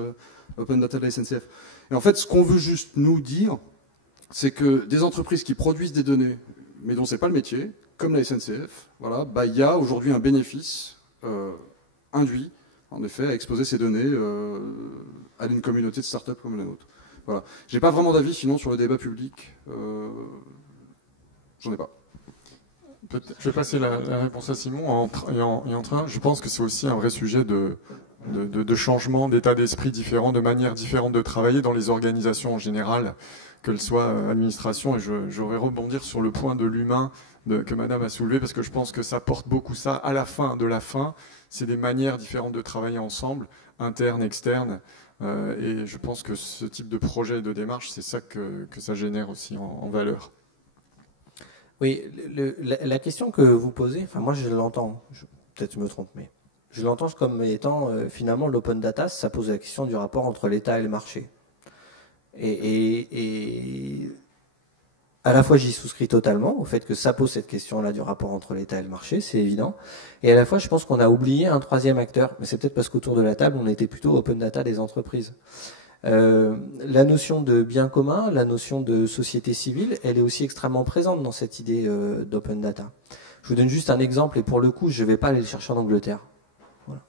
Open Data de la SNCF. Et en fait, ce qu'on veut juste nous dire, c'est que des entreprises qui produisent des données, mais dont c'est pas le métier, comme la SNCF, voilà, bah, il y a aujourd'hui un bénéfice induit, en effet, à exposer ces données à une communauté de startups comme la nôtre. Voilà. J'ai pas vraiment d'avis sinon sur le débat public. J'en ai pas. Je vais passer la réponse à Simon et en train. Je pense que c'est aussi un vrai sujet de changement, d'état d'esprit différent, de manière différente de travailler dans les organisations en général, qu'elles soient administration. Et j'aurais rebondir sur le point de l'humain que Madame a soulevé, parce que je pense que ça porte beaucoup ça à la fin de la fin. C'est des manières différentes de travailler ensemble, internes, externes. Et je pense que ce type de projet et de démarche, c'est ça que ça génère aussi en valeur. Oui, la question que vous posez, enfin moi je l'entends, peut-être je me trompe, mais je l'entends comme étant finalement l'open data, ça pose la question du rapport entre l'État et le marché. Et à la fois j'y souscris totalement au fait que ça pose cette question-là du rapport entre l'État et le marché, c'est évident. Et à la fois je pense qu'on a oublié un troisième acteur, mais c'est peut-être parce qu'autour de la table on était plutôt open data des entreprises. La notion de bien commun, la notion de société civile, elle est aussi extrêmement présente dans cette idée d'open data. Je vous donne juste un exemple, et pour le coup, je ne vais pas aller le chercher en Angleterre. Voilà.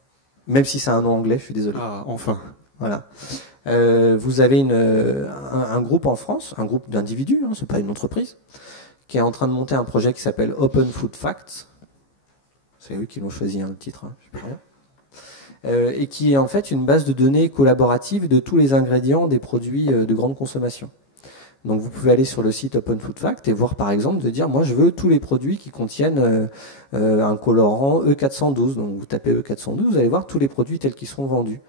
Même si c'est un nom anglais, je suis désolé. Ah, enfin. Voilà. Vous avez un groupe en France, un groupe d'individus, hein, c'est pas une entreprise, qui est en train de monter un projet qui s'appelle Open Food Facts. C'est eux qui l'ont choisi, hein, le titre, hein, je sais pas rien. Et qui est en fait une base de données collaborative de tous les ingrédients des produits de grande consommation. Donc vous pouvez aller sur le site Open Food Fact et voir par exemple de dire moi je veux tous les produits qui contiennent un colorant E412. Donc vous tapez E412, vous allez voir tous les produits tels qu'ils sont vendus.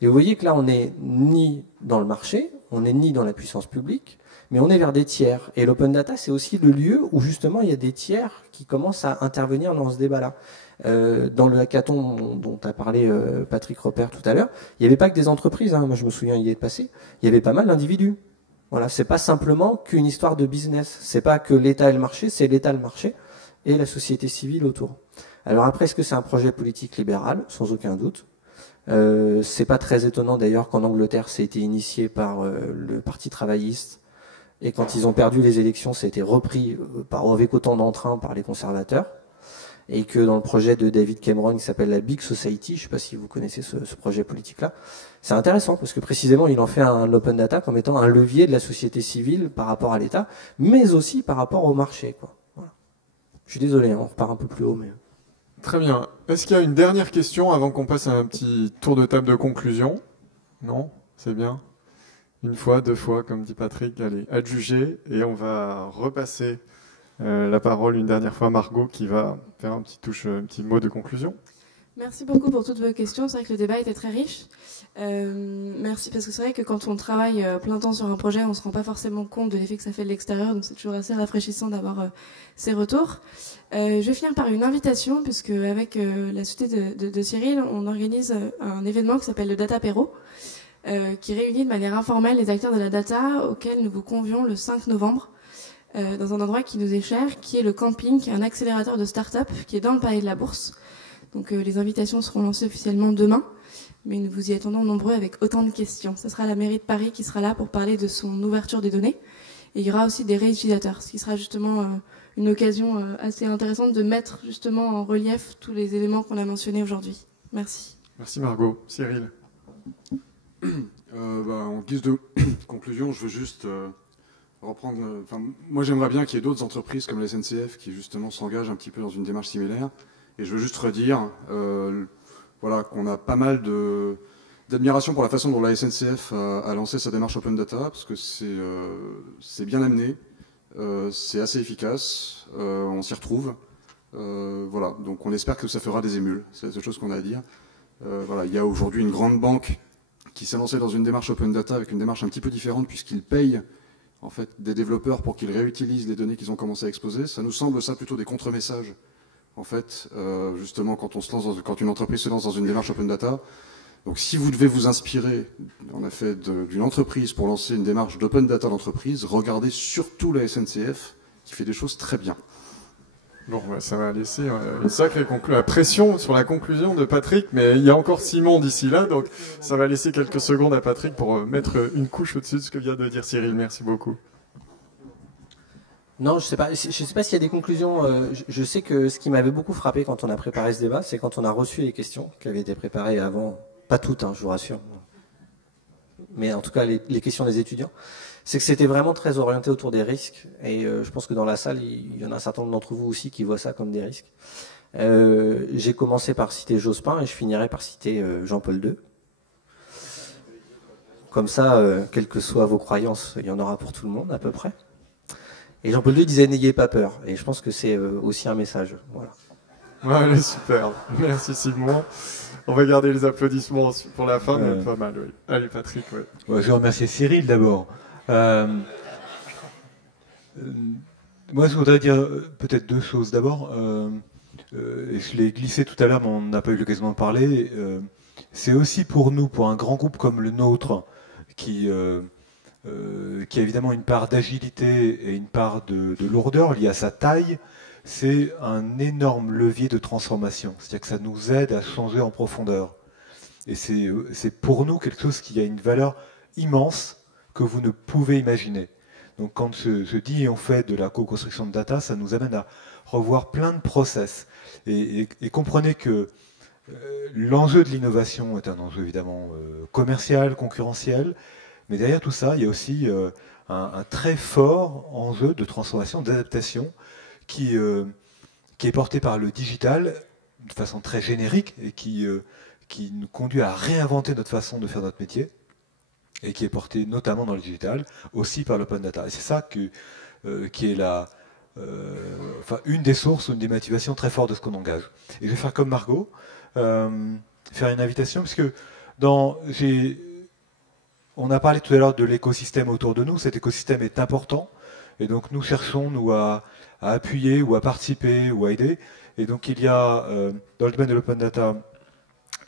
Et vous voyez que là on n'est ni dans le marché, on n'est ni dans la puissance publique, mais on est vers des tiers. Et l'open data c'est aussi le lieu où justement il y a des tiers qui commencent à intervenir dans ce débat-là. Dans le hackathon dont a parlé Patrick Roper tout à l'heure, il n'y avait pas que des entreprises, hein, moi je me souviens y être passé, il y avait pas mal d'individus. Voilà, c'est pas simplement qu'une histoire de business, c'est pas que l'État et le marché, c'est l'État, le marché et la société civile autour. Alors après, est-ce que c'est un projet politique libéral? Sans aucun doute. C'est pas très étonnant d'ailleurs qu'en Angleterre, ça a été initié par le Parti travailliste, et quand ils ont perdu les élections, ça a été repris avec autant d'entrain par les conservateurs. Et que dans le projet de David Cameron qui s'appelle la Big Society, je ne sais pas si vous connaissez ce projet politique-là, c'est intéressant parce que précisément il en fait un open data comme étant un levier de la société civile par rapport à l'État, mais aussi par rapport au marché, quoi. Voilà. Je suis désolé, hein, on repart un peu plus haut. Mais... Très bien. Est-ce qu'il y a une dernière question avant qu'on passe à un petit tour de table de conclusion? Non? C'est bien. Une fois, deux fois, comme dit Patrick, allez, adjuger, et on va repasser la parole une dernière fois à Margot qui va faire un petit mot de conclusion. Merci beaucoup pour toutes vos questions. C'est vrai que le débat était très riche. Merci parce que c'est vrai que quand on travaille plein temps sur un projet, on ne se rend pas forcément compte de l'effet que ça fait de l'extérieur. Donc c'est toujours assez rafraîchissant d'avoir ces retours. Je vais finir par une invitation puisque avec la société de Cyril, on organise un événement qui s'appelle le Data Apéro qui réunit de manière informelle les acteurs de la data auquel nous vous convions le 5 novembre. Dans un endroit qui nous est cher, qui est le Camping, qui est un accélérateur de start-up, qui est dans le Palais de la Bourse. Donc les invitations seront lancées officiellement demain, mais nous vous y attendons nombreux avec autant de questions. Ce sera la mairie de Paris qui sera là pour parler de son ouverture des données. Et il y aura aussi des réutilisateurs, ce qui sera justement une occasion assez intéressante de mettre justement en relief tous les éléments qu'on a mentionnés aujourd'hui. Merci. Merci Margot. Cyril. En guise de conclusion, je veux juste... reprendre. Moi, j'aimerais bien qu'il y ait d'autres entreprises comme la SNCF qui justement s'engagent un petit peu dans une démarche similaire. Et je veux juste redire, voilà, qu'on a pas mal d'admiration pour la façon dont la SNCF a lancé sa démarche Open Data, parce que c'est bien amené, c'est assez efficace, on s'y retrouve. Voilà, donc on espère que ça fera des émules, c'est la seule chose qu'on a à dire. Voilà, il y a aujourd'hui une grande banque qui s'est lancée dans une démarche Open Data avec une démarche un petit peu différente, puisqu'ils payent en fait des développeurs pour qu'ils réutilisent les données qu'ils ont commencé à exposer. Ça nous semble ça plutôt des contre-messages, en fait, justement quand une entreprise se lance dans une démarche Open Data. Donc si vous devez vous inspirer en effet d'une entreprise pour lancer une démarche d'Open Data d'entreprise, regardez surtout la SNCF qui fait des choses très bien. Bon, ça va laisser une sacrée pression sur la conclusion de Patrick, mais il y a encore Simon d'ici là, donc ça va laisser quelques secondes à Patrick pour mettre une couche au-dessus de ce que vient de dire Cyril. Merci beaucoup. Non, je sais pas s'il y a des conclusions. Je sais que ce qui m'avait beaucoup frappé quand on a préparé ce débat, c'est quand on a reçu les questions qui avaient été préparées avant, pas toutes, je vous rassure, mais en tout cas les questions des étudiants. C'est que c'était vraiment très orienté autour des risques, et je pense que dans la salle, il y en a un certain nombre d'entre vous aussi qui voient ça comme des risques. J'ai commencé par citer Jospin, et je finirai par citer Jean-Paul II. Comme ça, quelles que soient vos croyances, il y en aura pour tout le monde, à peu près. Et Jean-Paul II disait « N'ayez pas peur », et je pense que c'est aussi un message. Voilà. Ouais, super. Merci Simon. On va garder les applaudissements pour la fin, mais pas mal, oui. Allez Patrick, ouais. Ouais, je vais remercier Cyril d'abord. Moi, je voudrais dire peut-être deux choses. D'abord, je l'ai glissé tout à l'heure, mais on n'a pas eu l'occasion d'en parler. C'est aussi pour nous, pour un grand groupe comme le nôtre, qui a évidemment une part d'agilité et une part de lourdeur liée à sa taille, c'est un énorme levier de transformation. C'est-à-dire que ça nous aide à changer en profondeur. Et c'est pour nous quelque chose qui a une valeur immense que vous ne pouvez imaginer. Donc quand se dit et on fait de la co-construction de data, ça nous amène à revoir plein de process. Et comprenez que l'enjeu de l'innovation est un enjeu évidemment commercial, concurrentiel, mais derrière tout ça, il y a aussi un très fort enjeu de transformation, d'adaptation qui est porté par le digital de façon très générique et qui nous conduit à réinventer notre façon de faire notre métier, et qui est porté notamment dans le digital, aussi par l'open data. Et c'est ça qui est une des sources, une des motivations très fortes de ce qu'on engage. Et je vais faire comme Margot, faire une invitation, parce que on a parlé tout à l'heure de l'écosystème autour de nous. Cet écosystème est important, et donc nous cherchons, nous, à appuyer, ou à participer, ou à aider. Et donc il y a, dans le domaine de l'open data,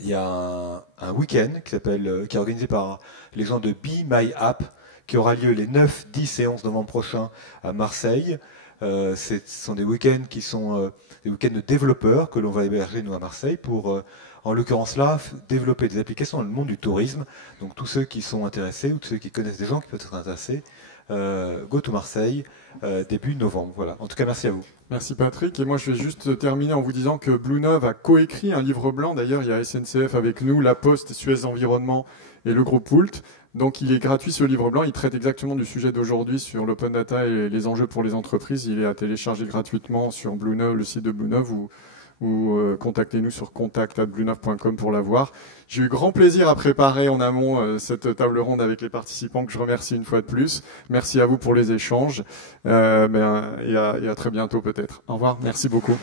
il y a un week-end qui est organisé par les gens de Be My App, qui aura lieu les 9, 10 et 11 novembre prochains à Marseille. Ce sont des week-ends qui sont des week-ends de développeurs que l'on va héberger, nous, à Marseille, pour, en l'occurrence là, développer des applications dans le monde du tourisme. Donc tous ceux qui sont intéressés, ou tous ceux qui connaissent des gens qui peuvent être intéressés, go to Marseille, début novembre. Voilà. En tout cas, merci à vous. Merci Patrick. Et moi, je vais juste terminer en vous disant que Bluenov a coécrit un livre blanc. D'ailleurs, il y a SNCF avec nous, La Poste, Suez Environnement et le groupe Poult. Donc, il est gratuit, ce livre blanc. Il traite exactement du sujet d'aujourd'hui sur l'open data et les enjeux pour les entreprises. Il est à télécharger gratuitement sur Bluenov, le site de Bluenov, ou contactez-nous sur contact@bluenov.com pour l'avoir. J'ai eu grand plaisir à préparer en amont cette table ronde avec les participants, que je remercie une fois de plus. Merci à vous pour les échanges, et à très bientôt peut-être. Au revoir, merci beaucoup.